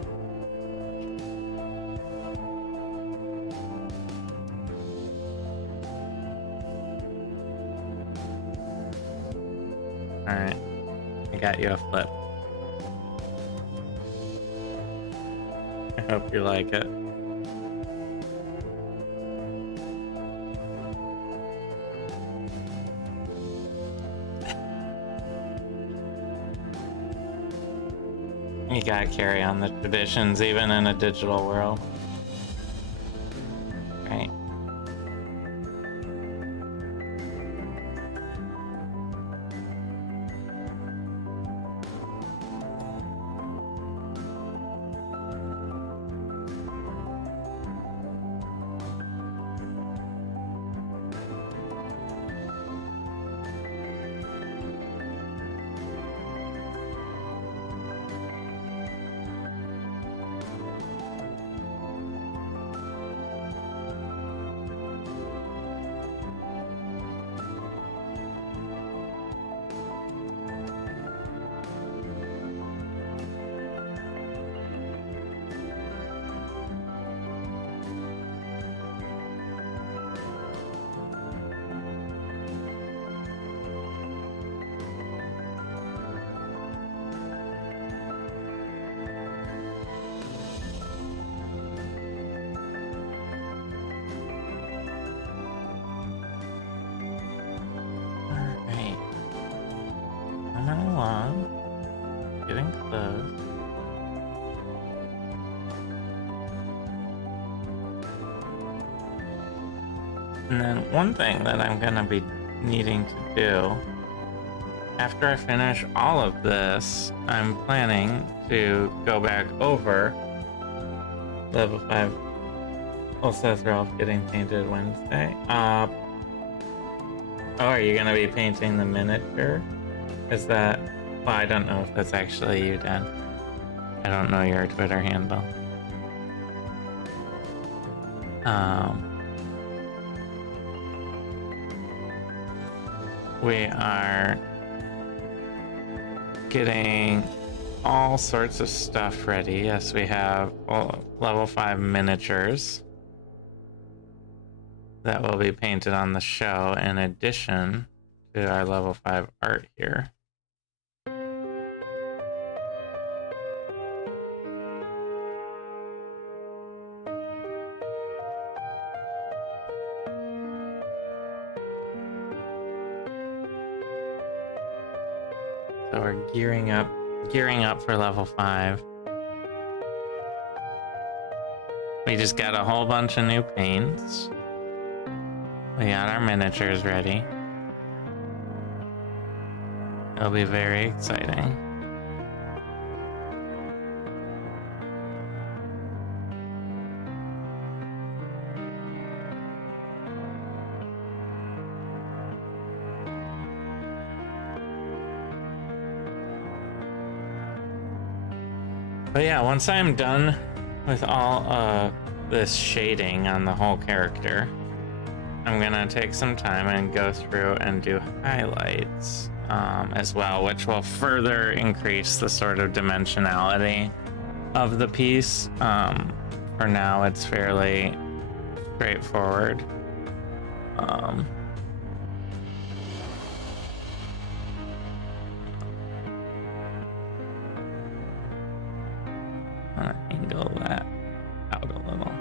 Alright. I got you a flip. I hope you like it. You gotta carry on the traditions even in a digital world. Right? Along. Getting close. And then one thing that I'm gonna be needing to do after I finish all of this, I'm planning to go back over level 5 ulseth Ralph getting painted Wednesday. Oh, are you gonna be painting the miniature? Is that... Well, I don't know if that's actually you, Dan. I don't know your Twitter handle. We are getting all sorts of stuff ready. Yes, we have level 5 miniatures that will be painted on the show in addition to our level 5 art here. So we're gearing up for level 5. We just got a whole bunch of new paints. We got our miniatures ready. It'll be very exciting. But yeah, once I'm done with all this shading on the whole character, I'm gonna take some time and go through and do highlights as well, which will further increase the sort of dimensionality of the piece. For now, it's fairly straightforward. Angle that out a little,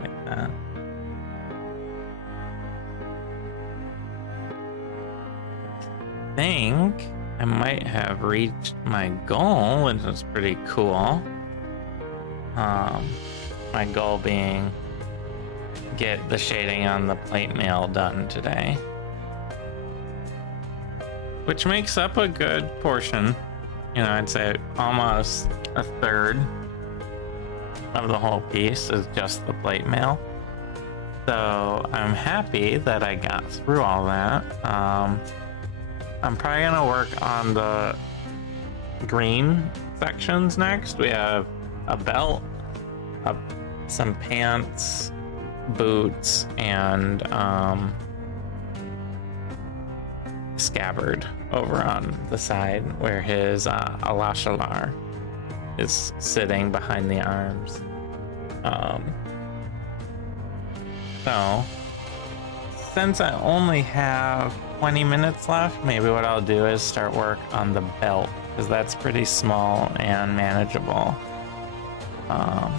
like that. I think I might have reached my goal, which is pretty cool. My goal being get the shading on the plate mail done today, which makes up a good portion. You know, I'd say almost a third of the whole piece is just the plate mail. So I'm happy that I got through all that. I'm probably gonna work on the green sections next. We have a belt, some pants, boots, and scabbard over on the side where his alashalar is sitting behind the arms. So since I only have 20 minutes left, maybe what I'll do is start work on the belt, because that's pretty small and manageable. I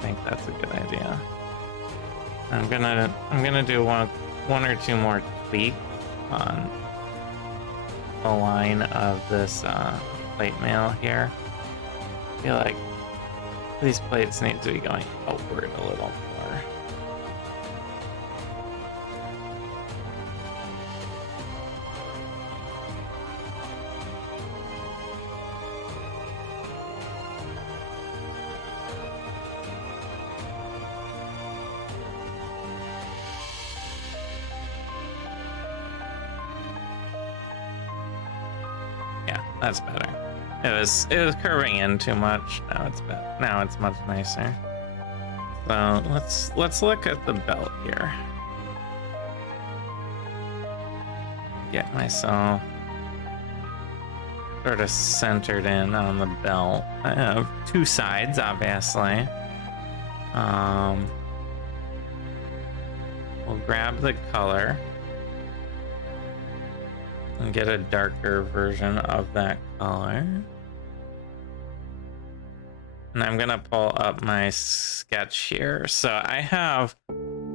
think that's a good idea. I'm gonna do one or two more tweaks on the line of this plate mail here. I feel like these plates need to be going outward a little more. Yeah, that's better. It was curving in too much. Now it's better. Now it's much nicer. So let's look at the belt here. Get myself sort of centered in on the belt. I have two sides, obviously. We'll grab the color and get a darker version of that color. And I'm gonna pull up my sketch here. So I have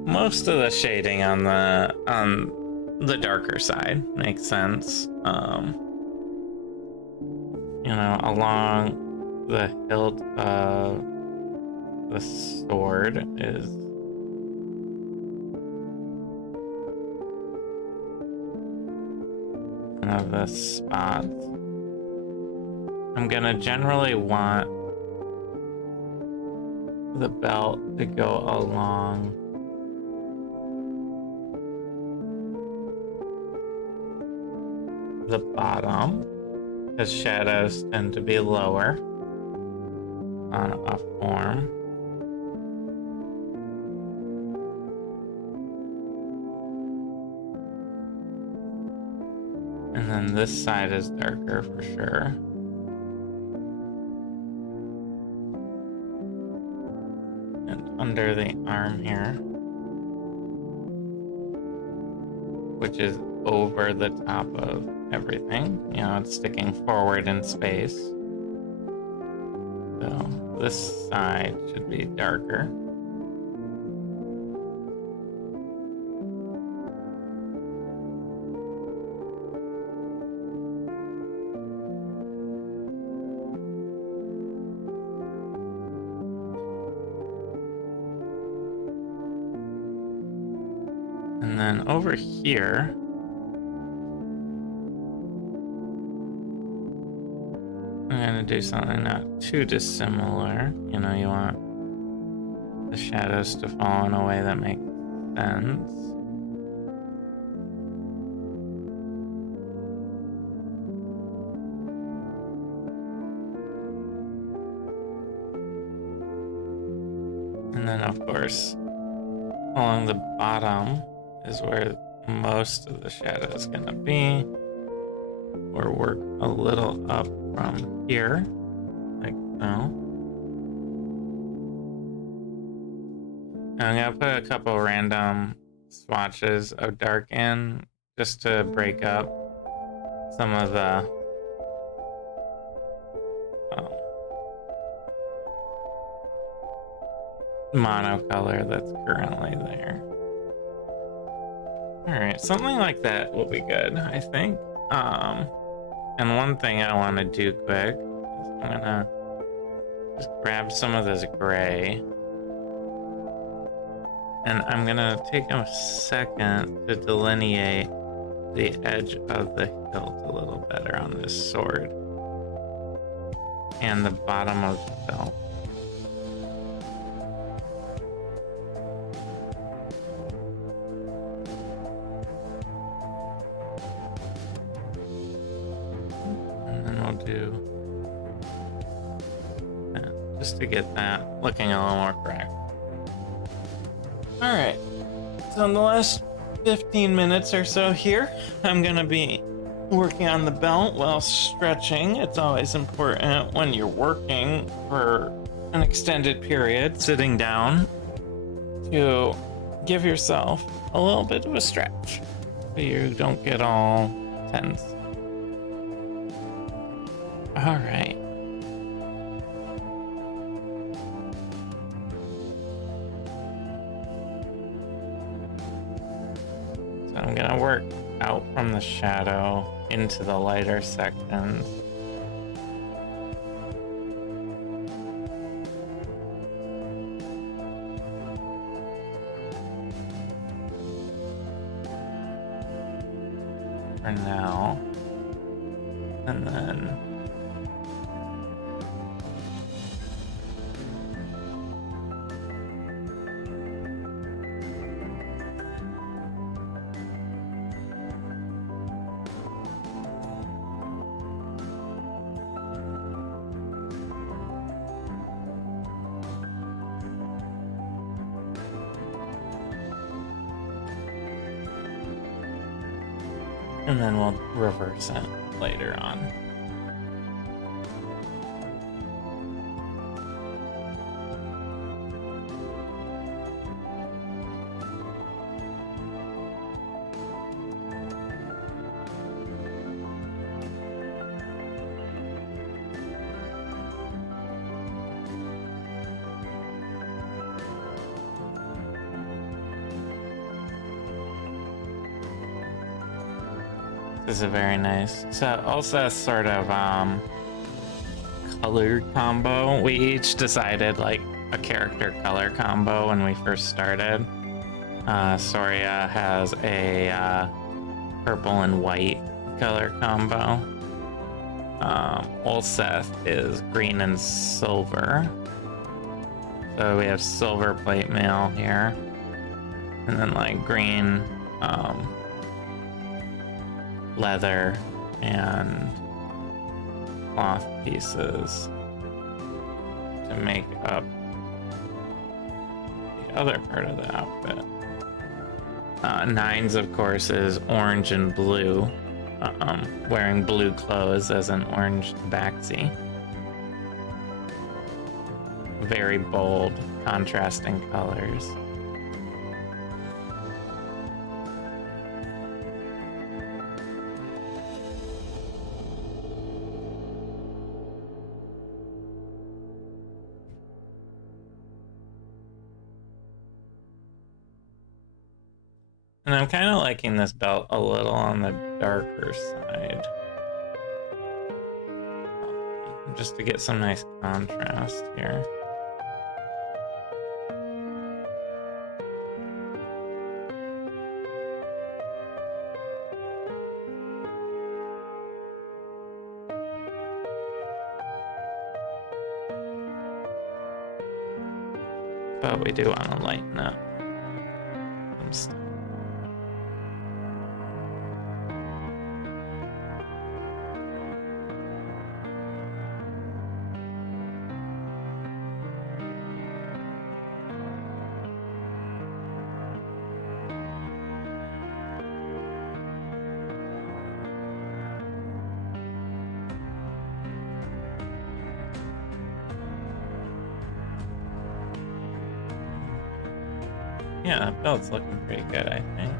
most of the shading on the darker side. Makes sense. You know, along the hilt of the sword is one of the spots. I'm gonna generally want the belt to go along the bottom, because shadows tend to be lower on a form. And then this side is darker for sure. And under the arm here, which is over the top of everything. You know, it's sticking forward in space. So this side should be darker. And then over here, I'm gonna do something not too dissimilar. You know, you want the shadows to fall in a way that makes sense. And then, of course, along the bottom is where most of the shadow is gonna be, or work a little up from here, like so. I'm gonna put a couple random swatches of dark in just to break up some of the monocolor that's currently there. Alright, something like that will be good, I think. And one thing I want to do quick is I'm gonna just grab some of this gray, and I'm gonna take a second to delineate the edge of the hilt a little better on this sword and the bottom of the belt. Do just to get that looking a little more correct. All right, so in the last 15 minutes or so here, I'm gonna be working on the belt while stretching. It's always important when you're working for an extended period, sitting down, to give yourself a little bit of a stretch so you don't get all tense. All right. So I'm gonna work out from the shadow into the lighter sections. For now. And then we'll reverse it later on. This is a very nice. So also sort of color combo. We each decided like a character color combo when we first started. Soria has a purple and white color combo. Ulseth is green and silver. So we have silver plate mail here. And then like green leather and cloth pieces to make up the other part of the outfit. Nines, of course, is orange and blue, wearing blue clothes as an orange tabaxi. Very bold, contrasting colors. And I'm kind of liking this belt a little on the darker side. Just to get some nice contrast here. But we do want to lighten up some stuff. Yeah, that belt's looking pretty good, I think.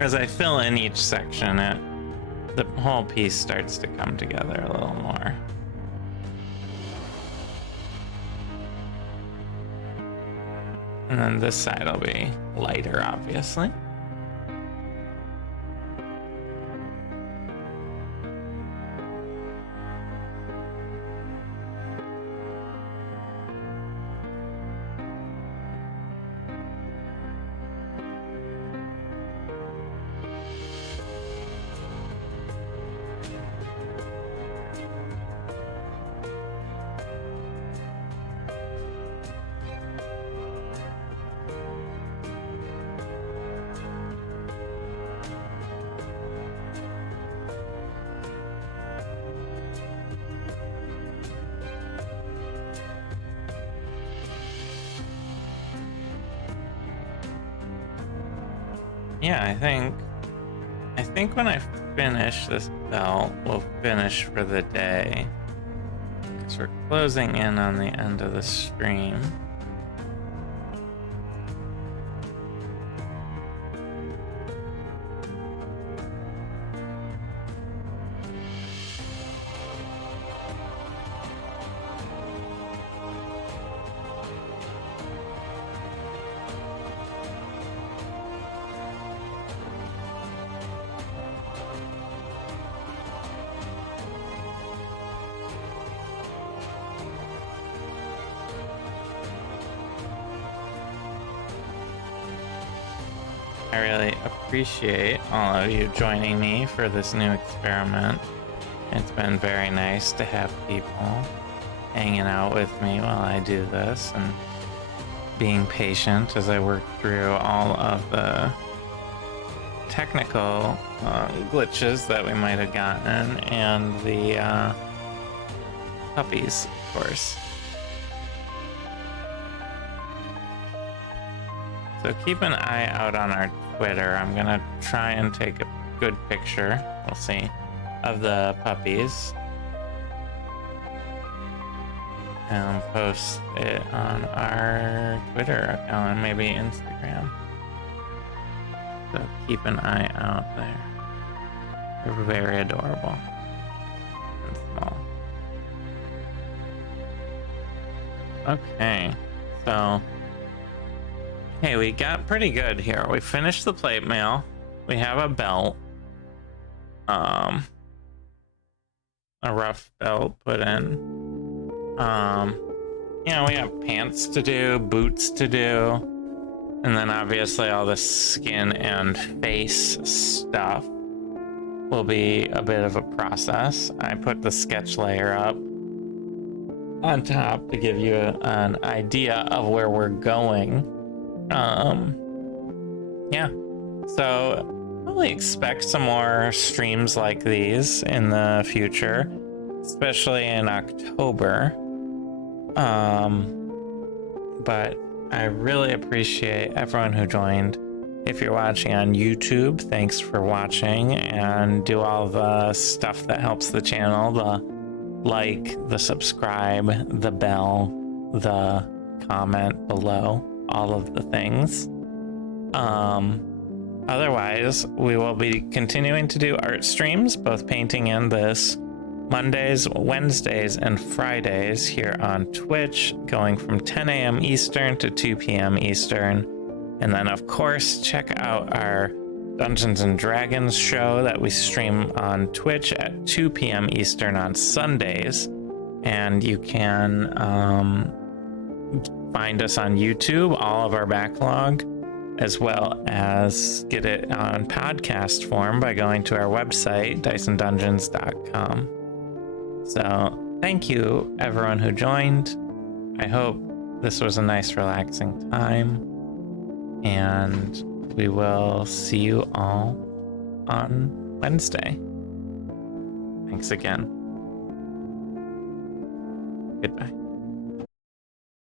As I fill in each section, the whole piece starts to come together a little more. And then this side will be lighter, obviously. Yeah, I think when I finish this belt, we'll finish for the day. Because we're closing in on the end of the stream. I really appreciate all of you joining me for this new experiment. It's been very nice to have people hanging out with me while I do this and being patient as I work through all of the technical glitches that we might have gotten and the puppies, of course. So keep an eye out on our Twitter. I'm gonna try and take a good picture, we'll see, of the puppies. And post it on our Twitter account and maybe Instagram. So keep an eye out there. They're very adorable and small. Okay, so hey, we got pretty good here. We finished the plate mail. We have a belt. A rough belt put in. You know, we have pants to do, boots to do, and then obviously all the skin and face stuff will be a bit of a process. I put the sketch layer up on top to give you an idea of where we're going. Yeah, so probably expect some more streams like these in the future, especially in October. But I really appreciate everyone who joined. If you're watching on YouTube, thanks for watching, and do all the stuff that helps the channel, the like, the subscribe, the bell, the comment below, all of the things. Otherwise, we will be continuing to do art streams, both painting and this, Mondays, Wednesdays, and Fridays here on Twitch, going from 10 a.m. Eastern to 2 p.m. Eastern. And then, of course, check out our Dungeons and Dragons show that we stream on Twitch at 2 p.m. Eastern on Sundays. And you can find us on YouTube, all of our backlog, as well as get it on podcast form by going to our website, dicendungeons.com. So thank you, everyone who joined. I hope this was a nice, relaxing time. And we will see you all on Wednesday. Thanks again. Goodbye.